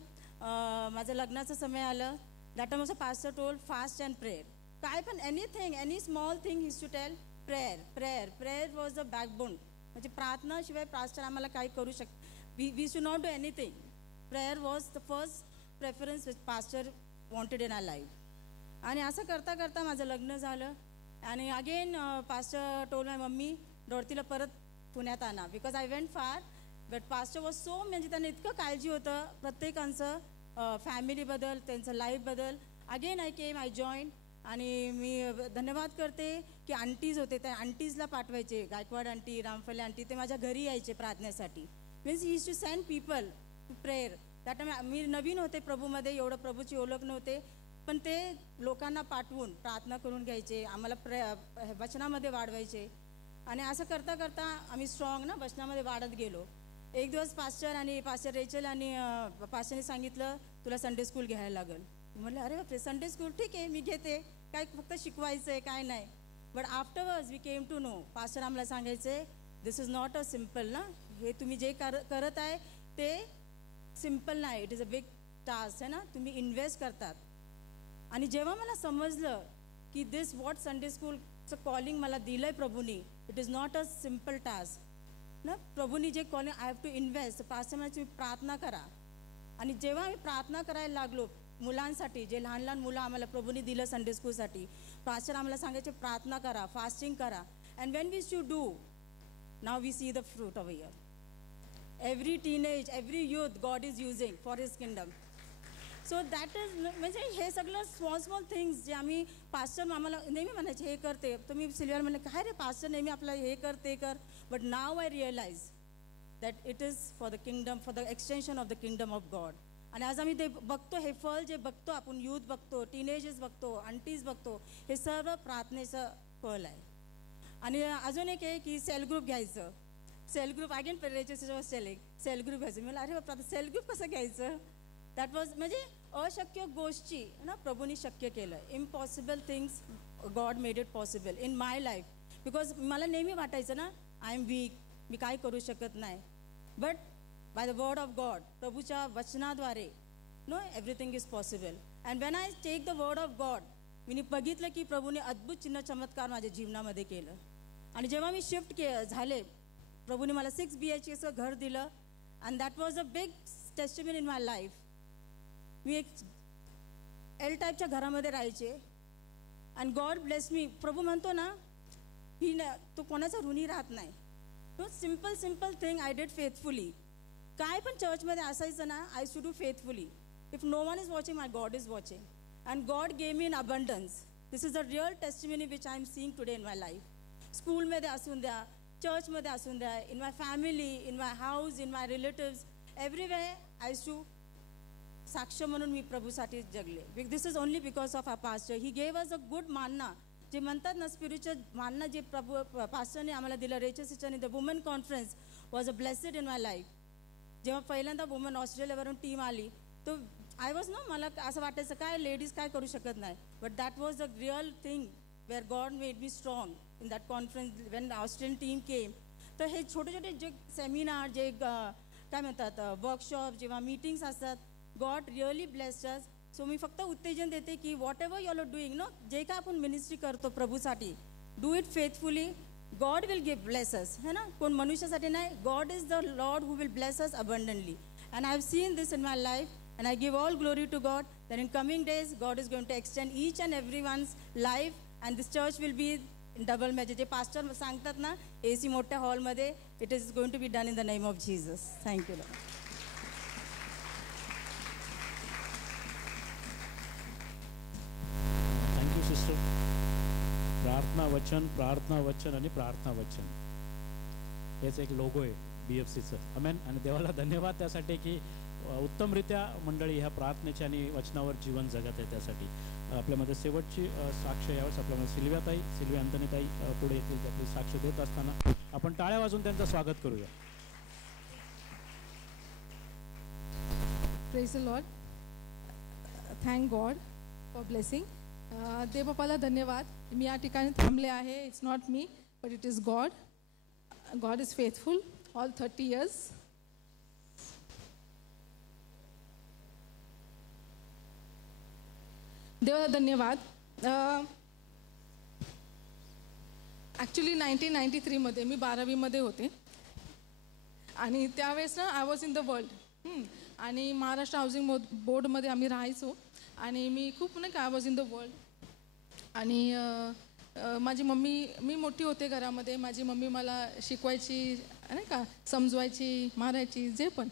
माझं लग्नाचं समय आलं. That time also pastor told fast and prayer. काय पण anything, any small thing he's to tell prayer was the backbone. म्हणजे प्रार्थनाशिवाय पास्टर आम्हाला काही करू we should not do anything. Prayer was the first preference which pastor wanted in our life. आणि असं करता करता माझं लग्न झालं. आणि again pastor told my mummy डॉर्तीला परत पुण्यात आणा, because I went far. But pastor was so, म्हणजे त्यांना इतकं काळजी होतं प्रत्येकांचं फॅमिलीबद्दल, त्यांचं लाईफबद्दल. Again I came, I join. आणि मी धन्यवाद करते की आंटीज होते, त्या आंटीजला पाठवायचे, गायकवाड आंटी, रामफले आंटी, ते माझ्या घरी यायचे प्रार्थनेसाठी. Means he used to send people to prayer. त्या टाइम मी नवीन होते प्रभूमध्ये, एवढं प्रभूची ओळख नव्हते, पण ते लोकांना पाठवून प्रार्थना करून घ्यायचे, आम्हाला वचनामध्ये वाढवायचे. आणि असं करता करता आम्ही स्ट्रॉंग ना वचनामध्ये वाढत गेलो. एक दिवस पास्टर रेचल आणि पास्टरने सांगितलं तुला संडे स्कूल घ्यायला लागेल. म्हटलं अरे बापरे, संडे स्कूल ठीक आहे, मी घेते, काय फक्त शिकवायचं आहे, काय नाही. But afterwards we came to know, pastor आम्हाला सांगायचे this is not a simple ना, हे तुम्ही जे करत आहे ते सिम्पल नाही, it is a big task आहे ना, तुम्ही इन्व्हेस्ट करतात. आणि जेव्हा मला समजलं की दिस वॉट संडे स्कूलचं कॉलिंग मला दिलं आहे प्रभूनी, it is not a simple task ना. प्रभूनी जे calling I have to invest, pastor म्हणजे तुम्ही प्रार्थना करा. आणि जेव्हा आम्ही प्रार्थना करायला लागलो मुलांसाठी, जे लहान लहान मुलं आम्हाला प्रभूनी दिलं संडे स्कूलसाठी, पास्टर आम्हाला सांगायचे प्रार्थना करा, फास्टिंग करा. And when we should do, now we see the fruit of year. Every teenage, every youth God is using for his kingdom. So that is, म्हणजे हे सगळं स्मॉल थिंग्स जे आम्ही पास्टर आम्हाला नेहमी म्हणायचे हे करते, तर मी सिल्वर म्हणले काय रे पास्टर नेहमी आपलं हे कर ते कर. But now I realise that it is for the kingdom, for the extension of the kingdom of God. आणि आज आम्ही ते बघतो, हे फळ जे बघतो आपण, यूथ बघतो, टीनेजेस बघतो, आंटीज बघतो, हे सर्व प्रार्थनेचं फळ आहे. आणि अजून एक आहे की सेल ग्रुप घ्यायचं. Cell group again cell group घ्यायचं. मला अरे बापा आता सेल ग्रुप कसं घ्यायचं. दॅट वॉज, म्हणजे अशक्य गोष्टी ना प्रभूंनी शक्य केलं. Impossible things God made it possible in my life. Because मला नेहमी वाटायचं ना आय एम वीक, मी काय करू शकत नाही. But by the word of God, प्रभूच्या वचनाद्वारे no everything is possible. And when I take the word of God, मी बघितलं की प्रभूने अद्भुत चिन्ह चमत्कार माझ्या जीवनामध्ये केलं. आणि जेव्हा मी शिफ्ट झाले, प्रभूने मला 6 BHKचं घर दिलं. And that was a big testimony in my life. मी एक L टाईपच्या घरामध्ये राहायचे. And God bless me. प्रभू म्हणतो ना तो कोणाचा ऋणी राहत नाही. तो simple thing I did faithfully. काय पण चर्चमध्ये असायचं ना, I should do faithfully. If no one is watching, my God is watching. And God gave me in abundance. This is a real testimony which I am seeing today in my life. स्कूलमध्ये असून द्या, चर्चमध्ये असून द्या, in my family, in my house, in my relatives, everywhere I should साक्ष म्हणून मी प्रभूसाठी जगले. This is only because of our pastor. He gave us a good मानना, जे म्हणतात ना स्पिरिच्युअल मानना, जे पास्टरने आम्हाला दिलं. Rachel सिस्टरने the woman conference was a blessed in my life. जेव्हा पहिल्यांदा वुमन ऑस्ट्रेलियावरून टीम आली, तो आय वॉज ना, मला असं वाटायचं काय लेडीज काय करू शकत नाही. But that was the real thing where God made me strong in that conference when Australian team came. तर हे छोटे छोटे जे सेमिनार, जे काय म्हणतात वर्कशॉप, जेव्हा मीटिंग्स असतात, God really blessed us. So मी फक्त उत्तेजन देते की whatever you are doing no, जे काय आपण मिनिस्ट्री करतो प्रभूसाठी, do it faithfully. God will give bless us, है ना. कोण मनुष्यासाठी नाही, God is the Lord who will bless us abundantly. And I have seen this in my life and I give all glory to God that in coming days God is going to extend each and everyone's life and this church will be in double measure. जे pastor सांगतात ना AC मोठ्या हॉलमध्ये, it is going to be done in the name of Jesus. Thank you Lord. Thank you sister. प्रार्थना वचन आणि प्रार्थना वचन हेच एक लोगो आहे BFCचं. आमेन. आणि देवाला धन्यवाद त्यासाठी की उत्तमरित्या मंडळी ह्या प्रार्थनेच्या आणि वचनावर जीवन जगत आहे. त्यासाठी आपल्यामध्ये शेवटची साक्ष यावेळेस आपल्यामध्ये सिल्विया अंतनीताई पुढे येतील. आपली साक्ष देत असताना आपण टाळ्या वाजून त्यांचं स्वागत करूया. Praise the Lord. Thank God for blessing. देवबापाला धन्यवाद. मी या ठिकाणी थांबले आहे. It's not me but it is God. God is faithful all 30 years. देवाला धन्यवाद. ॲक्च्युली 1993मध्ये मी 12वीमध्ये होते आणि त्यावेळेस ना I was in the world. आणि महाराष्ट्र हाऊसिंग बोर्डमध्ये आम्ही राहायचो आणि मी खूप नाही का I was in the world. आणि माझी मम्मी, मी मोठी होते घरामध्ये, माझी मम्मी मला शिकवायची नाही का, समजवायची, मारायची, जे पण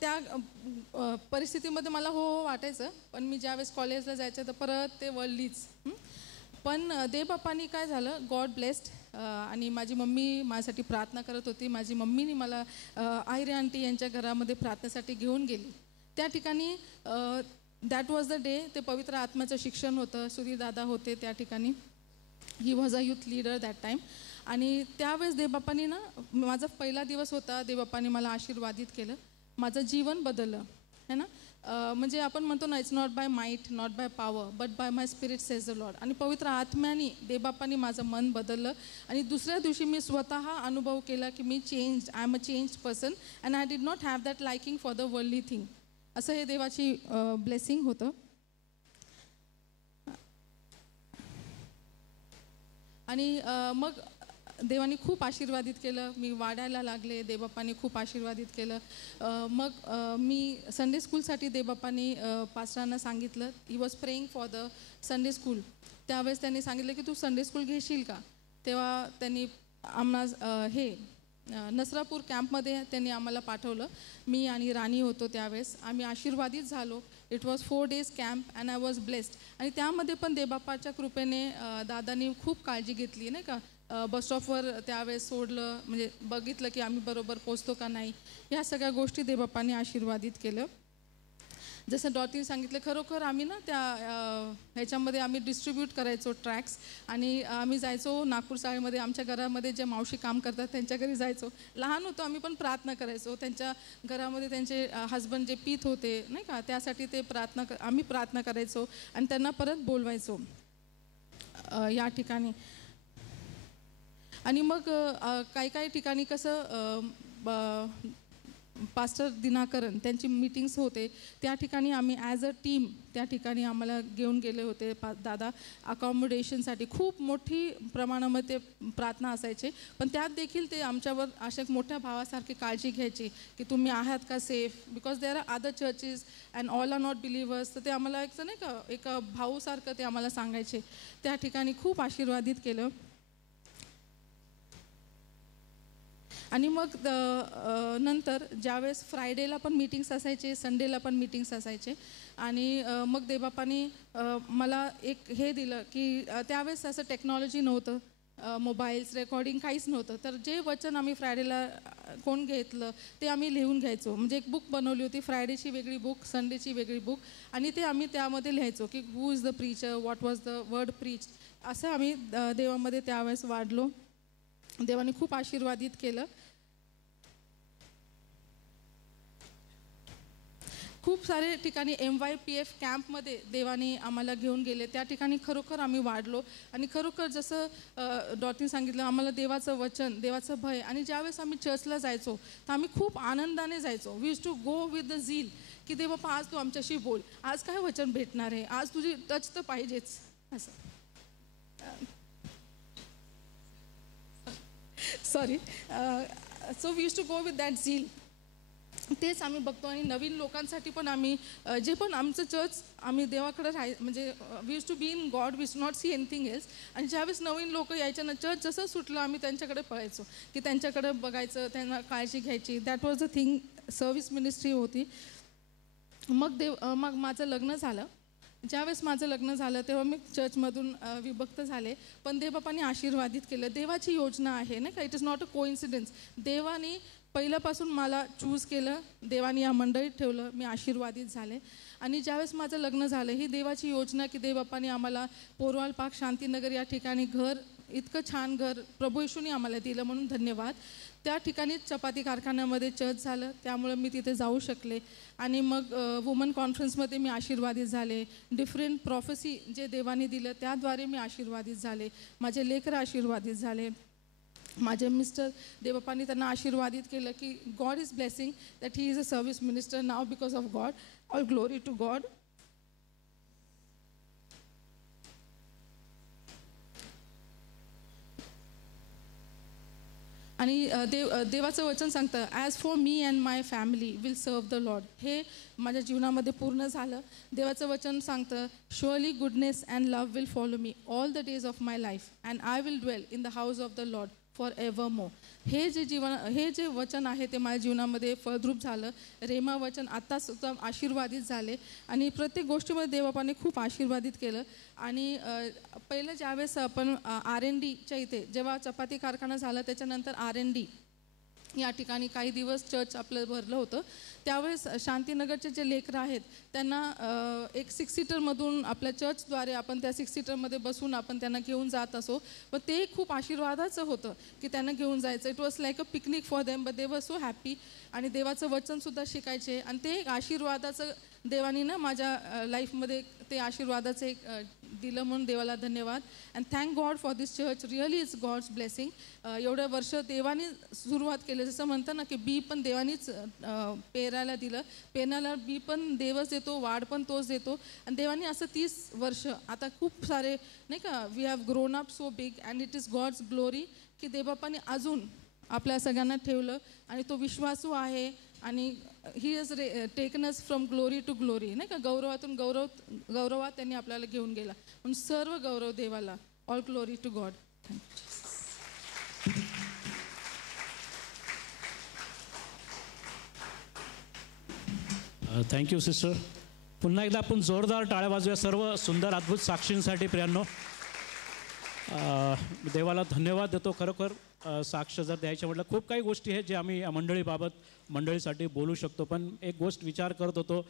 त्या परिस्थितीमध्ये मला हो वाटायचं. पण मी ज्यावेळेस कॉलेजला जायचं तर परत ते वर्ल्डलीच. पण देवबापांनी काय झालं, गॉड ब्लेस्ड. आणि माझी मम्मी माझ्यासाठी प्रार्थना करत होती. माझी मम्मीनी मला आयरे आंटी यांच्या घरामध्ये प्रार्थनेसाठी घेऊन गेली. त्या ठिकाणी दॅट वॉज द डे. ते पवित्र आत्म्याचं शिक्षण होतं. सुधीर दादा होते त्या ठिकाणी. He was a youth leader that time. आणि त्यावेळेस देवबापांनी ना, माझा पहिला दिवस होता, देवबापांनी मला आशीर्वादित केलं, माझं जीवन बदललं, है ना. म्हणजे आपण म्हणतो ना, it's not by might, not by power, but by my spirit says the Lord. आणि पवित्र आत्म्याने देवबापांनी माझं मन बदललं. आणि दुसऱ्या दिवशी मी स्वतः अनुभव केला की मी change, I am a change person and I did not have that liking for the worldly thing. असं हे देवाची ब्लेसिंग होतं. आणि मग देवाने खूप आशीर्वादित केलं. मी वाढायला लागले. देवबापांनी खूप आशीर्वादित केलं. मग मी संडे स्कूलसाठी देवबापांनी पास्टरांना सांगितलं. He was praying for the Sunday school. त्यावेळेस त्यांनी सांगितलं की तू संडे स्कूल घेशील का. तेव्हा त्यांनी आम्हाला नसरापूर कॅम्पमध्ये त्यांनी आम्हाला पाठवलं. मी आणि राणी होतो त्यावेळेस. आम्ही आशीर्वादित झालो. It was 4 days camp and I was blessed. आणि त्यामध्ये पण देवबापाच्या कृपेने दादानी खूप काळजी घेतली नाही का. बसस्टॉपवर त्यावेळेस सोडलं, म्हणजे बघितलं की आम्ही बरोबर पोचतो का नाही. ह्या सगळ्या गोष्टी देवबापांनी आशीर्वादित केलं. जसं डॉटीने सांगितलं, खरोखर आम्ही ना त्या ह्याच्यामध्ये आम्ही डिस्ट्रीब्यूट करायचो ट्रॅक्स. आणि आम्ही जायचो नागपूर शाळेमध्ये, आमच्या घरामध्ये जे मावशी काम करतात त्यांच्या घरी जायचो. लहान होतो आम्ही पण प्रार्थना करायचो. त्यांच्या घरामध्ये त्यांचे हस्बंड जे पीत होते नाही का, त्यासाठी ते आम्ही प्रार्थना करायचो आणि त्यांना परत बोलवायचो या ठिकाणी. आणि मग काही ठिकाणी कसं पास्टर दिनाकरन त्यांची मीटिंग्स होते, त्या ठिकाणी आम्ही ॲज अ टीम त्या ठिकाणी आम्हाला घेऊन गेले होते दादा अकॉमोडेशनसाठी. खूप मोठी प्रमाणामध्ये ते प्रार्थना असायचे, पण त्यात देखील ते आमच्यावर अशा मोठ्या भावासारखी काळजी घ्यायची की तुम्ही आहात का safe, because there are other churches and all are not believers. तर ते आम्हाला एक नाही का एक भाऊसारखं ते आम्हाला सांगायचे. त्या ठिकाणी खूप आशीर्वादित केलं. आणि मग नंतर ज्यावेळेस फ्रायडेला पण मीटिंग्स असायचे, संडेला पण मीटिंग्स असायचे. आणि मग देवबापांनी मला एक हे दिलं की त्यावेळेस असं टेक्नॉलॉजी नव्हतं, मोबाईल्स, रेकॉर्डिंग काहीच नव्हतं. तर जे वचन आम्ही फ्रायडेला कोण घेतलं ते आम्ही लिहून घ्यायचो. म्हणजे एक बुक बनवली होती, फ्रायडेची वेगळी बुक, संडेची वेगळी बुक. आणि ते आम्ही त्यामध्ये लिहायचो की who is the preacher, what was the word preach. असं आम्ही देवामध्ये त्यावेळेस वाढलो. देवाने खूप आशीर्वादित केलं. खूप सारे ठिकाणी MYPF कॅम्पमध्ये देवाने आम्हाला घेऊन गेले. त्या ठिकाणी खरोखर आम्ही वाढलो. आणि खरोखर जसं डॉक्टरने सांगितलं, आम्हाला देवाचं वचन, देवाचं भय. आणि ज्यावेळेस आम्ही चर्चला जायचो तर आम्ही खूप आनंदाने जायचो. We use to go with the zeal की देवा आज तू आमच्याशी बोल, आज काय वचन भेटणार आहे, आज तुझी टच तर पाहिजेच. असं sorry. So we use to go with that zeal. तेच आम्ही बघतो. आणि नवीन लोकांसाठी पण आम्ही जे पण आमचं चर्च आम्ही देवाकडे म्हणजे we use to be in God, we use not see anything else. आणि ज्यावेळेस नवीन लोक यायचे ना, चर्च जसं सुटलं आम्ही त्यांच्याकडे पळायचो की त्यांच्याकडे बघायचं, त्यांना काळजी घ्यायची. That was the thing. Service ministry होती. मग माझं लग्न झालं. ज्यावेळेस माझं लग्न झालं तेव्हा मी चर्चमधून विभक्त झाले. पण देवबापांनी आशीर्वादित केलं. देवाची योजना आहे ना का, it is not a coincidence. देवाने पहिल्यापासून मला चूज केलं, देवाने या मंडळीत ठेवलं, मी आशीर्वादित झाले. आणि ज्यावेळेस माझं लग्न झालं, ही देवाची योजना की देवबापाने आम्हाला पोरवाल पार्क शांतीनगर या ठिकाणी घर, इतकं छान घर प्रभू येशूने आम्हाला दिलं, म्हणून धन्यवाद. त्या ठिकाणीच चपाती कारखान्यामध्ये चर्च झालं, त्यामुळे मी तिथे जाऊ शकले. आणि मग वुमन कॉन्फरन्समध्ये मी आशीर्वादित झाले. डिफरंट प्रॉफेसी जे देवाने दिलं त्याद्वारे मी आशीर्वादित झाले. माझे लेकरं आशीर्वादित झाले. माझे मिस्टर, देवबापांनी त्यांना आशीर्वादित केलं की God is blessing that he is a service minister now because of God. All glory to God. आणि देवाचं वचन सांगतं, as for me and my family will serve the Lord. हे माझ्या जीवनामध्ये पूर्ण झालं. देवाचं वचन सांगतं, surely goodness and love will follow me all the days of my life and I will dwell in the house of the Lord forevermore. हे जे वचन आहे ते माझ्या जीवनामध्ये फळद्रूप झालं. रेमा वचन आत्तासुद्धा आशीर्वादित झाले. आणि प्रत्येक गोष्टीमध्ये देवबापाने खूप आशीर्वादित केलं. आणि पहिलं ज्यावेळेस आपण R&Dच्या इथे जेव्हा चपाती कारखाना झाला, त्याच्यानंतर R&D या ठिकाणी काही दिवस चर्च आपलं भरलं होतं. त्यावेळेस शांतीनगरचे जे लेकरं आहेत त्यांना एक 6 सीटरमधून आपल्या चर्चद्वारे आपण त्या 6 सीटरमध्ये बसून आपण त्यांना घेऊन जात असो. पण ते खूप आशीर्वादाचं होतं की त्यांना घेऊन जायचं. It was like a picnic for them, but they वर सो हॅपी. आणि देवाचं वचनसुद्धा शिकायचे. आणि ते एक आशीर्वादाचं देवानी ना माझ्या लाईफमध्ये ते आशीर्वादाचं एक दिलं, म्हणून देवाला धन्यवाद. And thank God for this church. Really it's God's blessing. एवढ्या वर्ष देवाने सुरुवात केली. जसं म्हणतं ना की बी पण देवानीच पेरायला दिलं, पेरण्याला बी पण देवच देतो, वाढ पण तोच देतो. आणि देवाने असं 30 वर्ष आता खूप सारे नाही का, we have grown up so big and it is God's glory की देवबापाने अजून आपल्या सगळ्यांना ठेवलं. आणि तो विश्वासू आहे. आणि he is taken us from glory to glory नाही का, गौरवातून गौरवात त्यांनी आपल्याला घेऊन गेला. म्हणून सर्व गौरव देवाला. All glory to God. Thank you sister. पुन्हा एकदा आपण जोरदार टाळ्या वाजूया सर्व सुंदर अद्भुत साक्षींसाठी. प्रियांनो, देवाला धन्यवाद देतो. खरोखर साक्ष जर द्यायचं म्हटलं, खूप काही गोष्टी आहेत जे आम्ही या मंडळीसाठी बोलू शकतो. पण एक गोष्ट विचार करत होतो,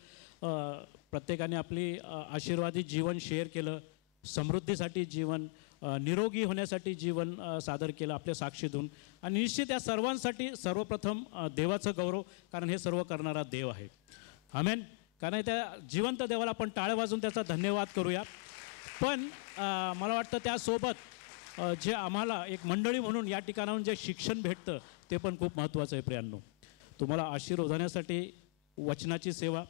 प्रत्येकाने आपली आशीर्वादित जीवन शेअर केलं, समृद्धीसाठी जीवन, निरोगी होण्यासाठी जीवन सादर केलं आपल्या साक्षीतून. आणि निश्चित या सर्वांसाठी सर्वप्रथम देवाचं गौरव, कारण हे सर्व करणारा देव आहे. आमेन. कारण त्या जिवंत देवाला आपण टाळ्या वाजून त्याचा धन्यवाद करूया. पण मला वाटतं त्यासोबत जे आम्हाला एक मंडळी म्हणून या ठिकाणाहून जे शिक्षण भेटतं ते पण खूप महत्त्वाचं आहे. प्रियांनो, तुम्हाला आशीर्वाद होण्यासाठी वचनाची सेवा,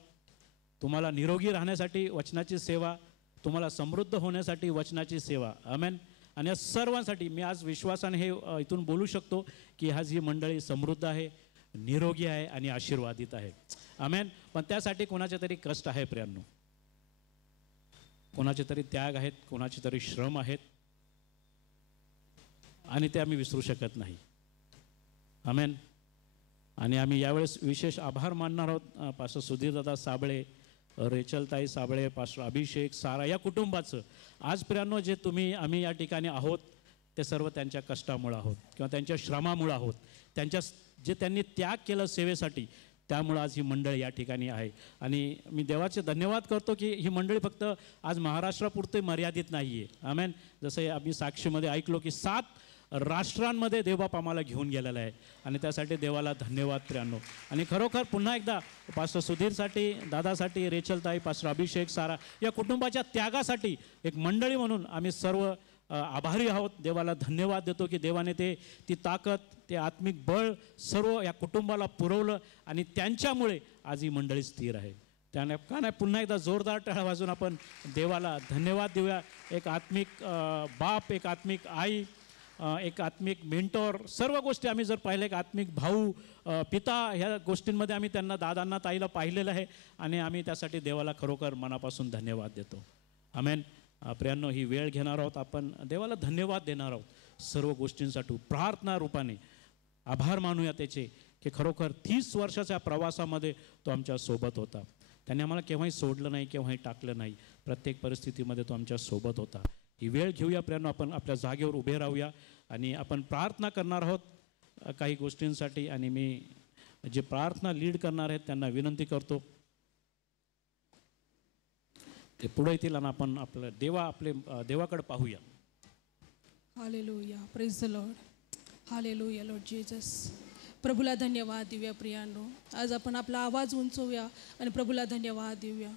तुम्हाला निरोगी राहण्यासाठी वचनाची सेवा, तुम्हाला समृद्ध होण्यासाठी वचनाची सेवा. आमेन. आणि या सर्वांसाठी मी आज विश्वासाने हे इथून बोलू शकतो की आज ही मंडळी समृद्ध आहे, निरोगी आहे आणि आशीर्वादित आहे. आमेन. पण त्यासाठी कोणाचे तरी कष्ट आहे प्रियांनो, कोणाचे तरी त्याग आहेत, कोणाचे तरी श्रम आहेत. आणि ते आम्ही विसरू शकत नाही. आमेन. आणि आम्ही यावेळेस विशेष आभार मानणार आहोत पास्टर सुधीरदादा साबळे, रेचलताई साबळे, पास्टर अभिषेक, सारा या कुटुंबाचं. आजपर्यंत जे आम्ही या ठिकाणी आहोत ते सर्व त्यांच्या कष्टामुळं आहोत किंवा त्यांच्या श्रमामुळं आहोत. जे त्यांनी त्याग केलं सेवेसाठी, त्यामुळं आज ही मंडळी या ठिकाणी आहे. आणि मी देवाचे धन्यवाद करतो की ही मंडळी फक्त आज महाराष्ट्रापुरते मर्यादित नाही आहे. आमेन. जसं आम्ही साक्षीमध्ये ऐकलो की 7 राष्ट्रांमध्ये देवबाप आम्हाला घेऊन गेलेला आहे आणि त्यासाठी देवाला धन्यवाद प्रियांनो. आणि खरोखर पुन्हा एकदा पास्टर सुधीरसाठी, दादासाठी, रेचलताई, पास्टर अभिषेक, सारा या कुटुंबाच्या त्यागासाठी एक मंडळी म्हणून आम्ही सर्व आभारी आहोत. देवाला धन्यवाद देतो की देवाने ती ताकद, ते आत्मिक बळ सर्व या कुटुंबाला पुरवलं आणि त्यांच्यामुळे आज ही मंडळी स्थिर आहे. त्याने का नाही पुन्हा एकदा जोरदार टाळ्या वाजून आपण देवाला धन्यवाद देऊया. एक आत्मिक बाप, एक आत्मिक आई, एक आत्मिक मेंटॉर, सर्व गोष्टी आम्ही जर पाहिले, एक आत्मिक भाऊ, पिता, ह्या गोष्टींमध्ये आम्ही त्यांना, दादांना, ताईला पाहिलेलं आहे आणि आम्ही त्यासाठी देवाला खरोखर मनापासून धन्यवाद देतो. आमेन. प्रियांनो, ही वेळ घेणार आहोत, आपण देवाला धन्यवाद देणार आहोत सर्व गोष्टींसाठी. प्रार्थना रूपाने आभार मानूया त्याचे की खरोखर 30 वर्षाच्या प्रवासामध्ये तो आमच्या सोबत होता. त्याने आम्हाला केव्हाही सोडलं नाही, केव्हाही टाकलं नाही. प्रत्येक परिस्थितीमध्ये तो आमच्या सोबत होता. ही वेळ घेऊया प्रियांनो, आपण आपल्या जागेवर उभे राहूया आणि आपण प्रार्थना करणार आहोत काही गोष्टींसाठी. आणि मी जे प्रार्थना लीड करणार आहेत त्यांना विनंती करतो ते पुढे येतील आणि आपण आपलं देवाकडे पाहूया. Hallelujah, praise the Lord. Hallelujah Lord Jesus. प्रभूला धन्यवाद देऊया प्रियांनो. आज आपण आपला आवाज उंचवूया आणि प्रभूला धन्यवाद देऊया.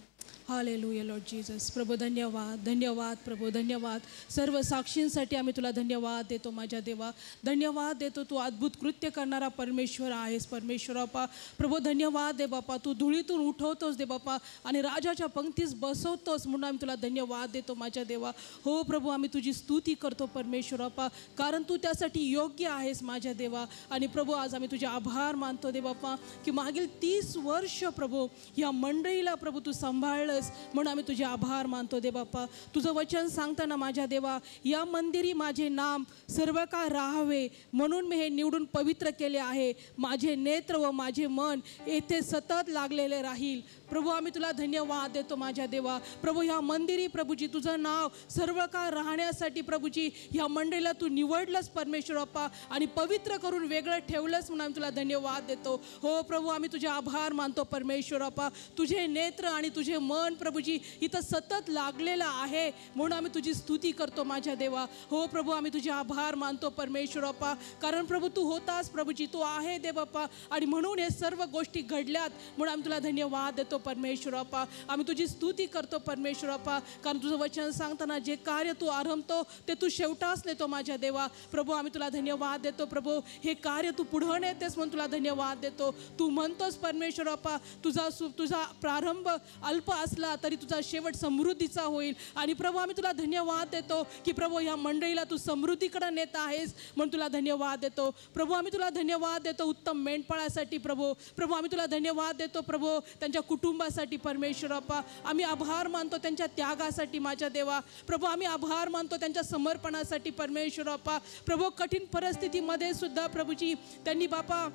Hallelujah Lord Jesus. प्रभू धन्यवाद, धन्यवाद प्रभू, धन्यवाद. सर्व साक्षींसाठी आम्ही तुला धन्यवाद देतो माझ्या देवा. धन्यवाद देतो, तू अद्भुत कृत्य करणारा परमेश्वर आहेस परमेश्वर बापा. प्रभू धन्यवाद दे बापा, तू धुळीतून उठवतोस दे बापा आणि राजाच्या पंक्तीस बसवतोस म्हणून आम्ही तुला धन्यवाद देतो माझ्या देवा. हो प्रभू, आम्ही तुझी स्तुती करतो परमेश्वर बापा, कारण तू त्यासाठी योग्य आहेस माझ्या देवा. आणि प्रभू आज आम्ही तुझे आभार मानतो दे बापा की मागील 30 वर्ष प्रभू या मंडळीला प्रभू तू सांभाळलं म्हणून आम्ही तुझे आभार मानतो दे बापा. तुझं वचन सांगताना माझ्या देवा, या मंदिरी माझे नाम सर्व काळ राहावे म्हणून मी हे निवडून पवित्र केले आहे. माझे नेत्र व माझे मन येथे सतत लागलेले राहील. प्रभू आम्ही तुला धन्यवाद देतो माझ्या देवा. प्रभू ह्या मंदिरी प्रभूजी तुझं नाव सर्व काळ राहण्यासाठी प्रभूजी ह्या मंडळीला तू निवडलंस परमेश्वर बाप्पा आणि पवित्र करून वेगळं ठेवलंस म्हणून आम्ही तुला धन्यवाद देतो. हो प्रभू, आम्ही तुझे आभार मानतो परमेश्वर बाप्पा. तुझे नेत्र आणि तुझे मन प्रभूजी इथं सतत लागलेलं आहे म्हणून आम्ही तुझी स्तुती करतो माझ्या देवा. हो प्रभू, आम्ही तुझे आभार मानतो परमेश्वर बाप्पा, कारण प्रभू तू होतास प्रभूजी, तू आहे दे बाप्पा आणि म्हणून हे सर्व गोष्टी घडल्यात म्हणून आम्ही तुला धन्यवाद देतो परमेश्वर बाप्पा. आम्ही तुझी स्तुती करतो परमेश्वर बाप्पा, कारण तुझं वचन सांगताना जे कार्य तू आरंभतो ते तू शेवटास नेतो माझ्या देवा. प्रभू आम्ही तुला धन्यवाद देतो. प्रभू हे कार्य तू पुढं नेतेस म्हणून तुला धन्यवाद देतो. तू म्हणतोस परमेश्वर बाप्पा, तुझा प्रारंभ अल्प असला तरी तुझा शेवट समृद्धीचा होईल. आणि प्रभू आम्ही तुला धन्यवाद देतो की प्रभू ह्या मंडळीला तू समृद्धीकडे नेत आहेस म्हणून तुला धन्यवाद देतो. प्रभू आम्ही तुला धन्यवाद देतो उत्तम मेंढपाळासाठी. प्रभू आम्ही तुला धन्यवाद देतो प्रभू त्यांच्या कुटुंबासाठी परमेश्वर बाप्पा. आम्ही आभार मानतो त्यांच्या त्यागासाठी माझ्या देवा. प्रभू आम्ही आभार मानतो त्यांच्या समर्पणासाठी परमेश्वर बाप्पा. प्रभू कठीण परिस्थितीमध्ये सुद्धा प्रभूजी त्यांनी बापा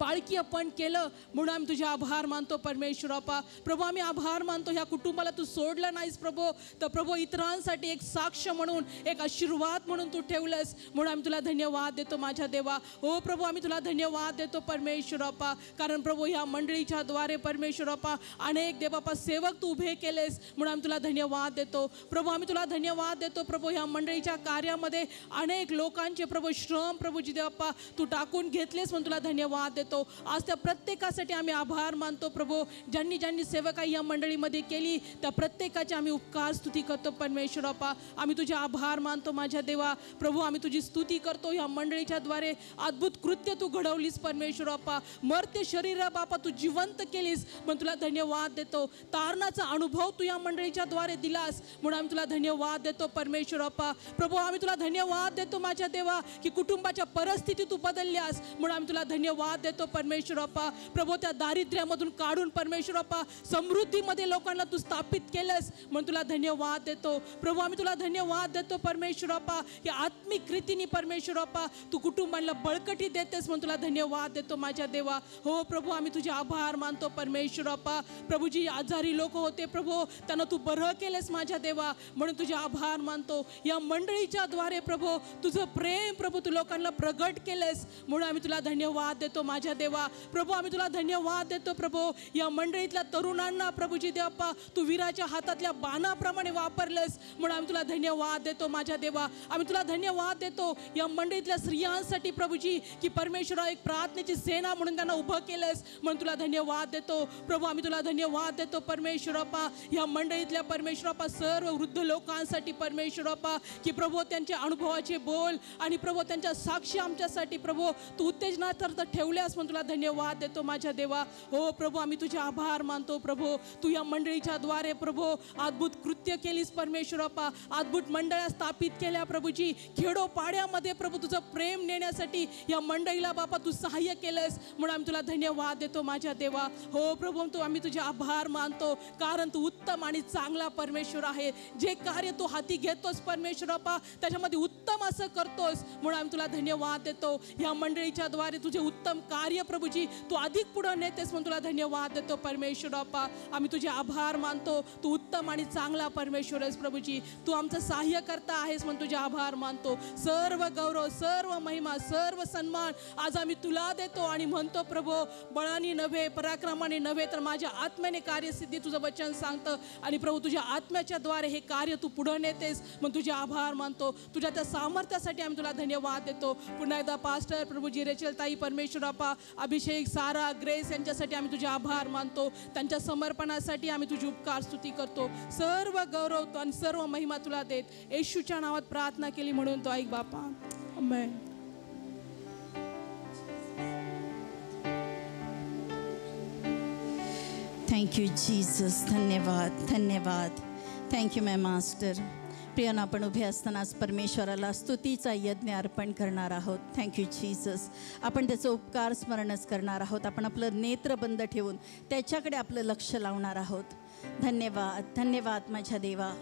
पाळकी आपण केलं म्हणून आम्ही तुझे आभार मानतो परमेश्वर बाप्पा. प्रभू आम्ही आभार मानतो ह्या कुटुंबाला तू सोडलं नाहीस प्रभू, तर प्रभू इतरांसाठी एक साक्ष म्हणून, एक आशीर्वाद म्हणून तू ठेवलंस म्हणून आम्ही तुला धन्यवाद देतो माझ्या देवा. हो प्रभू आम्ही तुला धन्यवाद देतो परमेश्वर बाप्पा, कारण प्रभू ह्या मंडळीच्या द्वारे परमेश्वर बाप्पा अनेक देवबापा सेवक तू उभे केलेस म्हणून आम्ही तुला धन्यवाद देतो. प्रभू आम्ही तुला धन्यवाद देतो प्रभू ह्या मंडळीच्या कार्यामध्ये अनेक लोकांचे प्रभू श्रम प्रभूजी देवबापा तू टाकून घेतलेस म्हणून तुला धन्यवाद देतो. आज त्या प्रत्येकासाठी आम्ही आभार मानतो प्रभू. ज्यांनी सेवकाई या मंडळीमध्ये केली त्या प्रत्येकाचे आम्ही उपकार स्तुती करतो परमेश्वर बाप्पा. आम्ही तुझे आभार मानतो माझ्या देवा. प्रभू आम्ही तुझी स्तुती करतो. या मंडळीच्या द्वारे अद्भुत कृत्य तू घडवलीस परमेश्वर बाप्पा. मर्त्य शरीर बापा तू जिवंत केलीस म्हणून तुला धन्यवाद देतो. तारणाचा अनुभव तू या मंडळीच्या द्वारे दिलास म्हणून आम्ही तुला धन्यवाद देतो परमेश्वर बाप्पा. प्रभू आम्ही तुला धन्यवाद देतो माझ्या देवा की कुटुंबाच्या परिस्थिती तू बदलल्यास म्हणून आम्ही तुला धन्यवाद देतो परमेश्वर बाप्पा. प्रभू त्या दारिद्र्यामधून काढून परमेश्वर बाप्पा समृद्धीमध्ये लोकांना तू स्थापित केलंस म्हणून तुला धन्यवाद देतो प्रभू. आम्ही तुला धन्यवाद देतो परमेश्वर बाप्पा की आत्मिक रीतीने परमेश्वर बाप्पा तू कुटुंबाला बळकटी देतेस म्हणून तुला धन्यवाद देतो माझ्या देवा. हो प्रभू, आम्ही तुझे आभार मानतो परमेश्वर बाप्पा. प्रभू, जी आजारी लोक होते प्रभू त्यांना तू बरं केलेस माझ्या देवा म्हणून तुझे आभार मानतो. या मंडळीच्या द्वारे प्रभू तुझं प्रेम प्रभू तू लोकांना प्रगट केलेस म्हणून आम्ही तुला धन्यवाद देतो माझ्या देवा. प्रभू, आम्ही तुला धन्यवाद देतो प्रभू. या मंडळीतल्या तरुणांना प्रभूजी देवा तू वीराच्या हातातल्या बाणाप्रमाणे वापरलेस म्हणून आम्ही तुला धन्यवाद देतो माझ्या देवा. आम्ही तुला धन्यवाद देतो या मंडळीतल्या स्त्रियांसाठी प्रभूजी की परमेश्वरा एक प्रार्थनेची सेना म्हणून त्यांना उभं केलंस म्हणून तुला धन्यवाद देतो प्रभू. आम्ही तुला धन्यवाद देतो परमेश्वर बाप्पा. या मंडळीतल्या परमेश्वर बाप्पा सर्व वृद्ध लोकांसाठी परमेश्वर बाप्पा की प्रभू त्यांच्या अनुभवाचे बोल आणि प्रभू त्यांच्या साक्षी आमच्यासाठी प्रभू तू उत्तेजना तर ठेवल्यास म्हणून तुला धन्यवाद देतो माझ्या देवा. हो प्रभू, आम्ही तुझे आभार मानतो प्रभू. तू या मंडळीच्या द्वारे प्रभू अद्भुत कृत्य केलीस परमेश्वर बाप्पा. अद्भुत मंडळ्या स्थापित केल्या प्रभूजी. खेडोपाड्यामध्ये प्रभू तुझं प्रेम नेण्यासाठी या मंडळीला बापा तू सहाय्य केलंस म्हणून आम्ही तुला धन्यवाद देतो माझ्या देवा. हो प्रभू, तू आम्ही तुझे आभार मानतो कारण तू उत्तम आणि चांगला परमेश्वर आहे. जे कार्य तू हाती घेतोस परमेश्वर बाप्पा त्याच्यामध्ये उत्तम असं करतोस म्हणून आम्ही तुला धन्यवाद देतो. या मंडळीच्या द्वारे तुझे उत्तम कार्य प्रभूजी तू अधिक पुढे नेतेस म्हणून तुला धन्यवाद देतो परमेश्वर बाप्पा. आम्ही तुझे आभार मानतो. तू उत्तम आणि चांगला परमेश्वर आहेस प्रभूजी. तू आमचं सहाय्य करता आहेस म्हणून तुझे आभार मानतो. सर्व गौरव, सर्व महिमा, सर्व सन्मान आज आम्ही तुला देतो आणि म्हणतो प्रभू बळाने नव्हे, पराक्रमाने नव्हे तर माझ्या आत्म्याने कार्यसिद्धी तुझं वचन सांगतं आणि प्रभू तुझ्या आत्म्याच्या द्वारे हे कार्य तू पुढे नेतेस म्हणून तुझे आभार मानतो. तुझ्या त्या सामर्थ्यासाठी आम्ही तुला धन्यवाद देतो. पुन्हा एकदा पास्टर प्रभूजी, रेचल ताई, परमेश्वर बाप्पा, अभिषेक, सारा, ग्रेस यांच्यासाठी आम्ही तुझे आभार मानतो. त्यांच्या समर्पणासाठी आम्ही तुझी उपकार स्तुती करतो. सर्व गौरव आणि सर्व महिमा तुला देत येशूच्या नावात प्रार्थना केली म्हणून तो ऐक बापा. आमेन. Thank you Jesus. धन्यवाद, धन्यवाद. थँक्यू माय मास्टर. प्रियानं आपण उभे असतानाच परमेश्वराला स्तुतीचा यज्ञ अर्पण करणार आहोत. Thank you Jesus. आपण त्याचं उपकार स्मरणच करणार आहोत. आपण आपलं नेत्र बंद ठेवून त्याच्याकडे आपलं लक्ष लावणार आहोत. धन्यवाद, धन्यवाद माझ्या देवा.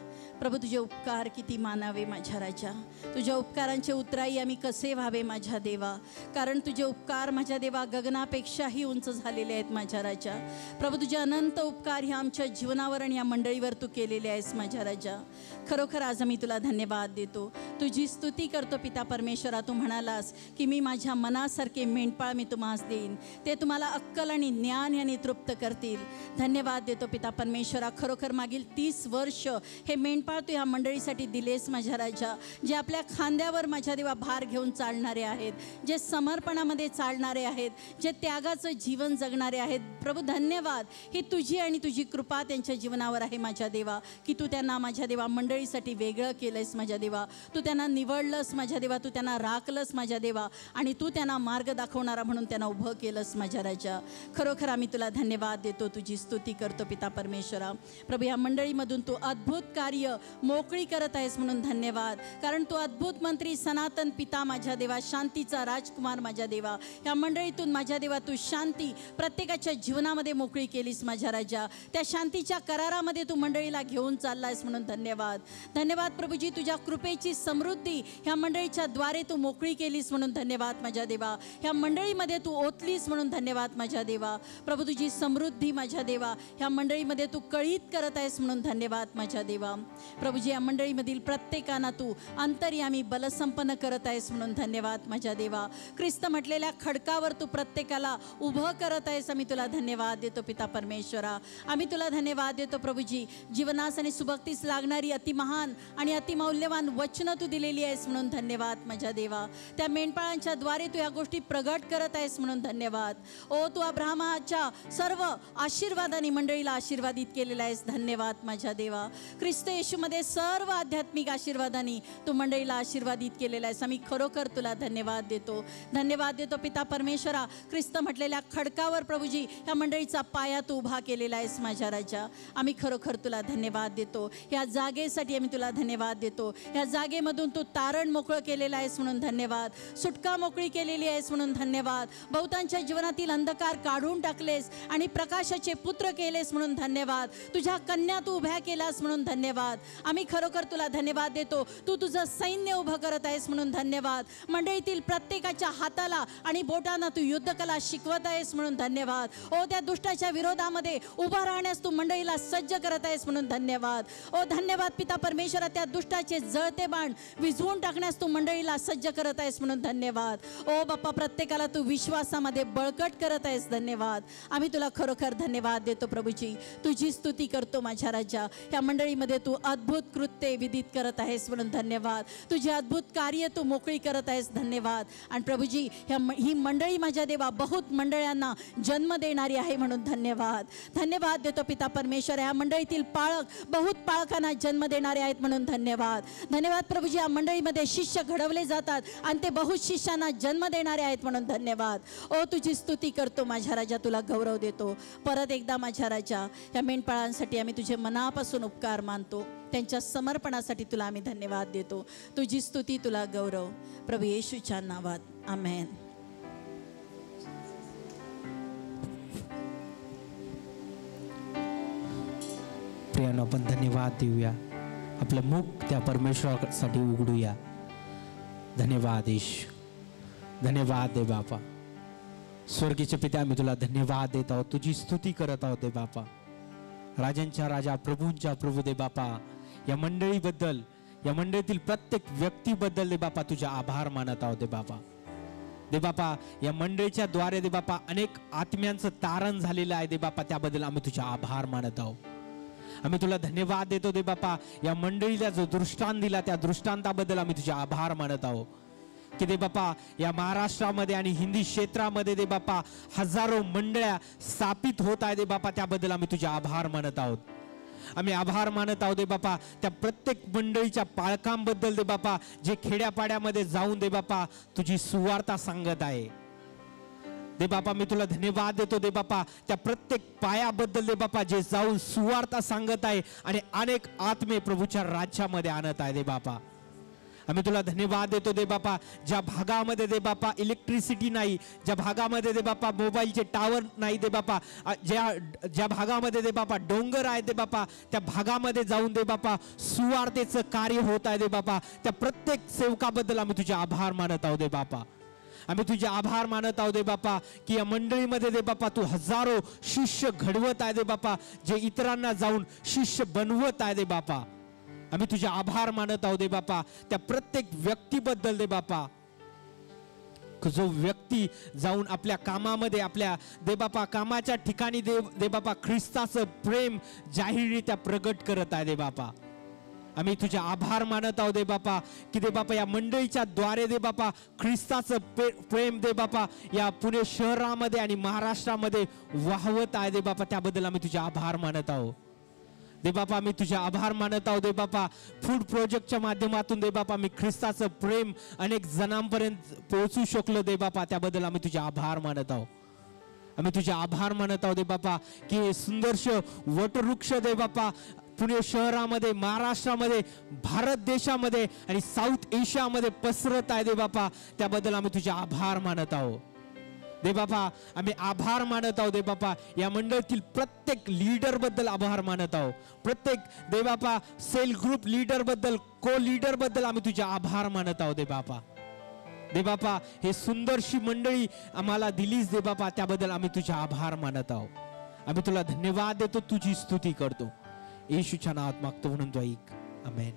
प्रभू तुझे उपकार किती मानावे माझ्या राजा. तुझ्या उपकारांचे उतराई आम्ही कसे व्हावे माझ्या देवा. कारण तुझे उपकार माझ्या देवा गगनापेक्षाही उंच झालेले आहेत माझ्या राजा. प्रभू तुझे अनंत उपकार ह्या आमच्या जीवनावर आणि या मंडळीवर तू केलेले आहेस माझ्या राजा. खरोखर आज आम्ही तुला धन्यवाद देतो. तुझी स्तुती करतो पिता परमेश्वरा. तू म्हणालास की मी माझ्या मनासारखे मेंढपाळ मी तुम्हाला देईन, ते तुम्हाला अक्कल आणि ज्ञान याने तृप्त करतील. धन्यवाद देतो पिता परमेश्वरा. खरोखर मागील 30 वर्ष हे मेंढपाळ तू ह्या मंडळीसाठी दिलेस माझ्या राजा. जे आपल्या खांद्यावर माझ्या देवा भार घेऊन चालणारे आहेत, जे समर्पणामध्ये चालणारे आहेत, जे त्यागाचं जीवन जगणारे आहेत. प्रभू धन्यवाद. ही तुझी आणि तुझी कृपा त्यांच्या जीवनावर आहे माझ्या देवा की तू त्यांना माझ्या देवा मंडळीसाठी वेगळं केलंस माझ्या देवा. तू त्यांना निवडलंस माझ्या देवा. तू त्यांना राखलंस माझ्या देवा आणि तू त्यांना मार्ग दाखवणारा म्हणून त्यांना उभं केलंस माझ्या राजा. खरोखर आम्ही तुला धन्यवाद देतो. तुझी स्तुती करतो पिता परमेश्वरा. प्रभू या मंडळीमधून तू अद्भुत कार्य मोकळी करत आहेस म्हणून धन्यवाद. कारण तू अद्भुत मंत्री, सनातन पिता माझ्या देवा, शांतीचा राजकुमार माझ्या देवा. या मंडळीतून माझ्या देवा तू शांती प्रत्येकाच्या जीवनामध्ये मोकळी केलीस माझ्या राजा. त्या शांतीच्या करारामध्ये तू मंडळीला घेऊन चाललायस म्हणून धन्यवाद. धन्यवाद प्रभूजी. तुझ्या कृपेची समृद्धी ह्या मंडळीच्या द्वारे तू मोकळी केलीस म्हणून धन्यवाद माझ्या देवा. ह्या मंडळीमध्ये तू ओतलीस म्हणून धन्यवाद माझ्या देवा. प्रभू तुझी समृद्धी माझ्या देवा ह्या मंडळीमध्ये तू कळीत करत आहेस म्हणून धन्यवाद माझ्या देवा. प्रभूजी या मंडळीमधील प्रत्येकांना तू अंतर्यामी बलसंपन्न करत आहेस म्हणून धन्यवाद माझ्या देवा. ख्रिस्त म्हटलेल्या खडकावर तू प्रत्येकाला उभं करत आहेस. आम्ही तुला धन्यवाद देतो पिता परमेश्वरा. आम्ही तुला धन्यवाद देतो प्रभूजी. जीवनास आणि सुभक्तीस लागणारी अतिमहान आणि अतिमौल्यवान वचनं तू दिलेली आहेस म्हणून धन्यवाद माझ्या देवा. त्या मेंढपाळांच्या द्वारे तू या गोष्टी प्रगट करत आहेस म्हणून धन्यवाद. ओ तू अब्राहमाच्या सर्व आशीर्वादाने मंडळीला आशीर्वादित केलेला आहेस. धन्यवाद माझ्या देवा. ख्रिस्त येशू आयुष्यामध्ये सर्व आध्यात्मिक आशीर्वादांनी तू मंडळीला आशीर्वादित केलेला आहेस. आम्ही खरोखर तुला धन्यवाद देतो. धन्यवाद देतो पिता परमेश्वरा. ख्रिस्त म्हटलेल्या खडकावर प्रभूजी ह्या मंडळीचा पाया तू उभा केलेला आहेस माझ्या राजा. आम्ही खरोखर तुला धन्यवाद देतो. ह्या जागेसाठी आम्ही तुला धन्यवाद देतो. ह्या जागेमधून तू तारण मोकळं केलेलं आहेस म्हणून धन्यवाद. सुटका मोकळी केलेली आहेस म्हणून धन्यवाद. बहुतांच्या जीवनातील अंधकार काढून टाकलेस आणि प्रकाशाचे पुत्र केलेस म्हणून धन्यवाद. तुझ्या कन्या तू उभ्या केलास म्हणून धन्यवाद. आम्ही खरोखर तुला धन्यवाद देतो. तू तुझं सैन्य उभं करत आहेस म्हणून धन्यवाद. मंडळीतील प्रत्येकाच्या हाताला आणि बोटांना तू युद्धकला शिकवत आहेस म्हणून धन्यवाद. ओ त्या दुष्टाच्या विरोधामध्ये उभा राहण्यास तू मंडळीला सज्ज करत आहेस म्हणून धन्यवाद. ओ धन्यवाद पिता परमेश्वरा. त्या दुष्टाचे जळते बाण विझवून टाकण्यास तू मंडळीला सज्ज करत आहेस म्हणून धन्यवाद. ओ बाप्पा, प्रत्येकाला तू विश्वासामध्ये बळकट करत आहेस. धन्यवाद. आम्ही तुला खरोखर धन्यवाद देतो प्रभूजी. तुझी स्तुती करतो माझ्या राजा. या मंडळीमध्ये तू अद्भुत कृत्ये विदित करत आहेस म्हणून धन्यवाद. तुझे अद्भुत कार्य तू मोकळी करत आहेस. धन्यवाद. आणि प्रभूजी ही मंडळी माझ्या देवा बहुत मंडळांना जन्म देणारी आहे म्हणून धन्यवाद. धन्यवाद देतो पिता परमेश्वर. या मंडळीतील पाळक बहुत पाळकांना जन्म देणारे आहेत म्हणून धन्यवाद. धन्यवाद प्रभूजी. या मंडळीमध्ये शिष्य घडवले जातात आणि ते बहुत शिष्यांना जन्म देणारे आहेत म्हणून धन्यवाद. ओ तुझी स्तुती करतो माझ्या राजा. तुला गौरव देतो. परत एकदा माझ्या राजा या मेंढपाळांसाठी आम्ही तुझे मनापासून उपकार मानतो. त्यांच्या समर्पणासाठी तुला आम्ही धन्यवाद देतो. तुझी स्तुती, तुला गौरव प्रभू येशूच्या नावात. आमेन. प्रियानो, आपण धन्यवाद देऊया. आपलं मुख त्या परमेश्वरासाठी उघडूया. धन्यवाद येशू. धन्यवाद दे बापा. स्वर्गीचे पिता, आम्ही तुला धन्यवाद देत आहोत. तुझी स्तुती करत आहोत दे बापा. राजांच्या राजा, प्रभूंच्या प्रभू दे बापा. या मंडळीबद्दल, या मंडळीतील प्रत्येक व्यक्तीबद्दल दे बापा तुझे आभार मानत आहोत दे बापा. दे बापा, या मंडळीच्या द्वारे दे बापा अनेक आत्म्यांचं तारण झालेलं आहे दे बापा. त्याबद्दल आम्ही तुझे आभार मानत आहोत. आम्ही तुला धन्यवाद देतो दे बापा. या मंडळीला जो दृष्टांत दिला त्या दृष्टांताबद्दल आम्ही तुझे आभार मानत आहोत. की दे बापा या महाराष्ट्रामध्ये आणि हिंदी क्षेत्रामध्ये दे बापा हजारो मंडळ्या स्थापित होत आहे दे बापा. त्याबद्दल आम्ही तुझे आभार मानत आहोत. आम्ही आभार मानत आहोत दे बापा त्या प्रत्येक मंडळीच्या पालकांबद्दल दे बापा, जे खेड्यापाड्यामध्ये जाऊन दे बापा तुझी सुवार्ता सांगत आहे दे बापा. मी तुला धन्यवाद देतो दे बापा त्या प्रत्येक पायाबद्दल दे बापा, जे जाऊन सुवार्ता सांगत आहे आणि अनेक आत्मे प्रभूच्या राज्यामध्ये आणत आहे दे बापा. आम्ही तुला धन्यवाद देतो दे बापा. ज्या भागामध्ये दे बापा इलेक्ट्रिसिटी नाही, ज्या भागामध्ये दे बापा मोबाईलचे टावर नाही दे बापा, ज्या भागामध्ये दे बापा डोंगर आहे दे बापा, त्या भागामध्ये जाऊन दे बापा सुवार्तेचं कार्य होत आहे दे बापा. त्या प्रत्येक सेवकाबद्दल आम्ही तुझे आभार मानत आहोत दे बापा. आम्ही तुझे आभार मानत आहोत दे बापा की या मंडळीमध्ये दे बापा तू हजारो शिष्य घडवत आहे दे बापा, जे इतरांना जाऊन शिष्य बनवत आहे दे बापा. आम्ही तुझे आभार मानत आहोत दे बापा त्या प्रत्येक व्यक्तीबद्दल दे बापा. जो व्यक्ती जाऊन आपल्या कामामध्ये, आपल्या दे बापा कामाच्या ठिकाणी दे बापा ख्रिस्ताचं प्रेम जाहीररित्या प्रगट करत आहे दे बापा. आम्ही तुझे आभार मानत आहोत दे बापा की दे बापा या मंडळीच्या द्वारे दे बापा ख्रिस्ताचं प्रेम दे बापा या पुणे शहरामध्ये आणि महाराष्ट्रामध्ये वाहवत आहे दे बापा. त्याबद्दल आम्ही तुझे आभार मानत आहोत दे बापा. आम्ही तुझे आभार मानत आहोत दे बापा. फूड प्रोजेक्टच्या माध्यमातून दे बापा मी ख्रिस्ताचं प्रेम अनेक जणांपर्यंत पोहोचू शकलो दे बापा. त्याबद्दल आम्ही तुझे आभार मानत आहोत. आम्ही तुझे आभार मानत आहोत दे बापा की हे सुंदरश वटवृक्ष दे बापा पुणे शहरामध्ये, महाराष्ट्रामध्ये, भारत देशामध्ये आणि साऊथ एशियामध्ये पसरत आहे दे बापा. त्याबद्दल आम्ही तुझे आभार मानत आहोत दे बापा. आम्ही आभार मानत आहोत दे बापा. या मंडळातील प्रत्येक लीडर बद्दल आभार मानत आहोत. प्रत्येक दे बापा सेल ग्रुप लीडर बद्दल, को लीडर बद्दल आम्ही तुझे आभार मानत आहोत दे बापा. दे बापा हे सुंदरशी मंडळी आम्हाला दिलीस दे बापा. त्याबद्दल आम्ही तुझे आभार मानत आहोत. आम्ही तुला धन्यवाद देतो, तुझी स्तुती करतो. येशूच्या नावात मागतो म्हणून तो ऐक. आमेन.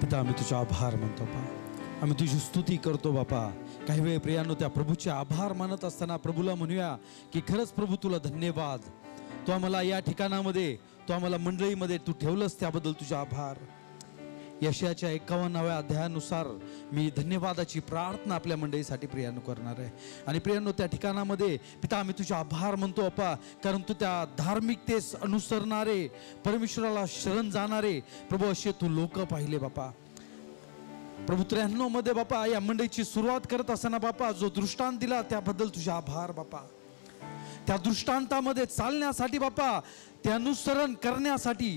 पिता, आम्ही तुझे आभार मानतो बापा. आम्ही तुझी स्तुती करतो बापा. काही वेळ प्रियांनो त्या प्रभूचे आभार मानत असताना प्रभूला म्हणूया की खरंच प्रभू तुला धन्यवाद. तू आम्हाला या ठिकाणामध्ये, तू आम्हाला मंडळीमध्ये तू ठेवलंस त्याबद्दल तुझा आभार. यशाच्या 51व्या अध्यायानुसार मी धन्यवादाची प्रार्थना आपल्या मंडळीसाठी प्रियानो करणार आहे. आणि प्रियानो, त्या ठिकाणामध्ये पिता आम्ही तुझे आभार म्हणतो अप्पा, कारण तू त्या धार्मिकतेस अनुसरणारे, परमेश्वराला शरण जाणारे प्रभू असे तू लोक पाहिले बापा. प्रभू 93 मध्ये बापा या मंडळीची सुरुवात करत असताना बापा जो दृष्टांत दिला त्याबद्दल तुझे आभार बापा. त्या दृष्टांतामध्ये चालण्यासाठी बापा, ते अनुसरण करण्यासाठी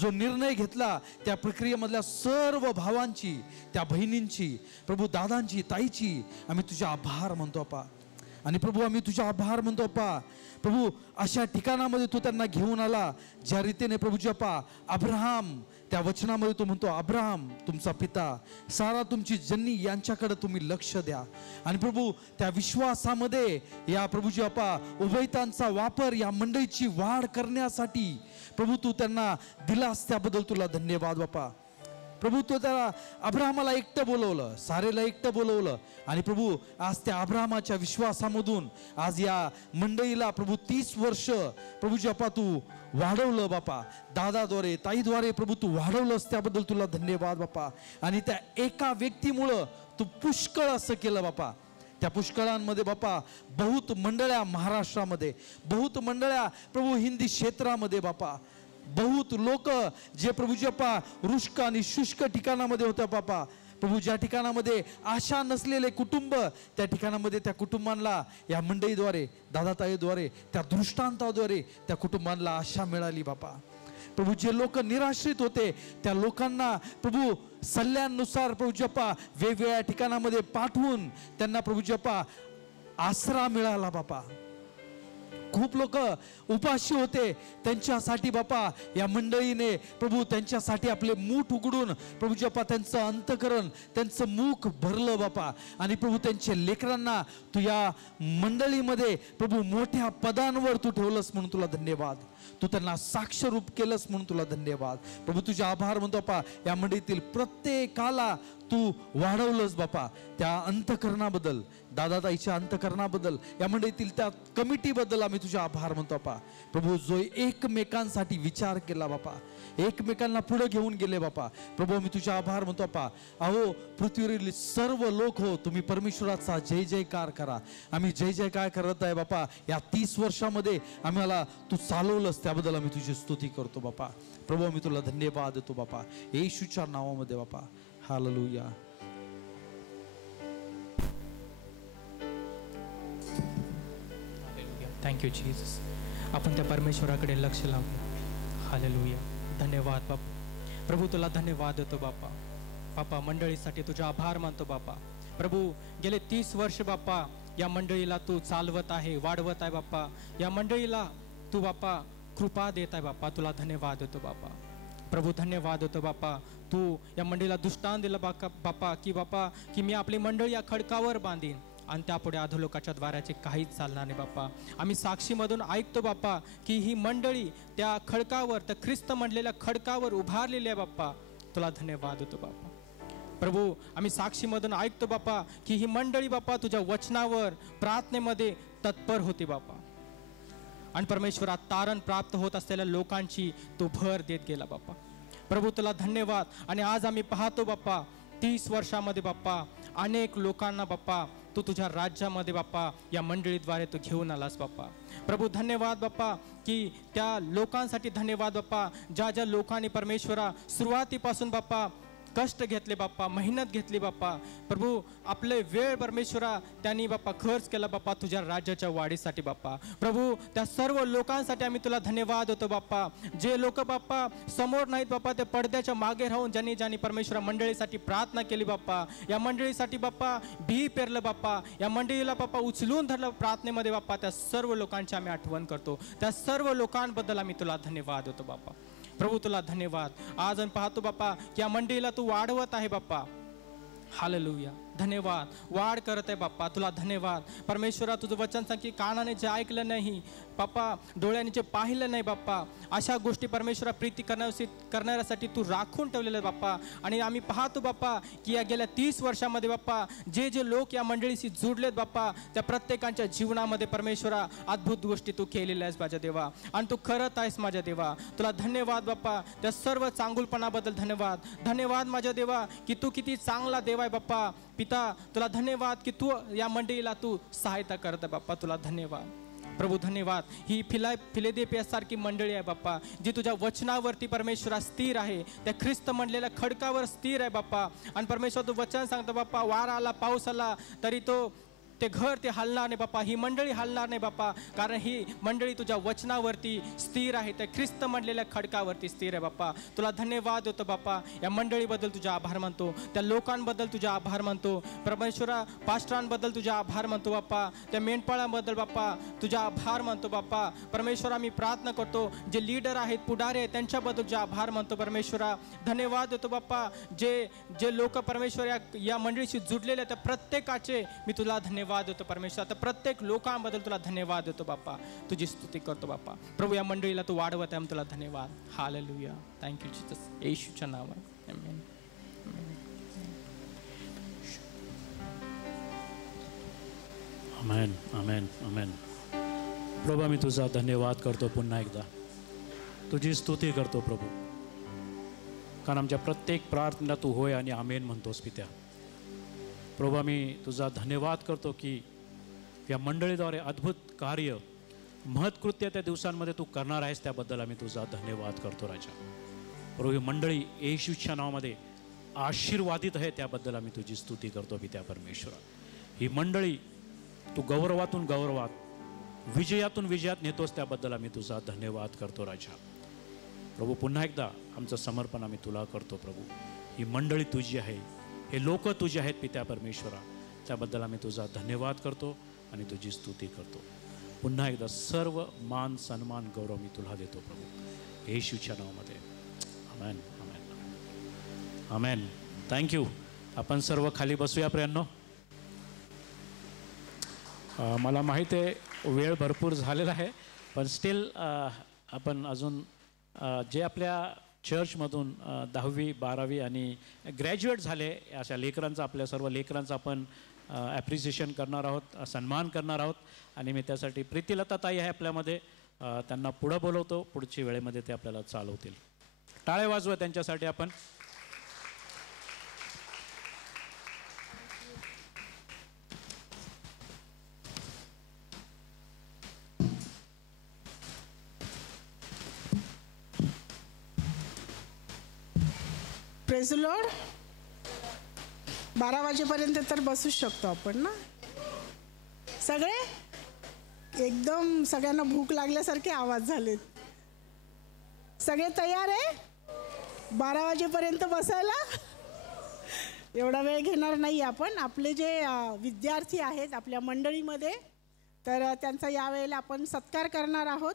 जो निर्णय घेतला, त्या प्रक्रियेमधल्या सर्व भावांची, त्या बहिणींची, प्रभू दादांची, ताईची आम्ही तुझे आभार म्हणतो अप्पा. आणि प्रभू आम्ही तुझे आभार म्हणतो अप्पा. प्रभू अशा ठिकाणामध्ये तू त्यांना घेऊन आला ज्या रीतीने प्रभूजी अप्पा अब्राहम, त्या वचनामध्ये तो म्हणतो अब्राहम तुमचा पिता, सारा तुमची जननी यांच्याकडे तुम्ही लक्ष द्या. आणि प्रभू त्या विश्वासामध्ये या प्रभूजी अप्पा उभयतांचा वापर या मंडळीची वाढ करण्यासाठी प्रभू तू त्यांना दिलास, त्याबद्दल तुला धन्यवाद बापा. प्रभू तो त्याला अब्राहमाला एकटं बोलवलं, सारेला एकटं बोलवलं. आणि प्रभू आज त्या अब्राहमाच्या विश्वासामधून आज या मंडळीला प्रभू 30 वर्ष प्रभूजी अप्पा तू वाढवलं बापा. दादाद्वारे, ताईद्वारे प्रभू तू वाढवलंस, त्याबद्दल तुला धन्यवाद बापा. आणि त्या एका व्यक्तीमुळं तू पुष्कळ असं केलं बापा. त्या पुष्कळांमध्ये बापा बहुत मंडळ्या महाराष्ट्रामध्ये, बहुत मंडळ्या प्रभू हिंदी क्षेत्रामध्ये बापा, बहुत लोक जे प्रभूजी अप्पा रुष्क आणि शुष्क ठिकाणामध्ये होत्या बापा. प्रभू ज्या ठिकाणामध्ये आशा नसलेले कुटुंब, त्या ठिकाणामध्ये त्या कुटुंबांना या मंडळीद्वारे, दादाताईद्वारे, त्या दृष्टांताद्वारे त्या कुटुंबांना आशा मिळाली बापा. प्रभू जे लोक निराश्रित होते त्या लोकांना प्रभू सल्ल्यानुसार प्रभूजी अप्पा वेगवेगळ्या ठिकाणामध्ये पाठवून त्यांना प्रभूजी अप्पा आसरा मिळाला बापा. खूप लोक उपाशी होते, त्यांच्यासाठी बापा या मंडळीने प्रभू त्यांच्यासाठी आपले मूठ उघडून प्रभूजी अप्पा त्यांचं अंतकरण, त्यांचं मुख भरलं बापा. आणि प्रभू त्यांच्या लेकरांना तू या मंडळीमध्ये प्रभू मोठ्या पदांवर तू ठेवलंस म्हणून तुला धन्यवाद. तू त्यांना साक्षरूप केलंस म्हणून तुला धन्यवाद. प्रभू तुझे आभार म्हणतो बापा. या मंडळीतील प्रत्येकाला तू वाढवलंस बापा. त्या अंतकरणाबद्दल, दादाताईच्या अंतकरणाबद्दल, या मंडळीतील त्या कमिटीबद्दल आम्ही तुझे आभार म्हणतो बापा. प्रभू जो एकमेकांसाठी विचार केला बापा, एकमेकांना पुढे घेऊन गेले बापा. प्रभू मी तुझे आभार म्हणतो बापा. अहो पृथ्वीवरील सर्व लोक हो, तुम्ही परमेश्वराचा जय जयकार करा. आम्ही जय जयकार करत आहे बापा. या 30 वर्षामध्ये आम्हाला तू चालवलंस, त्याबद्दल आम्ही तुझी स्तुती करतो बापा. प्रभू मी तुला धन्यवाद देतो बापा, येशूच्या नावामध्ये बापा. हालेलुया. Thank you Jesus. आपण त्या परमेश्वराकडे लक्ष लावू. हालेलुया. धन्यवाद बापा. प्रभू तुला धन्यवाद देतो बापा. बापा मंडळीसाठी तुझा आभार मानतो बापा. प्रभू गेले 30 वर्ष बापा या मंडळीला तू चालवत आहे, वाढवत आहे बापा. या मंडळीला तू बापा कृपा देत आहे बापा. तुला धन्यवाद देतो बापा. प्रभू धन्यवाद देतो बापा. तू या मंडळीला दृष्टांत दिलं बापा की मी आपली मंडळी या खडकावर बांधीन आणि त्यापुढे अधोलोकाच्या द्वाराचे काहीच चालणार नाही बापा. आम्ही साक्षीमधून ऐकतो बापा की ही मंडळी त्या खडकावर, त्या ख्रिस्त म्हणलेल्या खडकावर उभारलेली आहे बापा. तुला धन्यवाद देतो बापा. प्रभू आम्ही साक्षीमधून ऐकतो बापा की ही मंडळी बापा तुझ्या वचनावर, प्रार्थनेमध्ये तत्पर होती बापा. आणि परमेश्वरात तारण प्राप्त होत असलेल्या लोकांची तू भर देत गेला बापा. प्रभू तुला धन्यवाद. आणि आज आम्ही पाहतो बापा 30 वर्षामध्ये बापा अनेक लोकांना बापा तू तुझ्या राज्यामध्ये बापा या मंडळीद्वारे तू घेऊन आलास बापा. प्रभू धन्यवाद बापा की त्या लोकांसाठी धन्यवाद बापा, ज्या ज्या लोकांनी परमेश्वरा सुरुवातीपासून बापा कष्ट घेतले बापा, मेहनत घेतली बापा. प्रभू आपले वेळ परमेश्वरा त्यांनी बापा खर्च केला बापा तुझ्या राज्याच्या वाढीसाठी बापा. प्रभू त्या सर्व लोकांसाठी आम्ही तुला धन्यवाद देतो बापा. जे लोक बापा समोर नाहीत बापा, ते पडद्याच्या मागे राहून ज्यांनी परमेश्वरा मंडळीसाठी प्रार्थना केली बापा, या मंडळीसाठी बापा बी पेरलं बापा, या मंडळीला बापा उचलून धरलं प्रार्थनेमध्ये बापा, त्या सर्व लोकांची आम्ही आठवण करतो. त्या सर्व लोकांबद्दल आम्ही तुला धन्यवाद देतो बापा. प्रभू तुला धन्यवाद. आज आम्ही पाहतो बापा की या मंडळीला तू वाढवत आहे बापा. हालेलुया. धन्यवाद. वाढ करत आहे बाप्पा. तुला धन्यवाद परमेश्वरा. तुझं वचन सांग की कानाने जे ऐकलं नाही, बाप्पा डोळ्याने जे पाहिलं नाही बाप्पा, अशा गोष्टी परमेश्वरा प्रीती करण्यासाठी तू राखून ठेवलेलं आहे बाप्पा. आणि आम्ही पाहतो बाप्पा की या गेल्या 30 वर्षामध्ये बाप्पा जे जे लोक या मंडळीशी जुडलेत बाप्पा, त्या प्रत्येकांच्या जीवनामध्ये परमेश्वरा अद्भुत गोष्टी तू केलेल्या आहेस माझ्या देवा, आणि तू करत आहेस माझ्या देवा. तुला धन्यवाद बाप्पा, त्या सर्व चांगुलपणाबद्दल धन्यवाद. धन्यवाद माझ्या देवा की तू किती चांगला देव आहे बाप्पा. पिता तुला धन्यवाद की तू या मंडळीला तू सहायता करत बाप्पा. तुला धन्यवाद प्रभू, धन्यवाद. ही फिलेदेपिया सारखी मंडळी आहे बाप्पा, जी तुझ्या वचनावरती परमेश्वरा स्थिर आहे, त्या ख्रिस्त म्हणलेल्या खडकावर स्थिर आहे बाप्पा. आणि परमेश्वर तू वचन सांगतो बाप्पा, वारा आला पाऊस आला तरी ते घर ते हलणार नाही बाप्पा, ही मंडळी हलणार नाही बाप्पा, कारण ही मंडळी तुझ्या वचनावरती स्थिर आहे, त्या ख्रिस्त म्हणलेल्या खडकावरती स्थिर आहे बाप्पा. तुला धन्यवाद होतो बाप्पा. या मंडळीबद्दल तुझा आभार मानतो, त्या लोकांबद्दल तुझा आभार मानतो परमेश्वरा, पास्टरांबद्दल तुझा आभार मानतो बाप्पा, त्या मेंढपाळांबद्दल बाप्पा तुझा आभार मानतो बाप्पा. परमेश्वरा मी प्रार्थना करतो, जे लीडर आहेत, पुढारी आहेत, त्यांच्याबद्दल तुझा आभार मानतो परमेश्वरा. धन्यवाद होतो बाप्पा. जे लोक परमेश्वर या मंडळीशी जुडलेले त्या प्रत्येकाचे मी तुला धन्यवाद देतो परमेश्वर. तर प्रत्येक लोकांबद्दल तुला धन्यवाद देतो बाप्पा, तुझी स्तुती करतो बाप्पा. प्रभू या मंडळीला तू वाढवत आहे, तुला धन्यवाद. हालेलुया. थँक्यू जीसस, येशूच्या नावात आमेन. आमेन आमेन आमेन. प्रभू मी तुझा धन्यवाद करतो, पुन्हा एकदा तुझी स्तुती करतो प्रभू, कारण आमच्या प्रत्येक प्रार्थनेला तू होय आणि आमेन म्हणतोस पित्या. प्रभू मी तुझा धन्यवाद करतो की या मंडळीद्वारे अद्भुत कार्य, महत्कृत्य त्या दिवसांमध्ये तू करणार आहेस, त्याबद्दल आम्ही तुझा धन्यवाद करतो राजा. प्रभू ही मंडळी येशूच्या नावामध्ये आशीर्वादित आहे, त्याबद्दल आम्ही तुझी स्तुती करतो पित्या परमेश्वरा. ही मंडळी तू गौरवातून गौरवात, विजयातून विजयात नेतोस, त्याबद्दल आम्ही तुझा धन्यवाद करतो राजा. प्रभू पुन्हा एकदा आमचं समर्पण आम्ही तुला करतो प्रभू. ही मंडळी तुझी आहे, हे लोक तुझे आहेत पित्या परमेश्वरा, त्याबद्दल आम्ही तुझा धन्यवाद करतो आणि तुझी स्तुती करतो. पुन्हा एकदा सर्व मान सन्मान गौरव मी तुला देतो प्रभू, येशूच्या नावामध्ये. आमेन आमेन आमेन. थँक्यू. आपण सर्व खाली बसूया प्रियांनो. मला माहीत आहे वेळ भरपूर झालेला आहे, पण स्टील आपण अजून जे आपल्या चर्चमधून 10वी 12वी आणि ग्रॅज्युएट झाले अशा लेकरांचा, आपल्या सर्व लेकरांचा आपण ॲप्रिसिएशन करणार आहोत, सन्मान करणार आहोत. आणि मी त्यासाठी प्रीतीलता ताई आहे आपल्यामध्ये, त्यांना पुढं बोलवतो, पुढच्या वेळेमध्ये ते आपल्याला चालवतील. टाळे वाजवा त्यांच्यासाठी आपण. Praise Lord. 12 वाजेपर्यंत तर बसूच शकतो आपण ना सगळे. एकदम सगळ्यांना भूक लागल्यासारखे आवाज झालेत. सगळे तयार आहे 12 वाजेपर्यंत बसायला? एवढा वेळ घेणार नाही आपण. आपले जे विद्यार्थी आहेत आपल्या मंडळीमध्ये, तर त्यांचा यावेळेला आपण सत्कार करणार आहोत.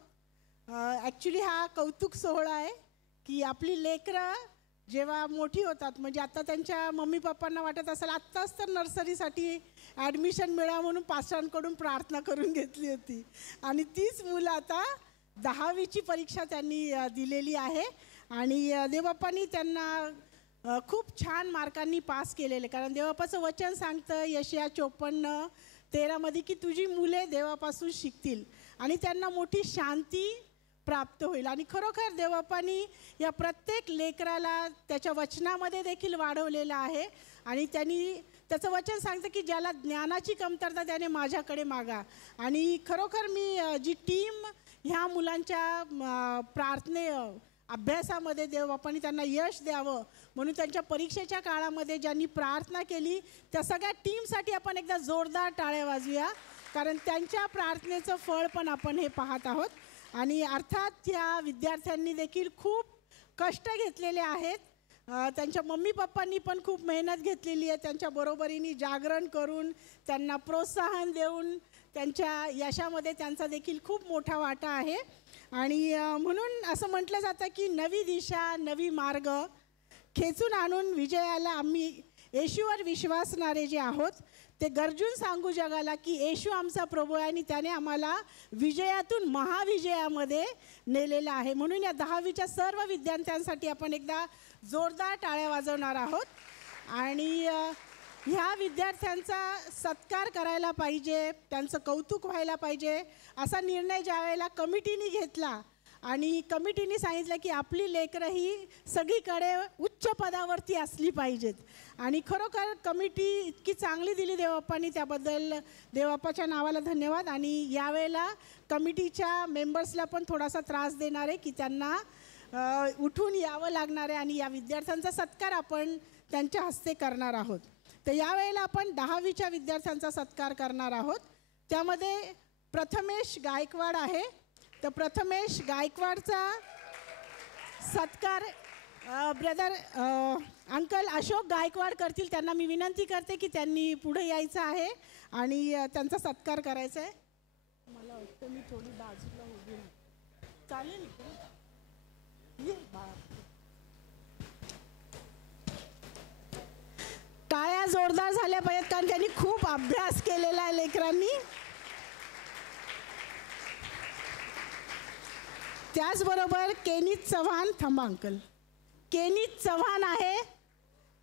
ॲक्च्युली हा कौतुक सोहळा आहे की आपली लेकरं जेव्हा मोठी होतात, म्हणजे आता त्यांच्या मम्मी पप्पांना वाटत असेल आत्ताच तर नर्सरीसाठी ॲडमिशन मिळावं म्हणून पास्टरांकडून प्रार्थना करून घेतली होती, आणि तीच मुलं आता 10वीची परीक्षा त्यांनी दिलेली आहे आणि देवबाप्पांनी त्यांना खूप छान मार्कांनी पास केलेले. कारण देवबाप्पाचं वचन सांगतं यशया 54:13 की तुझी मुले देवापासून शिकतील आणि त्यांना मोठी शांती प्राप्त होईल. आणि खरोखर देवबाप्पांनी या प्रत्येक लेकराला त्याच्या वचनामध्ये देखील वाढवलेलं आहे. आणि त्यांनी त्याचं वचन सांगतं की ज्याला ज्ञानाची कमतरता त्याने माझ्याकडे मागा. आणि खरोखर मी जी टीम ह्या मुलांच्या अभ्यासामध्ये देवबाप्पांनी त्यांना यश द्यावं म्हणून त्यांच्या परीक्षेच्या काळामध्ये ज्यांनी प्रार्थना केली त्या सगळ्या टीमसाठी आपण एकदा जोरदार टाळ्या वाजूया, कारण त्यांच्या प्रार्थनेचं फळ पण आपण हे पाहत आहोत. आणि अर्थात त्या विद्यार्थ्यांनी देखील खूप कष्ट घेतलेले आहेत. त्यांच्या मम्मी पप्पांनी पण खूप मेहनत घेतलेली आहे. त्यांच्या बरोबरीने जागरण करून त्यांना प्रोत्साहन देऊन त्यांच्या यशामध्ये त्यांचा देखील खूप मोठा वाटा आहे. आणि म्हणून असं म्हटलं जातं की नवी दिशा नवी मार्ग खेचून आणून विजयाला आम्ही येशूवर विश्वासणारे जे आहोत ते गरजून सांगू जगाला की येशू आमचा प्रभू आहे आणि त्याने आम्हाला विजयातून महाविजयामध्ये नेलेलं आहे. म्हणून या 10वीच्या सर्व विद्यार्थ्यांसाठी आपण एकदा जोरदार टाळ्या वाजवणार आहोत. आणि ह्या विद्यार्थ्यांचा सत्कार करायला पाहिजे, त्यांचं कौतुक व्हायला पाहिजे असा निर्णय ज्या वेळेला कमिटीने घेतला आणि कमिटीने सांगितलं की आपली लेकरं ही सगळीकडे उच्च पदावरती असली पाहिजेत. आणि खरोखर कमिटी इतकी चांगली दिली देवबाप्पांनी, त्याबद्दल देवबाप्पाच्या नावाला धन्यवाद. आणि यावेळेला कमिटीच्या मेंबर्सला पण थोडासा त्रास देणार आहे की त्यांना उठून यावं लागणार आहे आणि या विद्यार्थ्यांचा सत्कार आपण त्यांच्या हस्ते करणार आहोत. तर यावेळेला आपण 10वीच्या विद्यार्थ्यांचा सत्कार करणार आहोत. त्यामध्ये प्रथमेश गायकवाड आहे. तर प्रथमेश गायकवाडचा सत्कार ब्रदर अंकल अशोक गायकवाड करतील. त्यांना मी विनंती करते की त्यांनी पुढे यायचं आहे आणि त्यांचा सत्कार करायचा आहे. मला वाटतं मी थोडी बाजूला उभी राहते. चालेल ये टाळ्या जोरदार झाल्या पाहिजेत कारण त्यांनी खूप अभ्यास केलेला आहे लेकरांनी. त्याचबरोबर केनित चव्हाण, थांबा अंकल, केनित चव्हाण आहे.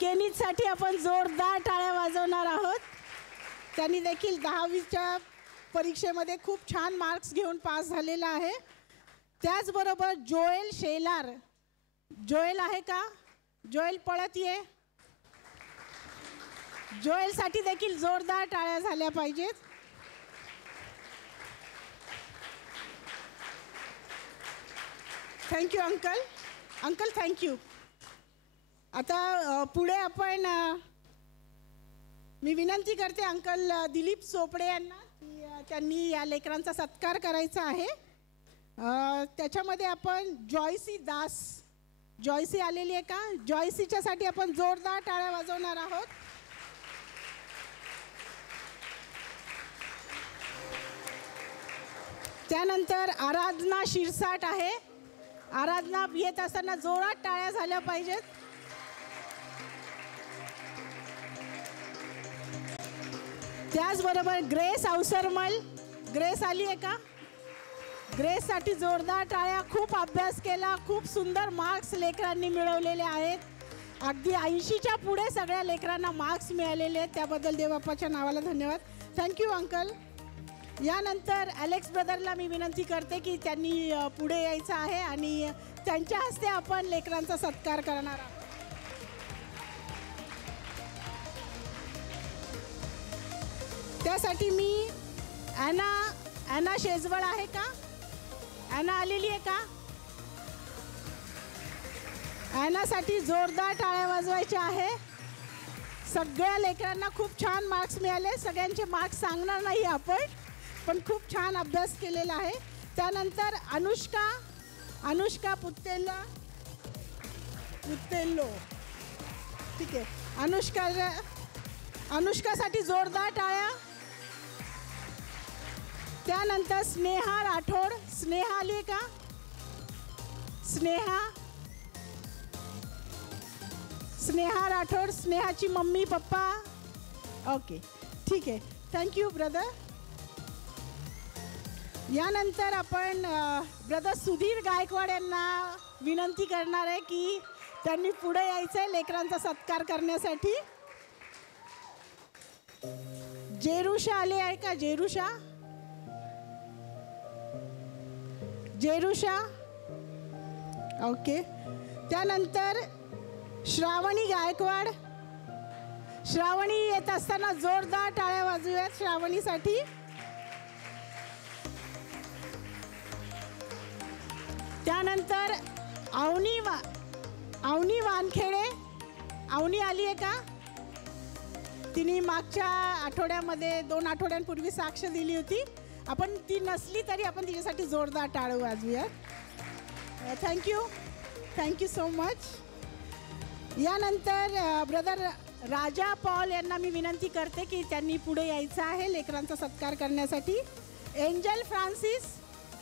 केनितसाठी आपण जोरदार टाळ्या वाजवणार आहोत. त्यांनी देखील 10वीच्या परीक्षेमध्ये खूप छान मार्क्स घेऊन पास झालेला आहे. त्याचबरोबर जोएल शेलार, जोएल आहे का? जोएल पळत ये. जोएलसाठी देखील जोरदार टाळ्या झाल्या पाहिजेत. Thank you uncle. Uncle thank you. आता पुढे आपण मी विनंती करते अंकल दिलीप चोपडे यांना की त्यांनी या लेकरांचा सत्कार करायचा आहे. त्याच्यामध्ये आपण जॉयसी दास, जॉयसी आलेली आहे का? जॉयसीच्यासाठी आपण जोरदार टाळ्या वाजवणार आहोत. त्यानंतर आराधना शिरसाट आहे. आराधना येत असताना जोरात टाळ्या झाल्या पाहिजेत. त्याचबरोबर ग्रेस अवसरमल, ग्रेस आली आहे का? ग्रेससाठी जोरदार टाळ्या. खूप अभ्यास केला, खूप सुंदर मार्क्स लेकरांनी मिळवलेले आहेत. अगदी 80च्या पुढे सगळ्या लेकरांना मार्क्स मिळालेले आहेत. त्याबद्दल देवबाप्पाच्या नावाला धन्यवाद. Thank you uncle. यानंतर अलेक्स ब्रदरला मी विनंती करते की त्यांनी पुढे यायचं आहे आणि त्यांच्या हस्ते आपण लेकरांचा सत्कार करणार आहोत. त्यासाठी मी ॲना शेजवळ आहे का? ॲना आलेली आहे का? ॲनासाठी जोरदार टाळ्या वाजवायच्या आहे. सगळ्या लेकरांना खूप छान मार्क्स मिळाले. सगळ्यांचे मार्क्स सांगणार नाही आपण, पण खूप छान अभ्यास केलेला आहे. त्यानंतर अनुष्का पुत्तेल्लो, ठीक आहे. अनुष्कासाठी जोरदार टाळ्या. त्यानंतर स्नेहा राठोड, स्नेहा आली का? स्नेहा राठोड, स्नेहाची मम्मी पप्पा. ओके ठीक आहे. Thank you brother. यानंतर आपण ब्रदर सुधीर गायकवाड यांना विनंती करणार आहे की त्यांनी पुढे यायचं आहे लेकरांचा सत्कार करण्यासाठी. जेरुषा आले आहे का? जेरुषा ओके. त्यानंतर श्रावणी गायकवाड. श्रावणी येत असताना जोरदार टाळ्या वाजवूयात श्रावणीसाठी. त्यानंतर अवनी वानखेडे. अवनी आली आहे का? तिने मागच्या आठवड्यामध्ये 2 आठवड्यांपूर्वी साक्ष दिली होती. आपण ती नसली तरी आपण तिच्यासाठी जोरदार टाळ्या वाजवूयात. Thank you so much. यानंतर ब्रदर राजा पॉल यांना मी विनंती करते की त्यांनी पुढे यायचं आहे लेकरांचा सत्कार करण्यासाठी. एंजल फ्रान्सिस,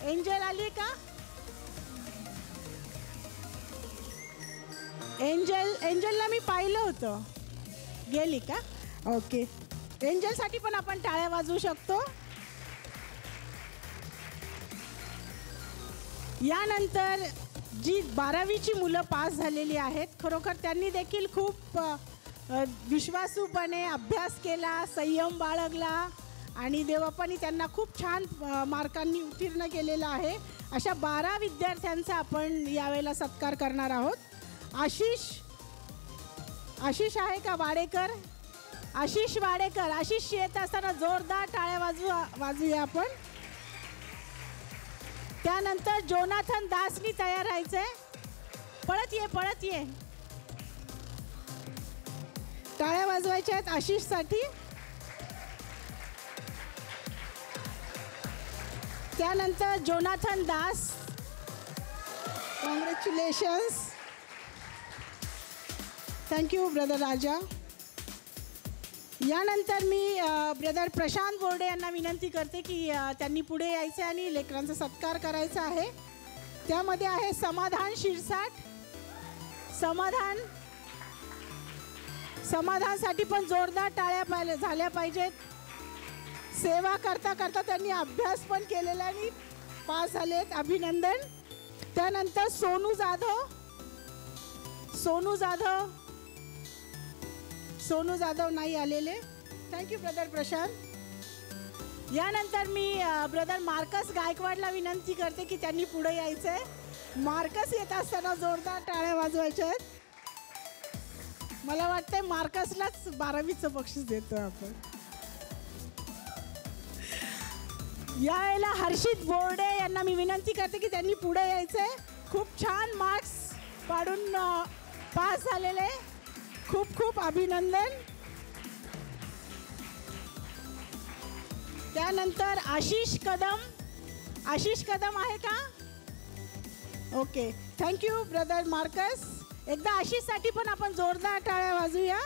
एंजल आली का? एंजलला मी पाहिलं होतं, गेली का? ओके एंजलसाठी पण आपण टाळ्या वाजवू शकतो. यानंतर जी 12वीची मुलं पास झालेली आहेत, खरोखर त्यांनी देखील खूप विश्वासूपणे अभ्यास केला, संयम बाळगला आणि देवबापांनी त्यांना खूप छान मार्कांनी उत्तीर्ण केलेलं आहे. अशा 12 विद्यार्थ्यांचा आपण यावेळेला सत्कार करणार आहोत. आशिष आहे का वाडेकर? आशिष वाडेकर. आशिष येत असताना जोरदार टाळ्या वाजवूया आपण. त्यानंतर जोनाथन दासनी तयार राहायचंय. पळत ये. टाळ्या वाजवायच्या आहेत आशिषसाठी. त्यानंतर Jonathan Das, congratulations. Thank you brother Raja. यानंतर मी ब्रदर प्रशांत बोर्डे यांना विनंती करते की त्यांनी पुढे यायचं आणि लेकरांचा सत्कार करायचा आहे. त्यामध्ये आहे समाधान शिरसाट. समाधानसाठी पण जोरदार टाळ्या झाल्या पाहिजेत. सेवा करता करता त्यांनी अभ्यास पण केलेला आणि पास झालेत. अभिनंदन. त्यानंतर सोनू जाधव नाही आलेले. Thank you brother Prashant. यानंतर मी ब्रदर मार्कस गायकवाडला विनंती करते की त्यांनी पुढे यायचंय. मार्कस येत असताना जोरदार टाळ्या वाजवायच्या आहेत. मला वाटतंय मार्कसलाच 12वीचं बक्षीस देतो आपण. यावेळेला हर्षित बोर्डे यांना मी विनंती करते की त्यांनी पुढे यायचंय. खूप छान मार्क्स पाडून पास झालेले. खूप अभिनंदन. त्यानंतर आशिष कदम आहे का? ओके. Thank you brother Marcus. एकदा आशिषसाठी पण आपण जोरदार टाळ्या वाजूया.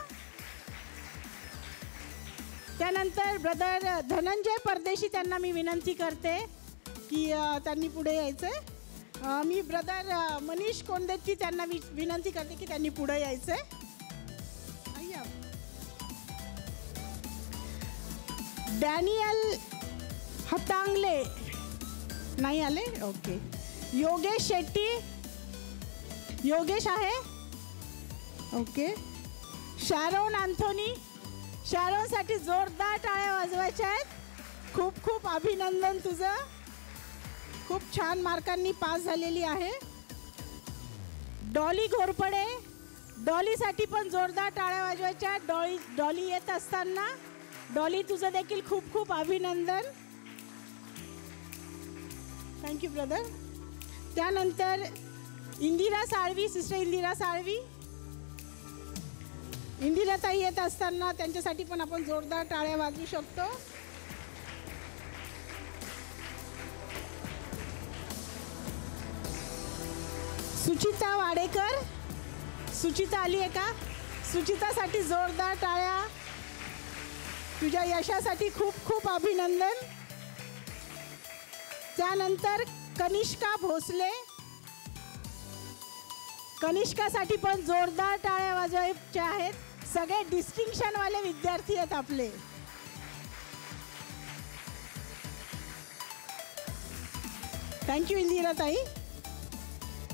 त्यानंतर ब्रदर धनंजय परदेशी, त्यांना मी विनंती करते की त्यांनी पुढे यायचंय. मी ब्रदर मनीष कोंडेची त्यांना विनंती करते की त्यांनी पुढे यायचंय. डॅनियल हतांगले नाही आले. ओके. योगेश शेट्टी. योगेश आहे. ओके. Sharon Anthony. शॅरोनसाठी जोरदार टाळ्या वाजवायच्या आहेत. खूप अभिनंदन तुझं. खूप छान मार्कांनी पास झालेली आहे. डॉली घोरपडे. डॉलीसाठी पण जोरदार टाळ्या वाजवायच्या. डॉली येत असताना डॉली तुझं देखील खूप अभिनंदन. Thank you brother. त्यानंतर इंदिरा साळवी, सिस्टर इंदिरा साळवी. इंदिरा ताई येत असताना त्यांच्यासाठी पण आपण जोरदार टाळ्या वाजवू शकतो. सुचिता वाडेकर. सुचिता आली आहे का? सुचितासाठी जोरदार टाळ्या. तुझ्या यशासाठी खूप अभिनंदन. त्यानंतर कनिष्का भोसले. कनिष्कासाठी पण जोरदार टाळ्या वाजवायच्या आहेत. सगळे डिस्टिंक्शनवाले विद्यार्थी आहेत आपले. थँक्यू इंदिरा ताई.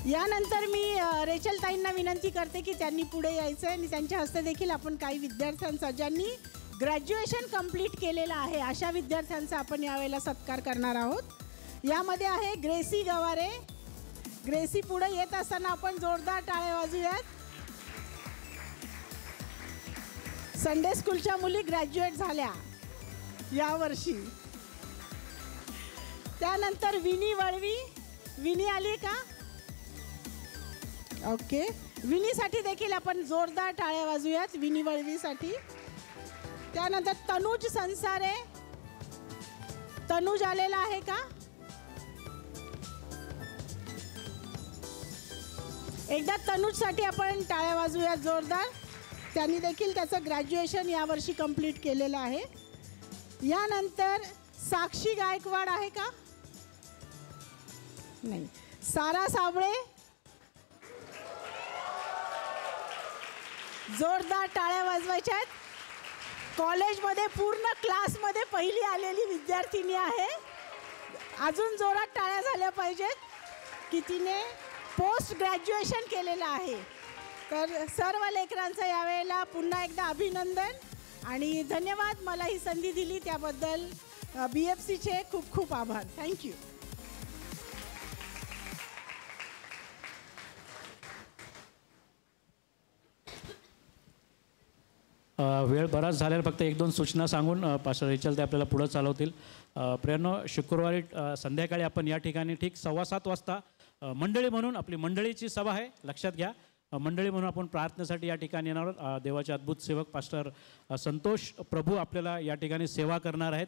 यानंतर मी रेचल ताईंना विनंती करते की त्यांनी पुढे यायचं आणि त्यांच्या हस्ते देखील आपण काही विद्यार्थ्यांचा, ज्यांनी ग्रॅज्युएशन कंप्लीट केलेलं आहे, अशा विद्यार्थ्यांचा आपण यावेळेला सत्कार करणार आहोत. यामध्ये आहे ग्रेसी गवारे. ग्रेसी पुढे येत असताना आपण जोरदार टाळ्या वाजूयात. संडे स्कूलच्या मुली ग्रॅज्युएट झाल्या यावर्षी. त्यानंतर विनी वळवी. विनी आली का? ओके. विनीसाठी देखील आपण जोरदार टाळ्या वाजूयात. विनी वळवीसाठी. त्यानंतर तनुज संसारे. तनुज आलेला आहे का? एकदा तनुजसाठी आपण टाळ्या वाजूयात जोरदार. त्यांनी देखील त्याचं ग्रॅज्युएशन यावर्षी कंप्लीट केलेलं आहे. यानंतर साक्षी गायकवाड आहे का? नाही. सारा साबळे. जोरदार टाळ्या वाजवायच्या आहेत. कॉलेजमध्ये पूर्ण क्लासमध्ये पहिली आलेली विद्यार्थिनी आहे. अजून जोरात टाळ्या झाल्या पाहिजेत की तिने पोस्ट ग्रॅज्युएशन केलेलं आहे. तर सर्व लेकरांचं यावेळेला पुन्हा एकदा अभिनंदन आणि धन्यवाद. मला ही संधी दिली त्याबद्दल BFCचे खूप खूप आभार. थँक्यू. वेळ बराच झालेला, फक्त 1-2 सूचना सांगून पास्टर रेचल ते आपल्याला पुढं चालवतील. प्रियांनो, शुक्रवारी संध्याकाळी आपण या ठिकाणी ठीक 7:15 वाजता मंडळी म्हणून आपली मंडळीची सभा आहे, लक्षात घ्या. मंडळी म्हणून आपण प्रार्थनेसाठी या ठिकाणी येणार आहोत. देवाचे अद्भुत सेवक पास्टर संतोष प्रभू आपल्याला या ठिकाणी सेवा करणार आहेत.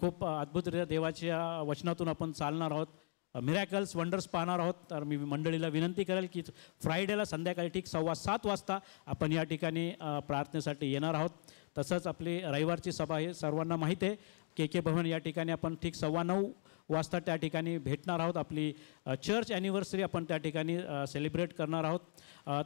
खूप अद्भुतरित्या देवाच्या वचनातून आपण चालणार आहोत, मिरॅकल्स वंडर्स पाहणार आहोत. तर मी मंडळीला विनंती करेल की फ्रायडेला संध्याकाळी ठीक 7:15 वाजता आपण या ठिकाणी प्रार्थनेसाठी येणार आहोत. तसंच आपली रविवारची सभा आहे, सर्वांना माहीत आहे. KK भवन या ठिकाणी आपण ठीक 9:15 वाजता त्या ठिकाणी भेटणार आहोत. आपली चर्च ॲनिव्हर्सरी आपण त्या ठिकाणी सेलिब्रेट करणार आहोत.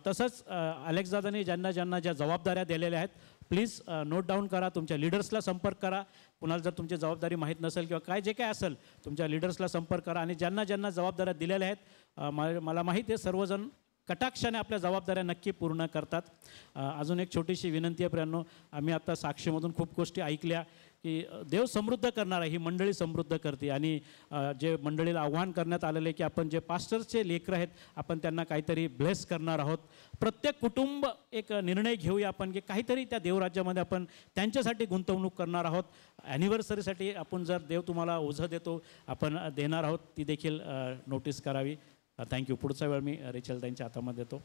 तसंच अलेक्स दादांनी ज्यांना ज्या जबाबदाऱ्या दिलेल्या आहेत, प्लीज नोट डाऊन करा. तुमच्या लिडर्सला संपर्क करा. कुणाला जर तुमची जबाबदारी माहीत नसेल किंवा काय जे काय असेल, तुमच्या लिडर्सला संपर्क करा. आणि ज्यांना जबाबदाऱ्या दिलेल्या आहेत, मला माहीत आहे सर्वजण कटाक्षाने आपल्या जबाबदाऱ्या नक्की पूर्ण करतात. अजून एक छोटीशी विनंती आहे प्रियांनो, आम्ही आता साक्षीमधून खूप गोष्टी ऐकल्या की देव समृद्ध करणार आहे, ही मंडळी समृद्ध करते. आणि जे मंडळीला आव्हान करण्यात आलेलं आहे की आपण जे पास्टर्सचे लेकरं आहेत, आपण त्यांना काहीतरी ब्लेस करणार आहोत. प्रत्येक कुटुंब एक निर्णय घेऊया आपण की काहीतरी त्या देवराज्यामध्ये आपण त्यांच्यासाठी गुंतवणूक करणार आहोत. ॲनिव्हर्सरीसाठी आपण जर देव तुम्हाला ओझं देतो, आपण देणार आहोत, ती देखील नोटीस करावी. थँक्यू. पुढचा वेळ मी रेचल त्यांच्या हातामध्ये देतो.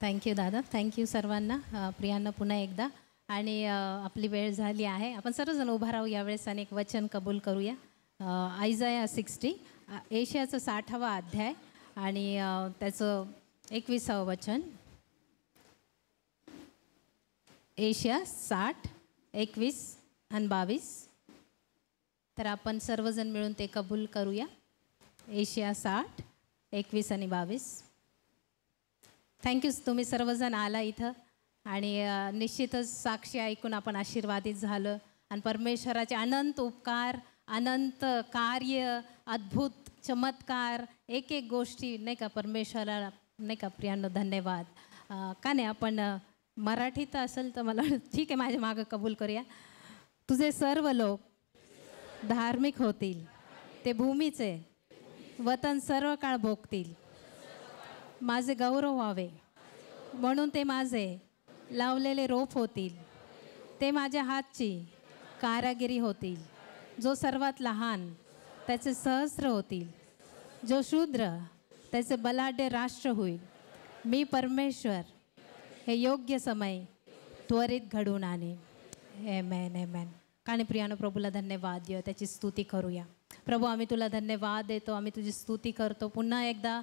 थँक्यू दादा, थँक्यू सर्वांना. प्रियांना पुन्हा एकदा. आणि आपली वेळ झाली आहे, आपण सर्वजण उभा राहू यावेळेस आणि एक वचन कबूल करूया. आयजाया 60, एशियाचं 60वा अध्याय आणि त्याचं 21वं वचन. एशिया 60, 21 आणि 22. तर आपण सर्वजण मिळून ते कबूल करूया. एशिया 60, 21 आणि 22. थँक्यू, तुम्ही सर्वजण आला इथं आणि निश्चितच साक्षी ऐकून आपण आशीर्वादित झालं. आणि परमेश्वराचे अनंत उपकार, अनंत कार्य, अद्भुत चमत्कार, एक गोष्टी नाही का परमेश्वराला नाही का. प्रियांनो धन्यवाद. का नाही आपण मराठीत असेल तर मला ठीक आहे, माझ्या मागं कबूल करूया. तुझे सर्व लोक धार्मिक होतील, ते भूमीचे वतन सर्व काळ भोगतील. माझे गौरव व्हावे म्हणून ते माझे लावलेले रोप होतील. ते माझ्या हातची कारागिरी होतील. जो सर्वात लहान त्याचे सहस्र होतील. जो शूद्र त्याचे बलाढ्य राष्ट्र होईल. मी परमेश्वर हे योग्य समय त्वरित घडून आणेन. आमेन, आमेन. आणि प्रियानो प्रभूला धन्यवाद देऊ, त्याची स्तुती करूया. प्रभू आम्ही तुला धन्यवाद देतो, आम्ही तुझी स्तुती करतो. पुन्हा एकदा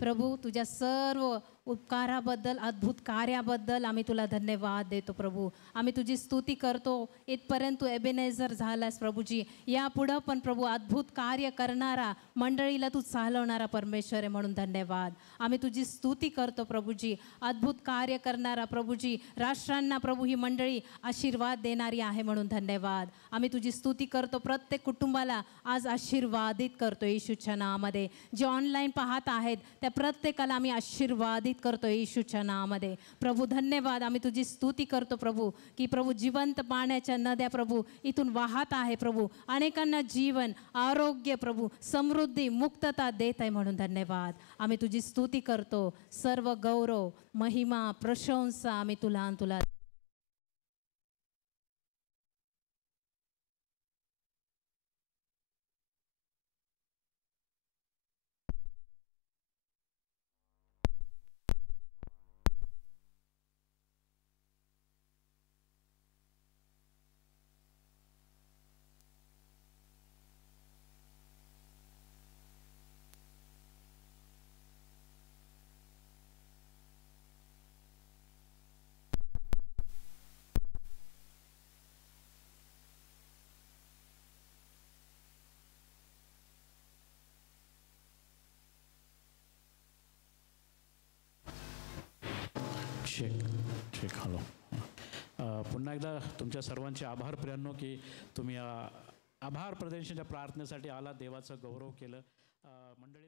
प्रभू तुझ्या सर्व उपकाराबद्दल, अद्भुत कार्याबद्दल आम्ही तुला धन्यवाद देतो. प्रभू आम्ही तुझी स्तुती करतो. इथपर्यंत तू एबेनेझर झालास प्रभूजी. यापुढं पण प्रभू अद्भुत कार्य करणारा, मंडळीला तू चालवणारा परमेश्वर आहे म्हणून धन्यवाद. आम्ही तुझी स्तुती करतो प्रभूजी. अद्भुत कार्य करणारा प्रभूजी, राष्ट्रांना प्रभू ही मंडळी आशीर्वाद देणारी आहे म्हणून धन्यवाद. आम्ही तुझी स्तुती करतो. प्रत्येक कुटुंबाला आज आशीर्वादित करतो येशूच्या नावामध्ये. जे ऑनलाईन पाहत आहेत त्या प्रत्येकाला आम्ही आशीर्वादित करतो येशूच्या नावामध्ये. प्रभू धन्यवाद. आम्ही तुझी स्तुती करतो प्रभू की प्रभू जिवंत पाण्याच्या नद्या प्रभू इथून वाहत आहे प्रभू. अनेकांना जीवन, आरोग्य प्रभू, समृद्धी, मुक्तता देत आहे म्हणून धन्यवाद. आम्ही तुझी स्तुती करतो. सर्व गौरव, महिमा, प्रशंसा आम्ही तुला चेक हॅलो. पुन्हा एकदा तुमच्या सर्वांचे आभार प्रियांनो की तुम्ही आभार प्रदर्शनाच्या प्रार्थनेसाठी आला, देवाचं गौरव केलं. मंडळी